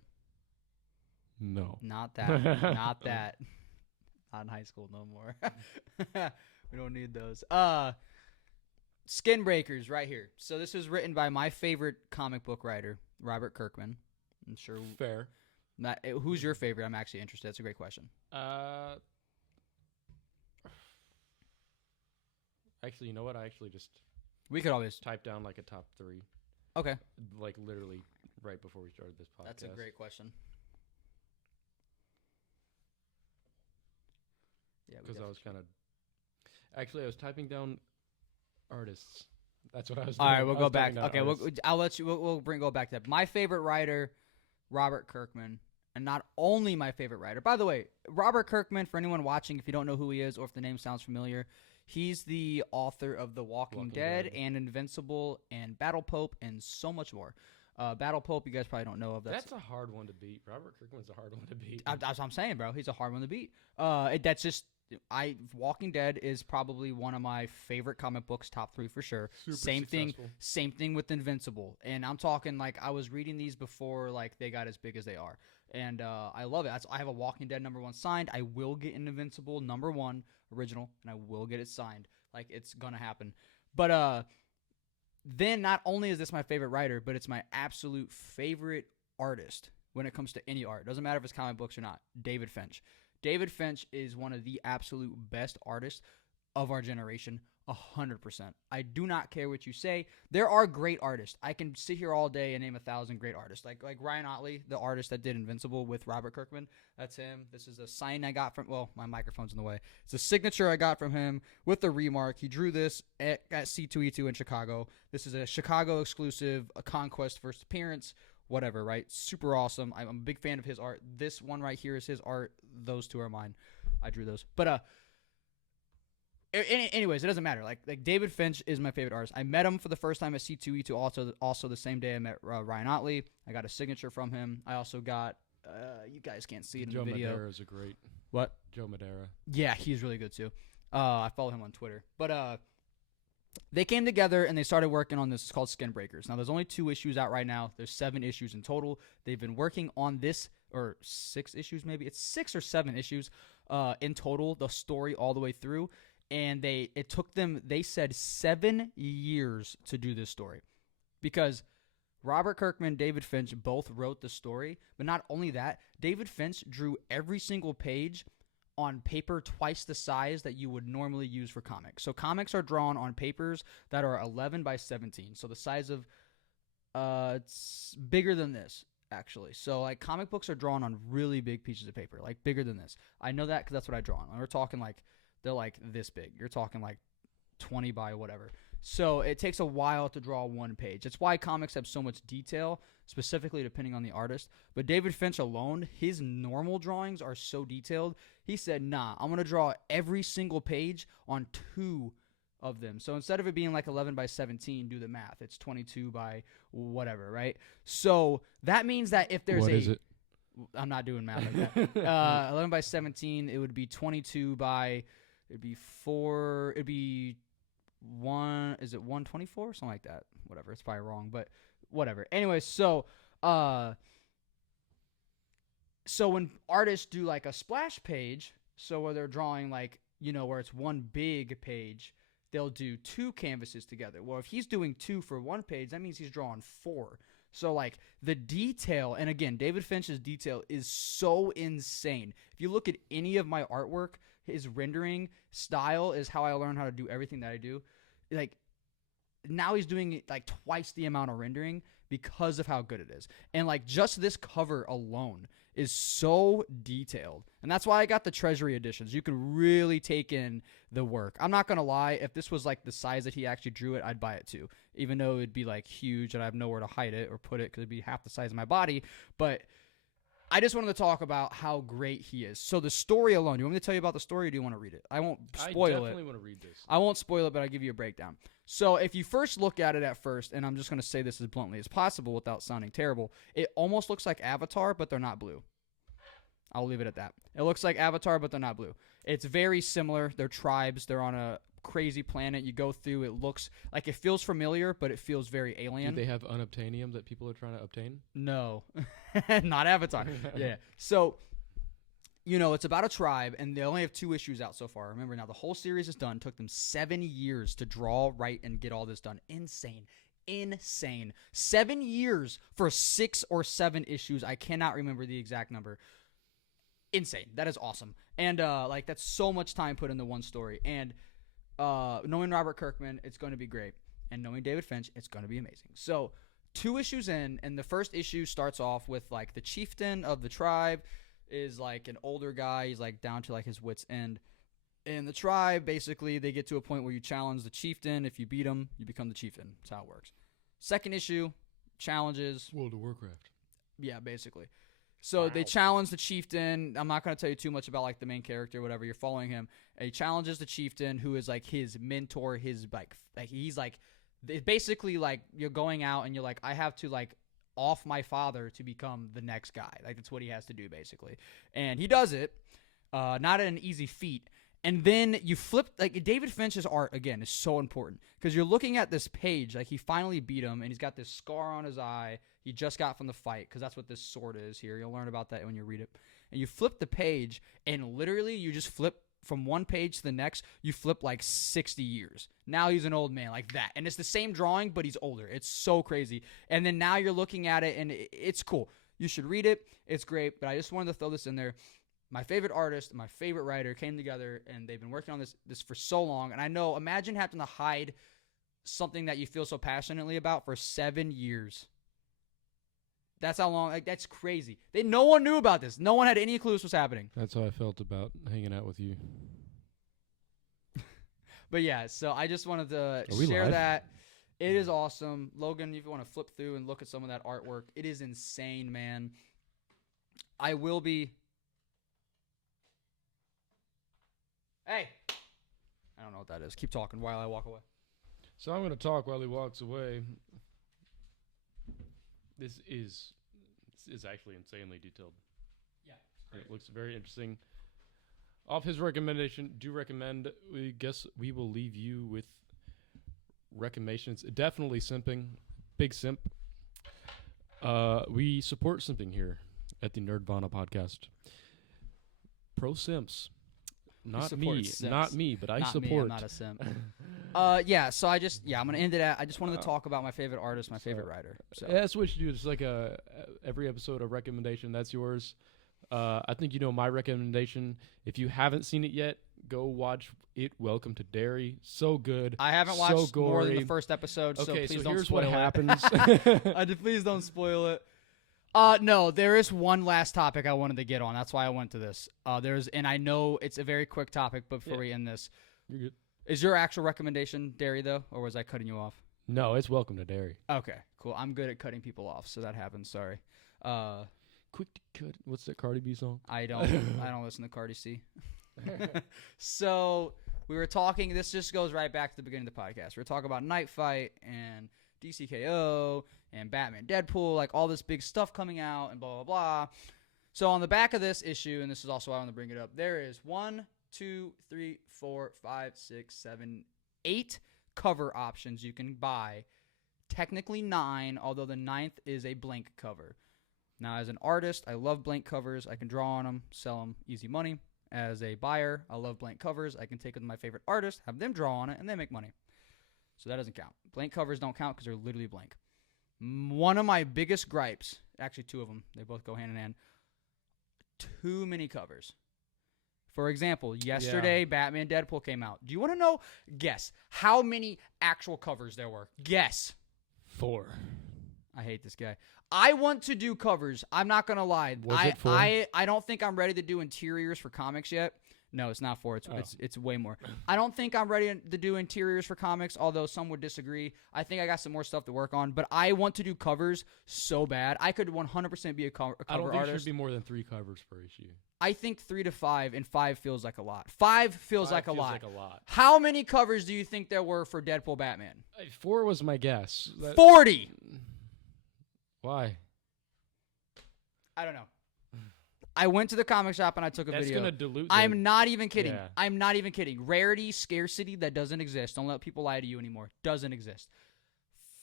No. Not that. Not that. Not in high school no more. We don't need those. Skin Breakers right here. So this was written by my favorite comic book writer, Robert Kirkman. I'm sure. Fair. Who's your favorite? I'm actually interested. That's a great question. Actually, you know what? I actually just We could always. typed down like a top 3. Okay. Like literally right before we started this podcast. That's a great question. Yeah, because I was kind of. Actually, I was typing down artists. That's what I was. All doing. right, we'll I go was back. typing down Okay, artists. I'll let you. We'll go back to that. My favorite writer, Robert Kirkman, and not only my favorite writer. By the way, Robert Kirkman. For anyone watching, if you don't know who he is or if the name sounds familiar, he's the author of The Walking Dead and Invincible and Battle Pope and so much more. Battle Pope, you guys probably don't know of. That's a hard one to beat. Robert Kirkman's a hard one to beat. That's what I'm saying, bro. He's a hard one to beat. That's just Walking Dead is probably one of my favorite comic books, top 3 for sure. Super Same successful. thing with Invincible. And I'm talking like I was reading these before like they got as big as they are. And I love it. I have a Walking Dead #1 signed. I will get an Invincible #1 original, and I will get it signed. Like, it's gonna happen. But then not only is this my favorite writer, but it's my absolute favorite artist when it comes to any art. Doesn't matter if it's comic books or not. David Finch. David Finch is one of the absolute best artists of our generation, 100%. I do not care what you say. There are great artists. I can sit here all day and name 1,000 great artists. Like Ryan Otley, the artist that did Invincible with Robert Kirkman. That's him. This is a sign I got from, well, my microphone's in the way. It's a signature I got from him with the remark. He drew this at C2E2 in Chicago. This is a Chicago exclusive, a Conquest first appearance. Whatever, right? Super awesome. I'm a big fan of his art. This one right here is his art. Those two are mine. I drew those. But anyways, it doesn't matter. Like David Finch is my favorite artist. I met him for the first time at C2E2. Also the same day I met Ryan Otley. I got a signature from him. I also got you guys can't see it in the video. Joe Madera is a great. What? Joe Madera. Yeah, he's really good too. I follow him on Twitter. But they came together and they started working on this. It's called Skin Breakers. Now, there's only 2 issues out right now. There's 7 issues in total. They've been working on this, or 6 issues maybe. It's 6 or 7 issues in total, the story all the way through. And it took them, they said, 7 years to do this story. Because Robert Kirkman, David Finch both wrote the story. But not only that, David Finch drew every single page on paper twice the size that you would normally use for comics. So comics are drawn on papers that are 11 by 17. So the size of, it's bigger than this, actually. So like comic books are drawn on really big pieces of paper, like bigger than this. I know that because that's what I draw on. We're talking like, they're like this big. You're talking like 20 by whatever. So it takes a while to draw one page. That's why comics have so much detail, specifically depending on the artist. But David Finch alone, his normal drawings are so detailed. He said, nah, I'm going to draw every single page on 2 of them. So instead of it being like 11 by 17, do the math. It's 22 by whatever, right? So that means that if there's What is it? I'm not doing math like that. 11 by 17, it would be 22 by, it'd be 4, it'd be 1, is it 124? Something like that. Whatever. It's probably wrong, but whatever. Anyway, so when artists do like a splash page, so where they're drawing like, you know, where it's one big page, they'll do 2 canvases together. Well, if he's doing 2 for one page, that means he's drawing 4. So like the detail, and again, David Finch's detail is so insane. If you look at any of my artwork, his rendering style is how I learned how to do everything that I do. Like now he's doing like twice the amount of rendering because of how good it is. And like just this cover alone is so detailed. And that's why I got the Treasury editions. You can really take in the work. I'm not going to lie. If this was like the size that he actually drew it, I'd buy it too. Even though it'd be like huge and I have nowhere to hide it or put it because it'd be half the size of my body. But I just wanted to talk about how great he is. So the story alone, do you want me to tell you about the story or do you want to read it? I won't spoil it. I definitely want to read this. I won't spoil it, but I'll give you a breakdown. So if you first look at it at first, and I'm just going to say this as bluntly as possible without sounding terrible, it almost looks like Avatar, but they're not blue. I'll leave it at that. It looks like Avatar, but they're not blue. It's very similar. They're tribes. They're on a crazy planet. You go through, it looks like it feels familiar, but it feels very alien. Do they have unobtainium that people are trying to obtain? No. Not Avatar. Yeah. So, you know, it's about a tribe, and they only have 2 issues out so far. Remember, now the whole series is done. It took them 7 years to draw, write, and get all this done. Insane. 7 years for 6 or 7 issues. I cannot remember the exact number. Insane. That is awesome. And, like, that's so much time put into one story. And knowing Robert Kirkman, it's going to be great. And knowing David Finch, it's going to be amazing. So 2 issues in, and the first issue starts off with, like, the chieftain of the tribe is, like, an older guy. He's, like, down to, like, his wit's end. And the tribe, basically, they get to a point where you challenge the chieftain. If you beat him, you become the chieftain. That's how it works. Second issue, challenges. World of Warcraft. Yeah, basically. So they challenge the chieftain. I'm not going to tell you too much about like the main character, whatever. You're following him. And he challenges the chieftain, who is like his mentor. His like he's like basically like you're going out and you're like, I have to like off my father to become the next guy. Like that's what he has to do basically. And he does it. Not an easy feat. And then you flip, like David Finch's art, again, is so important because you're looking at this page, like he finally beat him and he's got this scar on his eye he just got from the fight because that's what this sword is here. You'll learn about that when you read it. And you flip the page and literally you just flip from one page to the next, you flip like 60 years. Now he's an old man like that. And it's the same drawing, but he's older. It's so crazy. And then now you're looking at it and it's cool. You should read it. It's great. But I just wanted to throw this in there. My favorite artist, my favorite writer came together, and they've been working on this for so long. And I know, imagine having to hide something that you feel so passionately about for 7 years. That's how long. Like, that's crazy. No one knew about this. No one had any clue this was happening. That's how I felt about hanging out with you. But yeah, so I just wanted to Are we share live? that. It is awesome. Logan, if you want to flip through and look at some of that artwork, it is insane, man. I will be... Hey! I don't know what that is. Keep talking while I walk away. So I'm going to talk while he walks away. This is actually insanely detailed. Yeah. It looks very interesting. Off his recommendation, do recommend. We guess we will leave you with recommendations. Definitely simping. Big simp. We support simping here at the Nerd-Vana podcast. Pro simps. Not me, but I Not support. Me, I'm not a simp. Yeah, so I'm going to end it at, I just wanted to talk about my favorite artist, my favorite writer. So. Yeah, that's what you do. It's like every episode a recommendation. That's yours. I think you know my recommendation. If you haven't seen it yet, go watch it. Welcome to Derry. So good. I haven't watched more than the first episode, so okay, please so don't here's spoil what it. happens. Please don't spoil it. No, there is one last topic I wanted to get on. That's why I went to this. And I know it's a very quick topic, but before we end this, You're good. is your actual recommendation Derry though, or was I cutting you off? No, it's Welcome to Derry. Okay, cool. I'm good at cutting people off, so that happens. Sorry. Quick to cut. What's that Cardi B song? I don't listen to Cardi C. So we were talking. This just goes right back to the beginning of the podcast. We were talking about Nightfight and DCKO and Batman Deadpool, like all this big stuff coming out and blah, blah, blah. So on the back of this issue, and this is also why I want to bring it up, there is 1, 2, 3, 4, 5, 6, 7, 8 cover options you can buy. Technically 9, although the 9th is a blank cover. Now, as an artist, I love blank covers. I can draw on them, sell them, easy money. As a buyer, I love blank covers. I can take it to my favorite artist, have them draw on it, and they make money. So that doesn't count. Blank covers don't count because they're literally blank. One of my biggest gripes, actually 2 of them, they both go hand in hand, too many covers. For example, yesterday, Batman Deadpool came out. Do you want to know? Guess how many actual covers there were. Guess. 4. I hate this guy. I want to do covers. I'm not going to lie. It 4? I don't think I'm ready to do interiors for comics yet. No, it's not 4. It's way more. I don't think I'm ready to do interiors for comics, although some would disagree. I think I got some more stuff to work on, but I want to do covers so bad. I could 100% be a cover artist. I don't think there should be more than 3 covers per issue. I think 3 to 5, and 5 feels like a lot. 5 feels like a lot. Like a lot. How many covers do you think there were for Deadpool Batman? 4 was my guess. 40! Why? I don't know. I went to the comic shop and I took a video. That's going to dilute I'm not even kidding. Yeah. I'm not even kidding. Rarity, scarcity, that doesn't exist. Don't let people lie to you anymore. Doesn't exist.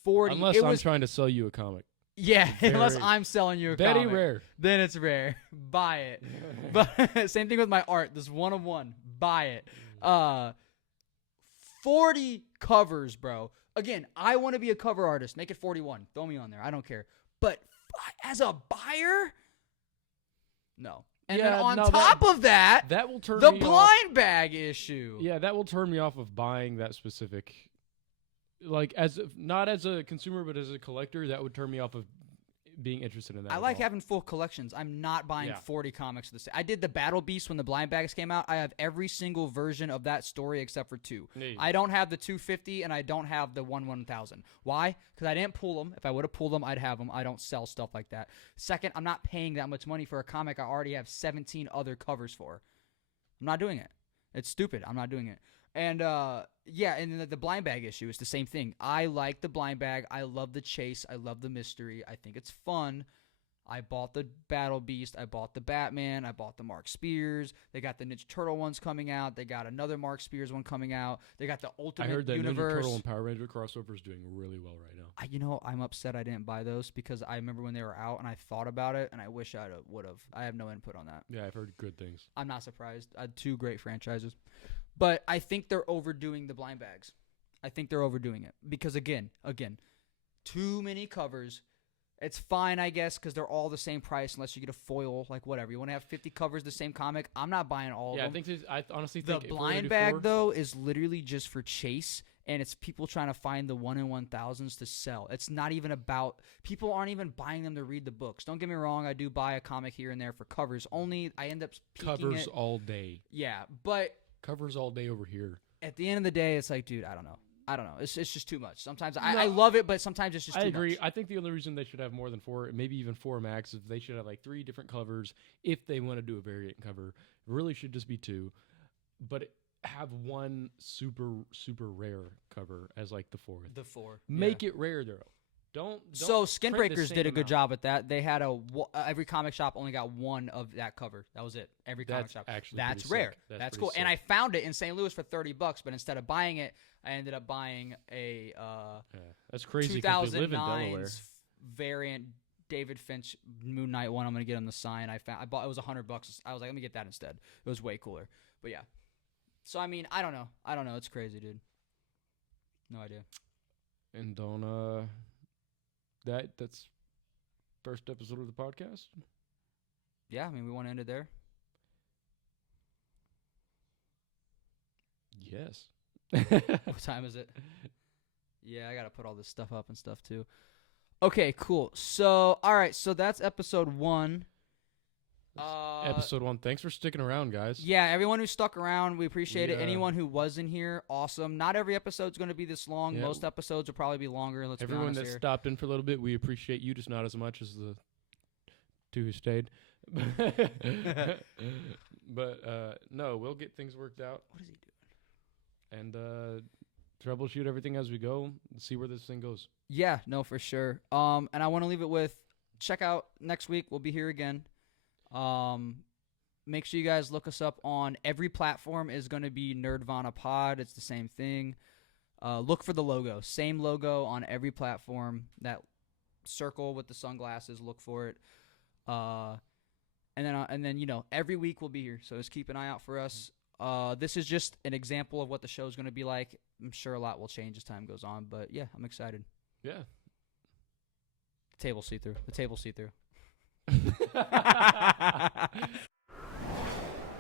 40. Unless I'm trying to sell you a comic. Yeah, unless I'm selling you a comic. Very rare. Then it's rare. Buy it. But same thing with my art. This 1 of 1. Buy it. 40 covers, bro. Again, I want to be a cover artist. Make it 41. Throw me on there. I don't care. But as a buyer, no. And then on top of that, will turn the me blind bag issue. Yeah, that will turn me off of buying that specific. Like not as a consumer, but as a collector, that would turn me off of being interested in that. I at like all. having full collections. I'm not buying 40 comics. I did the Battle Beast when the blind bags came out. I have every single version of that story except for 2. Neat. I don't have the 250 and I don't have the 1000. Why? Because I didn't pull them. If I would have pulled them, I'd have them. I don't sell stuff like that. Second, I'm not paying that much money for a comic I already have 17 other covers for. I'm not doing it. It's stupid. I'm not doing it. And, and the blind bag issue is the same thing. I like the blind bag. I love the chase. I love the mystery. I think it's fun. I bought the Battle Beast. I bought the Batman. I bought the Mark Spears. They got the Ninja Turtle ones coming out. They got another Mark Spears one coming out. They got the Ultimate I heard that Universe. Ninja Turtle and Power Ranger crossover is doing really well right now. I'm upset I didn't buy those because I remember when they were out and I thought about it and I wish I would have. I have no input on that. Yeah, I've heard good things. I'm not surprised. I had 2 great franchises. But I think they're overdoing the blind bags. I think they're overdoing it because, again, too many covers. It's fine, I guess, because they're all the same price unless you get a foil, like whatever. You want to have 50 covers the same comic? I'm not buying all of them. I honestly The think if we're gonna blind do bag, 4, though, is literally just for chase, and it's people trying to find the 1 in 1,000s to sell. It's not even about – people aren't even buying them to read the books. Don't get me wrong. I do buy a comic here and there for covers only. I end up peeking covers it. all day. Yeah, but Covers all day over here. at the end of the day, it's like, dude, I don't know. It's just too much. Sometimes I love it, but sometimes it's just too much. I agree. I think the only reason they should have more than 4, maybe even 4 max, is they should have like 3 different covers if they want to do a variant cover. It really should just be 2, but have one super rare cover as like the 4th. The 4. Make it rare though. Don't So print the Skinbreakers same did a good amount. job at that. They had every comic shop only got 1 of that cover. That was it. Every comic That's shop. actually That's pretty rare. sick. That's pretty cool. And I sick. found it in St. Louis for $30, but instead of buying it, I ended up buying a Yeah, that's crazy because they live in Delaware. 2009's variant David Finch Moon Knight one. I'm gonna get him to sign. I bought it was $100. I was like, let me get that instead. It was way cooler. But yeah. So I mean, I don't know. It's crazy, dude. No idea. And on that's first episode of the podcast. Yeah, I mean, we want to end it there. Yes. What time is it? Yeah, I gotta put all this stuff up and stuff too. Okay, cool. So, all right, so that's episode 1. Episode 1. Thanks for sticking around, guys. Yeah, everyone who stuck around, we appreciate it. Yeah. Anyone who was in here, awesome. Not every episode's going to be this long. Yeah. Most episodes will probably be longer. Let's be Everyone honest that here. stopped in for a little bit, we appreciate you, just not as much as the 2 who stayed. But no, we'll get things worked out. What is he doing? And troubleshoot everything as we go and see where this thing goes. Yeah, no, for sure. And I want to leave it with, check out next week. We'll be here again. Make sure you guys look us up on every platform is going to be Nerd-Vana Pod. It's the same thing. Look for the logo. Same logo on every platform. That circle with the sunglasses, look for it. And then, you know, every week we'll be here. So just keep an eye out for us. This is just an example of what the show is going to be like. I'm sure a lot will change as time goes on, but yeah, I'm excited. Yeah. The table see-through.